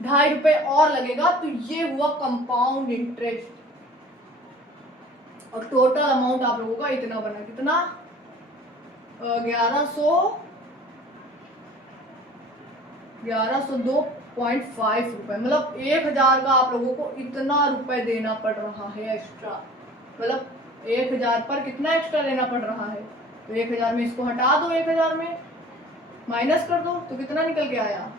2.5 रुपए और लगेगा। तो ये हुआ कंपाउंड इंटरेस्ट, और टोटल अमाउंट आप लोगों का इतना बना, कितना 1102.5 रुपए, मतलब 1000 का आप लोगों को इतना रुपए देना पड़ रहा है एक्स्ट्रा। मतलब 1000 पर कितना एक्स्ट्रा देना पड़ रहा है, तो 1000 में इसको हटा दो, 1000 में माइनस कर दो तो कितना निकल के आया,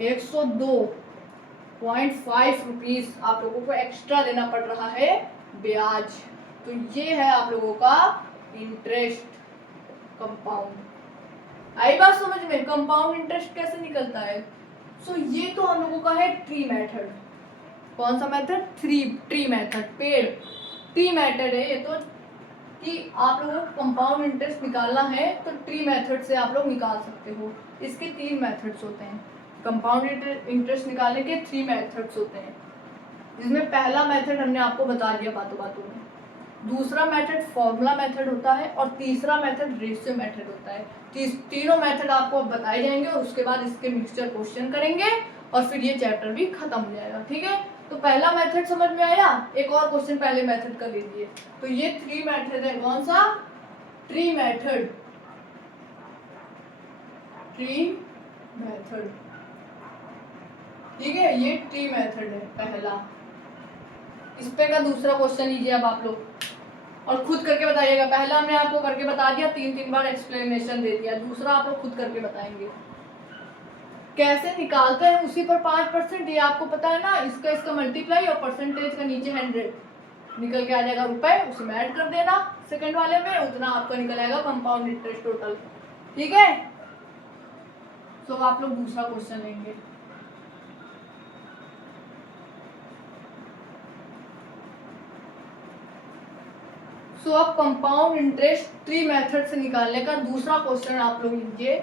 102.5 रुपीज आप लोगों को एक्स्ट्रा देना पड़ रहा है ब्याज। तो ये है आप लोगों का इंटरेस्ट कंपाउंड। आई बात समझ में, कंपाउंड इंटरेस्ट कैसे निकलता है। सो ये तो हम लोगों का है ट्री मेथड। कौन सा मेथड, ट्री मेथड, पेड़ ट्री मेथड है ये तो, कि आप लोगों को कंपाउंड इंटरेस्ट निकालना है तो ट्री मेथड से आप लोग निकाल सकते हो। इसके 3 मेथड्स होते हैं, कंपाउंड इंटरेस्ट निकालने के 3 मेथड्स होते हैं, जिसमें पहला मेथड हमने आपको बता दिया बातों बातों में, दूसरा मेथड फॉर्मूला मेथड होता है, और तीसरा मेथड रेशियो मेथड होता है। तीनों मेथड आपको बताए जाएंगे और उसके बाद इसके मिक्सचर क्वेश्चन करेंगे और फिर ये चैप्टर भी खत्म हो जाएगा। ठीक है, तो पहला मेथड समझ में आया। एक और क्वेश्चन पहले मेथड का लीजिए। तो ये ट्री मेथड है, कौन सा? Tree method, tree method. ठीक है, ये ट्री मेथड है पहला। इस पे का दूसरा क्वेश्चन लीजिए अब आप लोग और खुद करके बताइएगा। पहला हमने आपको करके बता दिया, 3 बार एक्सप्लेनेशन दे दिया। दूसरा आप लोग खुद करके बताएंगे। कैसे निकालते हैं उसी पर 5%, ये आपको पता है ना। इसका मल्टीप्लाई और परसेंटेज का नीचे 100 निकल के आ जाएगा रुपए, उसमें ऐड कर देना सेकंड वाले में, उतना आपका निकल आएगा कंपाउंड इंटरेस्ट टोटल। ठीक है, तो आप लोग दूसरा क्वेश्चन लेंगे। सो अब कंपाउंड इंटरेस्ट ट्री मेथड से निकालने का दूसरा क्वेश्चन आप लोग लीजिए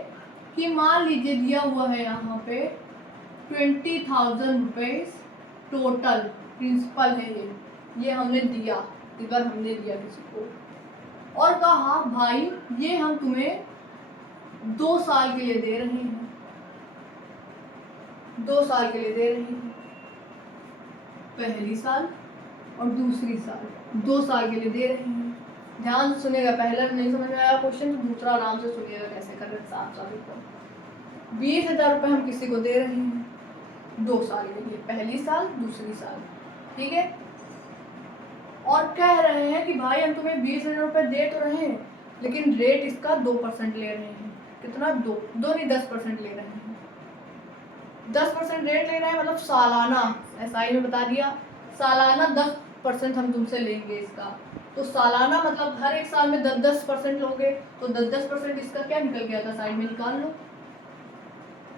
कि मान लीजिए दिया हुआ है यहाँ पे 20,000 रुपीज टोटल प्रिंसिपल है ये हमने दिया, इस बार हमने दिया किसी को और कहा भाई ये हम तुम्हें 2 साल के लिए दे रहे हैं, 2 साल के लिए दे रहे हैं, पहली साल और दूसरी साल, 2 साल के लिए दे रहे हैं। ध्यान से सुनेगा, पहला नहीं समझ में आया क्वेश्चन तो दूसरा आराम से सुनिएगा कैसे कर रहे हैं। 7 साल रुपये 20,000 रुपये हम किसी को दे रहे हैं 2 साल के लिए, पहली साल दूसरी साल। ठीक है, और कह रहे हैं कि भाई हम तुम्हें 20,000 रुपये दे तो रहे हैं लेकिन रेट इसका 2% ले रहे हैं। कितना? 2 नहीं 10% ले रहे हैं। 10% रेट ले रहे हैं मतलब सालाना, एसआई में बता दिया सालाना 10% हम तुमसे लेंगे इसका। तो सालाना मतलब हर एक साल में 10% लोगे तो 10% इसका क्या निकल गया था, साइड में निकाल लो,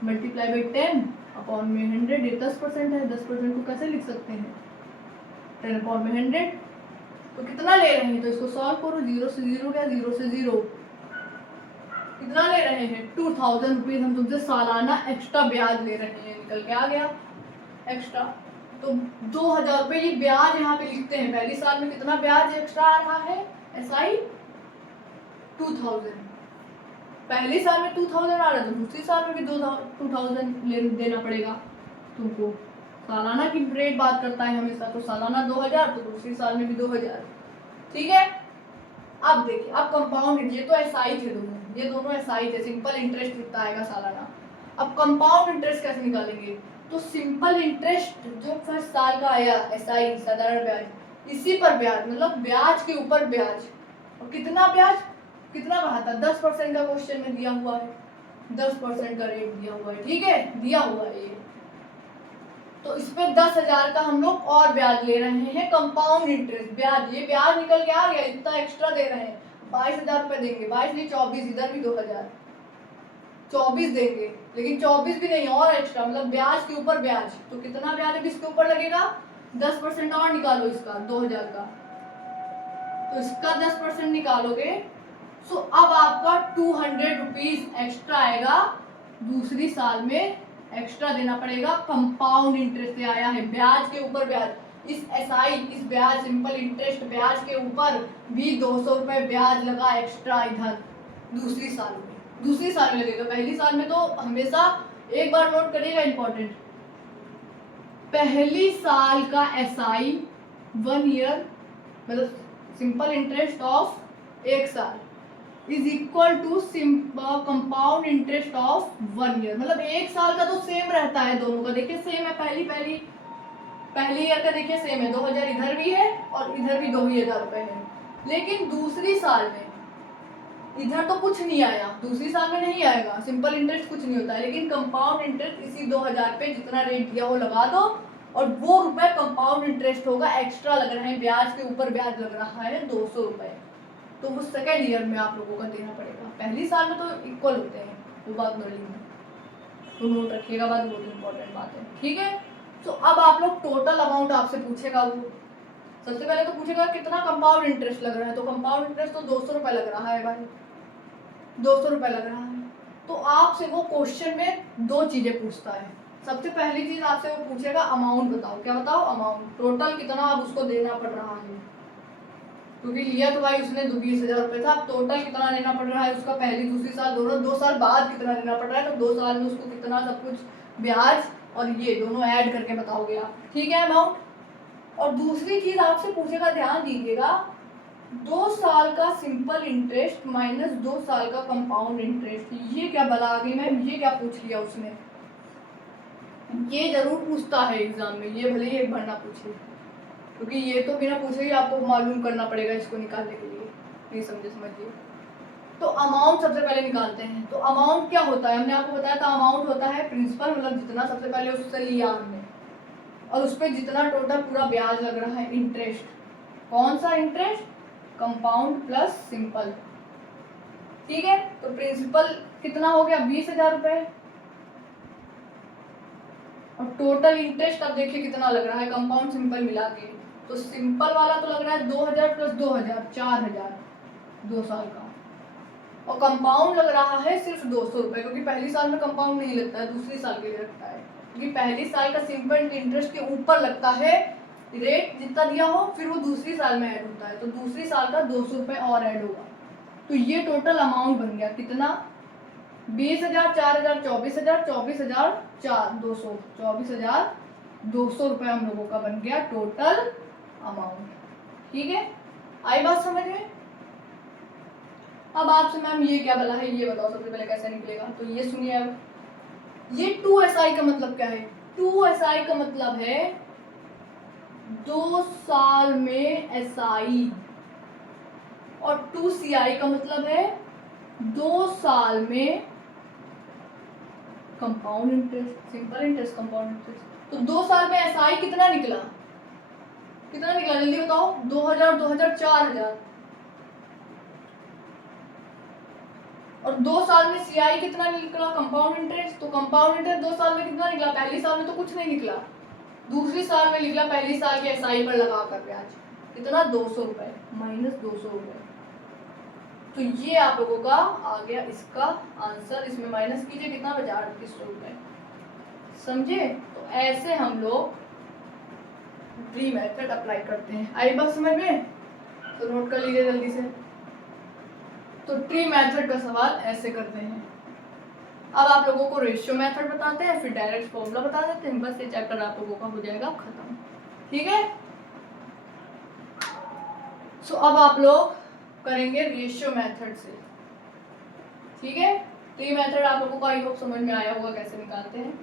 मल्टीप्लाई बाई 10 अपॉन में 100। ये 10% है, 10% को कैसे लिख सकते हैं? 10 अपॉन में 100। तो कितना ले रहे हैं? तो इसको सॉल्व करो, 0 से 0 गया, 0 से 0 कितना ले रहे हैं? 2,000 रुपीज हम तुमसे सालाना एक्स्ट्रा ब्याज ले रहे हैं, निकल के आ गया एक्स्ट्रा। तो 2,000 रुपये ये ब्याज यहाँ पे लिखते हैं। पहली साल में कितना ब्याज एक्स्ट्रा आ रहा है? एसआई 2,000। पहली साल में 2,000 आ रहा है तो दूसरी साल में भी 2,000 देना पड़ेगा तुमको। सालाना की रेट बात करता है हमेशा, तो सालाना 2,000 तो दूसरी साल में भी 2,000। ठीक है, अब देखिए, अब कंपाउंड, ये तो एसआई थे दोनों, ये दोनों एसआई थे, सिंपल इंटरेस्ट कितना आएगा सालाना। अब कंपाउंड इंटरेस्ट कैसे निकालेंगे? तो सिंपल इंटरेस्ट जो फर्स्ट साल का आया एसआई साधारण ब्याज, इसी पर ब्याज मतलब ब्याज के ऊपर ब्याज। और कितना ब्याज, कितना कहा था? 10% का क्वेश्चन में दिया हुआ है, 10% का रेट दिया हुआ है। ठीक है, दिया हुआ है ये। तो इस पे 10,000 का हम लोग और ब्याज ले रहे हैं, कंपाउंड इंटरेस्ट ब्याज। ये ब्याज निकल के आ गया, इतना एक्स्ट्रा दे रहे हैं, 22,000 रुपये देंगे। 22 नहीं 24, इधर भी 2,000, 24 देंगे। लेकिन 24 भी नहीं, और एक्स्ट्रा मतलब ब्याज के ऊपर ब्याज। तो कितना ब्याज है इसके ऊपर लगेगा? 10% और निकालो इसका 2,000 का, तो इसका 10% निकालोगे। सो अब आपका 200 रुपीज एक्स्ट्रा आएगा, दूसरी साल में एक्स्ट्रा देना पड़ेगा। कंपाउंड इंटरेस्ट से आया है, ब्याज के ऊपर ब्याज। इस एसआई, इस ब्याज सिंपल इंटरेस्ट ब्याज के ऊपर भी 200 रुपये ब्याज लगा एक्स्ट्रा इधर दूसरी साल में। दूसरी साल में लगेगा, पहली साल में तो हमेशा एक बार नोट करिएगा इंपॉर्टेंट, पहली साल का एसआई 1 ईयर मतलब सिंपल इंटरेस्ट ऑफ 1 साल is equal to compound interest of 1 year. मतलब 1 साल का तो सेम रहता है दोनों का, देखिए सेम है। पहली ईयर का देखिए सेम है, 2,000 इधर भी है और इधर भी 2,000 रुपये है। लेकिन दूसरी साल में इधर तो कुछ नहीं आया, दूसरी साल में नहीं आएगा, सिंपल इंटरेस्ट कुछ नहीं होता है। लेकिन कंपाउंड इंटरेस्ट इसी 2,000 पे जितना रेट दिया वो लगा दो और वो रुपए कंपाउंड इंटरेस्ट होगा, एक्स्ट्रा लग रहा है, ब्याज के ऊपर ब्याज लग रहा है 200 रुपये। तो वो सेकेंड ईयर में आप लोगों का देना पड़ेगा। पहली साल में तो इक्वल होते हैं, वो बात नॉलेज में तो नोट रखिएगा, बात बहुत इंपॉर्टेंट बात है। ठीक है, तो अब आप लोग टोटल अमाउंट आपसे पूछेगा। वो सबसे पहले तो पूछेगा कितना कंपाउंड इंटरेस्ट लग रहा है, तो कंपाउंड इंटरेस्ट तो 200 रुपये लग रहा है भाई, 200 रुपये लग रहा है। तो आपसे वो क्वेश्चन में 2 चीजें पूछता है। सबसे पहली चीज आपसे वो पूछेगा अमाउंट बताओ, क्या बताओ? अमाउंट, टोटल कितना अब उसको देना पड़ रहा है, क्योंकि लिया तो भाई उसने 20,000 रुपये था। अब टोटल कितना देना पड़ रहा है उसका, पहली दूसरी साल दोनों, 2 साल बाद कितना देना पड़ रहा है, तो 2 साल में उसको कितना सब कुछ ब्याज और ये दोनों ऐड करके बताओगे आप, ठीक है अमाउंट। और दूसरी चीज आपसे पूछेगा, ध्यान दीजिएगा, 2 साल का सिंपल इंटरेस्ट माइनस 2 साल का कंपाउंड इंटरेस्ट, ये क्या बला आ गई मैम, ये क्या पूछ लिया उसने, ये जरूर पूछता है एग्जाम में, ये भले ही एक बार ना पूछे, क्योंकि ये तो बिना पूछे ही आपको मालूम करना पड़ेगा इसको निकालने के लिए, नहीं समझिए। तो अमाउंट सबसे पहले निकालते हैं। तो अमाउंट क्या होता है, हमने आपको बताया था अमाउंट होता है प्रिंसिपल, मतलब जितना सबसे पहले उससे लिया हमने, और उस पर जितना टोटल पूरा ब्याज लग रहा है, इंटरेस्ट। कौन सा इंटरेस्ट, कंपाउंड प्लस सिंपल, ठीक है। तो प्रिंसिपल कितना हो गया, 20,000 रुपए, और टोटल इंटरेस्ट अब देखिए कितना लग रहा है कंपाउंड सिंपल मिला के। तो सिंपल वाला तो लग रहा है 2,000 प्लस 2,000, 4,000 2 साल का, और कंपाउंड लग रहा है सिर्फ 200 रुपए, क्योंकि पहली साल में कंपाउंड नहीं लगता है, दूसरी साल के लिए लगता है, क्योंकि पहली साल का सिंपल इंटरेस्ट के ऊपर लगता है रेट जितना दिया हो, फिर वो दूसरी साल में ऐड होता है, तो दूसरी साल का 200 रुपए और ऐड होगा। तो ये टोटल अमाउंट बन गया कितना, 20,000, 4,000, 24,000, 24,000, 200, 24,200 रुपए हम लोगों का बन गया टोटल अमाउंट, ठीक है। आई बात समझ में। अब आपसे मैम ये क्या बोला है, ये बताओ सबसे पहले कैसे निकलेगा। तो ये सुनिए, अब ये 2SI का मतलब क्या है, 2SI का मतलब है 2 साल में SI, और 2CI का मतलब है 2 साल में compound interest, simple interest, compound interest. तो 2 साल में SI कितना निकला, कितना निकला जल्दी बताओ, 2,000, 2,000, 4,000, और 2 साल में CI कितना निकला, कंपाउंड इंटरेस्ट। तो कंपाउंड इंटरेस्ट 2 साल में कितना निकला, पहली साल में तो कुछ नहीं निकला, दूसरी साल में निकला पहली साल के SI पर लगा कर ब्याज, कितना 200 रुपए माइनस 200 रुपए। तो ये आप लोगों का आ गया इसका आंसर, इसमें माइनस कीजिए कितना बचा, 3800 रुपए, समझे। तो ऐसे हम लोग ट्री मेथड अप्लाई करते हैं। आई बात समझ में, तो नोट कर लीजिए जल्दी से। तो ट्री मेथड का सवाल ऐसे करते हैं। अब आप लोगों को रेशियो मेथड बताते हैं, फिर डायरेक्ट फॉर्मूला बता देते हैं, बस ये चैप्टर आप लोगों का हो जाएगा खत्म, ठीक है। सो अब आप लोग करेंगे रेशियो मेथड से, ठीक है। ट्री मेथड आप लोगों को आई होप समझ में आया होगा कैसे निकालते हैं।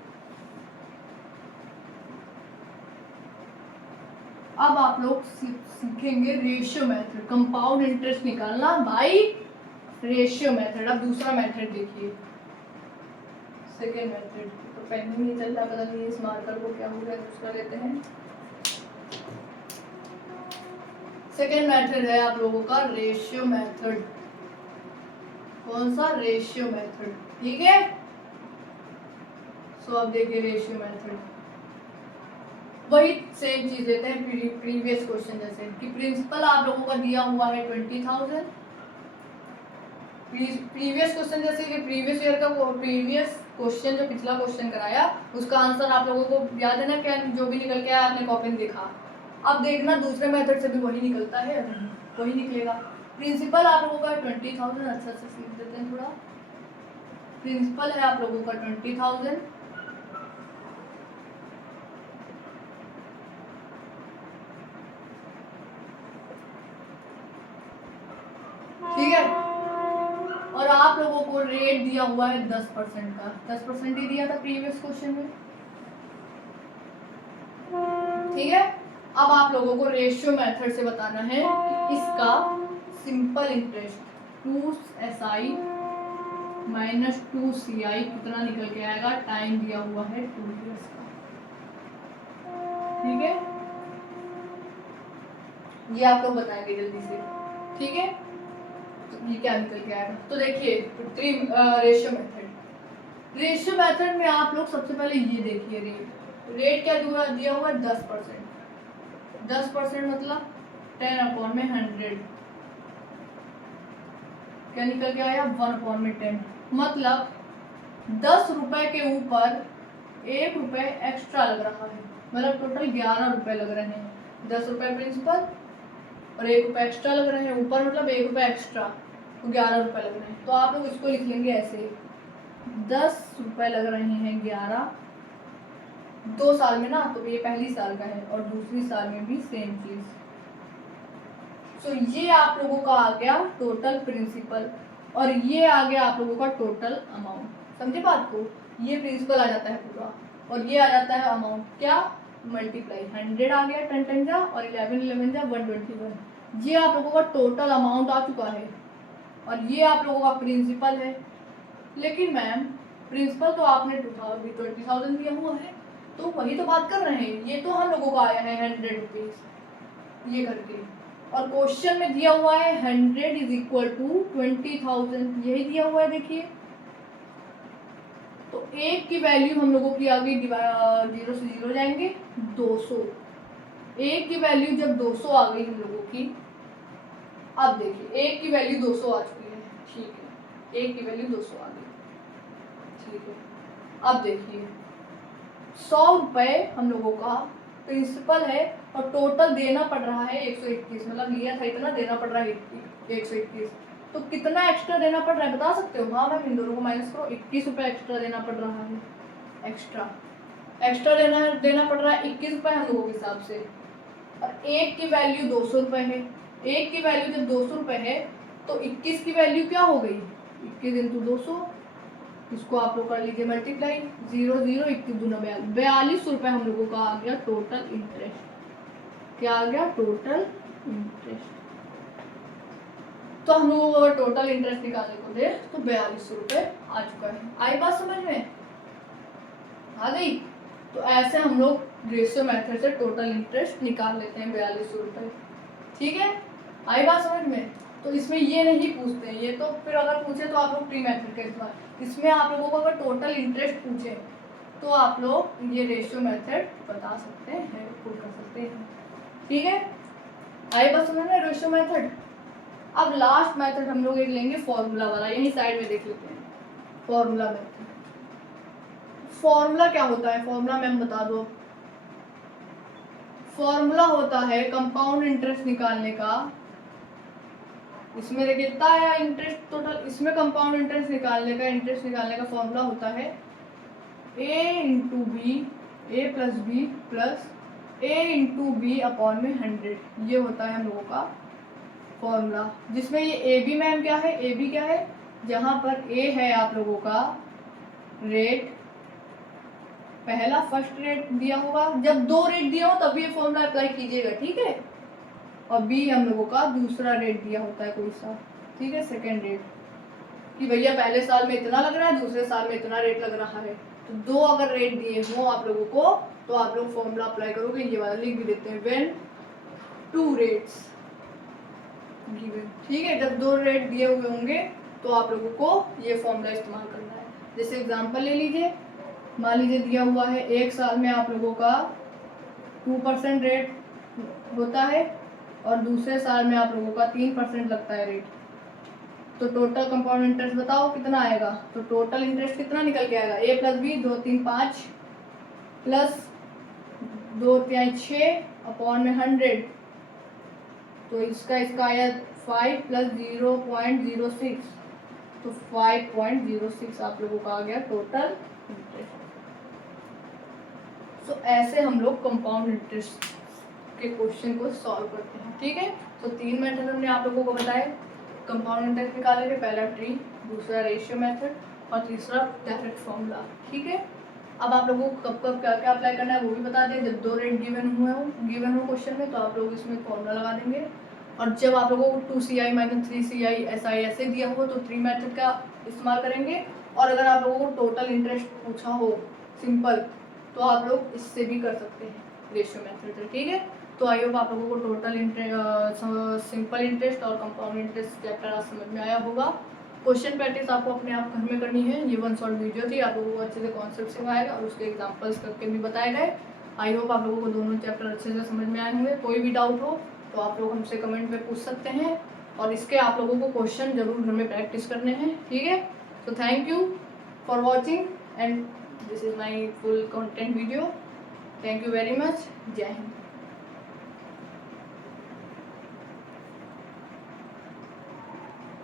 अब आप लोग सीखेंगे रेशियो मेथड, कंपाउंड इंटरेस्ट निकालना बाय रेशियो मेथड। अब दूसरा मेथड देखिए, सेकेंड मेथड। तो पेन ही नहीं चलता, पता नहीं इस मार्कर को क्या हो गया, दूसरा लेते हैं। सेकेंड मेथड है आप लोगों का रेशियो मेथड। कौन सा, रेशियो मेथड, ठीक है। सो अब देखिए रेशियो मेथड, वही सेम चीज लेते हैं प्रीवियस क्वेश्चन जैसे कि प्रिंसिपल आप लोगों का दिया हुआ है 20,000। प्रीवियस क्वेश्चन जैसे कि प्रीवियस ईयर का प्रीवियस क्वेश्चन जो पिछला क्वेश्चन कराया उसका आंसर आप लोगों को याद है ना, क्या जो भी निकल के आया आपने कॉपी में देखा। अब देखना दूसरे मेथड से भी वही निकलता है, वही निकलेगा। प्रिंसिपल आप लोगों का 20,000, अच्छा से सीख देते हैं थोड़ा। प्रिंसिपल है आप लोगों का 20,000, ठीक है। और आप लोगों को रेट दिया हुआ है 10% का, 10% ही दिया था प्रीवियस क्वेश्चन में, ठीक है। अब आप लोगों को रेशियो मेथड से बताना है कि इसका simple interest 2SI minus 2CI कितना निकल के आएगा, टाइम दिया हुआ है 2 years का, ठीक है। ये आप लोग बताएंगे जल्दी से, ठीक है। तो ये क्या निकल के आएगा, तो देखिए रेशियो मेथड। रेशियो मेथड में आप लोग सबसे पहले ये देखिए, रेट क्या दिया हुआ है 10%। 10% मतलब 10/100, क्या निकल के आया 1/10, मतलब 10 रुपए के ऊपर 1 रुपए एक्स्ट्रा लग रहा है, मतलब टोटल 11 रुपए लग रहे हैं। 10 रुपए प्रिंसिपल और 1 रुपए एक्स्ट्रा लग रहे हैं ऊपर, मतलब 1 रुपए एक्स्ट्रा, तो 11 रुपए लग रहे हैं। तो आप लोग इसको लिख लेंगे ऐसे, 10 रुपए लग रहे हैं 11, 2 साल में ना, तो ये पहली साल का है और दूसरी साल में भी सेम चीज। सो ये आप लोगों का आ गया टोटल प्रिंसिपल और ये आ गया आप लोगों का टोटल अमाउंट। समझे बात को? ये प्रिंसिपल आ जाता है पूरा और ये आ जाता है अमाउंट, क्या मल्टीप्लाई 100 आ गया 10 10 जा और 11 11 जा 121। ये आप लोगों का टोटल अमाउंट आ चुका है और ये आप लोगों का प्रिंसिपल है। लेकिन मैम प्रिंसिपल तो आपने 20,000 दिया हुआ है, तो वही तो बात कर रहे हैं। ये तो हम लोगों का आया है 100 रुपीज ये करके, और क्वेश्चन में दिया हुआ है 100 इज इक्वल टू 20,000, यही दिया हुआ है। देखिए तो एक की वैल्यू हम लोगों की आ गई, 0 से 0 जाएंगे 200। एक की वैल्यू जब 200 आ गई हम लोगों की, अब देखिए एक की वैल्यू 200 आ चुकी है, ठीक है, एक की वैल्यू 200 आ गई, ठीक है। अब देखिए 100 रुपये हम लोगों का प्रिंसिपल है और टोटल देना पड़ रहा है 121, मतलब लिया था इतना देना पड़ रहा है 121, तो कितना एक्स्ट्रा देना पड़ रहा है बता सकते हो? हाँ मैम इन दोनों को माइनस करो, 21 रुपये एक्स्ट्रा देना पड़ रहा है। एक्स्ट्रा देना पड़ रहा है 21 रुपये हम लोगों के हिसाब से, और एक की वैल्यू 200 रुपये है। एक की वैल्यू जब 200 रुपये है तो 21 की वैल्यू क्या हो गई, 21 इंटू 200, इसको आप लोग कर लीजिए मल्टीप्लाई, 0 0 21 दूना 42 रुपये हम लोगों का आ गया टोटल इंटरेस्ट। क्या आ गया? Total interest. तो हम लोगों को टोटल इंटरेस्ट निकालने को दे तो 42 रुपये आ चुका है। आई बात समझ में? आ गई? तो ऐसे हम लोग रेशियो मेथड से टोटल इंटरेस्ट निकाल लेते हैं 42 रुपये, ठीक है। आई बात समझ में? तो इसमें ये नहीं पूछते हैं, ये तो फिर अगर पूछे तो आप लोग प्री मेथड का इस्तेमाल, इसमें आप लोगों को अगर टोटल इंटरेस्ट पूछे तो आप लोग ये रेशियो मेथड बता सकते हैं, पुट कर सकते हैं, ठीक है। आई बात समझ में? Ratio method. अब लास्ट मेथड हम लोग एक लेंगे फॉर्मूला वाला, यही साइड में देख लेते हैं फॉर्मूला मेथड। फॉर्मूला क्या होता है? फॉर्मूला मैम बता दो। फॉर्मूला होता है कंपाउंड इंटरेस्ट निकालने का। इसमें देखिए कितना आया इंटरेस्ट टोटल, इसमें कंपाउंड इंटरेस्ट निकालने का फॉर्मूला होता है a into b, a plus b plus a into b upon में 100। ये होता है हम लोगों का फॉर्मूला, जिसमें ये ए बी मैम क्या है? ए बी क्या है? जहाँ पर ए है आप लोगों का रेट, पहला फर्स्ट रेट दिया होगा, जब 2 रेट दिया हो तब ये फॉर्मूला अप्लाई कीजिएगा, ठीक है। और बी हम लोगों का दूसरा रेट दिया होता है कोई सा, ठीक है, सेकेंड रेट, कि भैया पहले साल में इतना लग रहा है, दूसरे साल में इतना रेट लग रहा है। तो 2 अगर रेट दिए हो आप लोगों को तो आप लोग फॉर्मूला अप्लाई करोगे, ये वाला लिख भी देते हैं, व्हेन 2 रेट्स गिवन, ठीक है। जब 2 रेट दिए हुए होंगे तो आप लोगों को ये फॉर्मूला इस्तेमाल करना है। जैसे एग्जांपल ले लीजिए, मान लीजिए दिया हुआ है एक साल में आप लोगों का 2% रेट होता है और दूसरे साल में आप लोगों का 3% लगता है रेट, तो टोटल कंपाउंड इंटरेस्ट बताओ कितना आएगा? तो टोटल इंटरेस्ट कितना निकल के आएगा? a plus b 2 3 5 plus 2 3 6 upon में 100, तो इसका आया 5 प्लस 0.06, तो 5.06 आप लोगों का आ गया टोटल इंटरेस्ट। तो ऐसे हम लोग कंपाउंड इंटरेस्ट के क्वेश्चन को सॉल्व करते हैं, ठीक है। तो 3 मेथड हमने आप लोगों को बताए कंपाउंड इंटरेस्ट निकालने के, पहला ट्री, दूसरा रेशियो मेथड और तीसरा डायरेक्ट फॉर्मूला, ठीक है। अब आप लोगों को कब कब क्या क्या अप्लाई करना है वो भी बता दें। जब 2 रेट गिवन हो क्वेश्चन में तो आप लोग इसमें फॉर्मूला लगा देंगे, और जब आप लोगों को 2CI माइनस 3CI SI ऐसे दिया हो तो 3 मेथड का इस्तेमाल करेंगे। और अगर आप लोगों को टोटल इंटरेस्ट पूछा हो सिंपल तो आप लोग इससे भी कर सकते हैं रेशियो मेथड से, ठीक है। तो आई होप आप लोगों को टोटल सिंपल इंटरेस्ट और कंपाउंड इंटरेस्ट चैप्टर आज समझ में आया होगा। क्वेश्चन प्रैक्टिस आपको अपने आप घर में करनी है। ये 1 शॉर्ट वीडियो थी, आप लोगों को अच्छे से कॉन्सेप्ट सिखाया गया और उसके एग्जांपल्स करके भी बताए गए। आई होप आप लोगों को दोनों चैप्टर अच्छे से समझ में आए होंगे। कोई भी डाउट हो तो आप लोग हमसे कमेंट में पूछ सकते हैं, और इसके आप लोगों को क्वेश्चन जरूर घर में प्रैक्टिस करने हैं, ठीक है। तो thank you for watching and this is my full content video. Thank you very much. जय हिंद।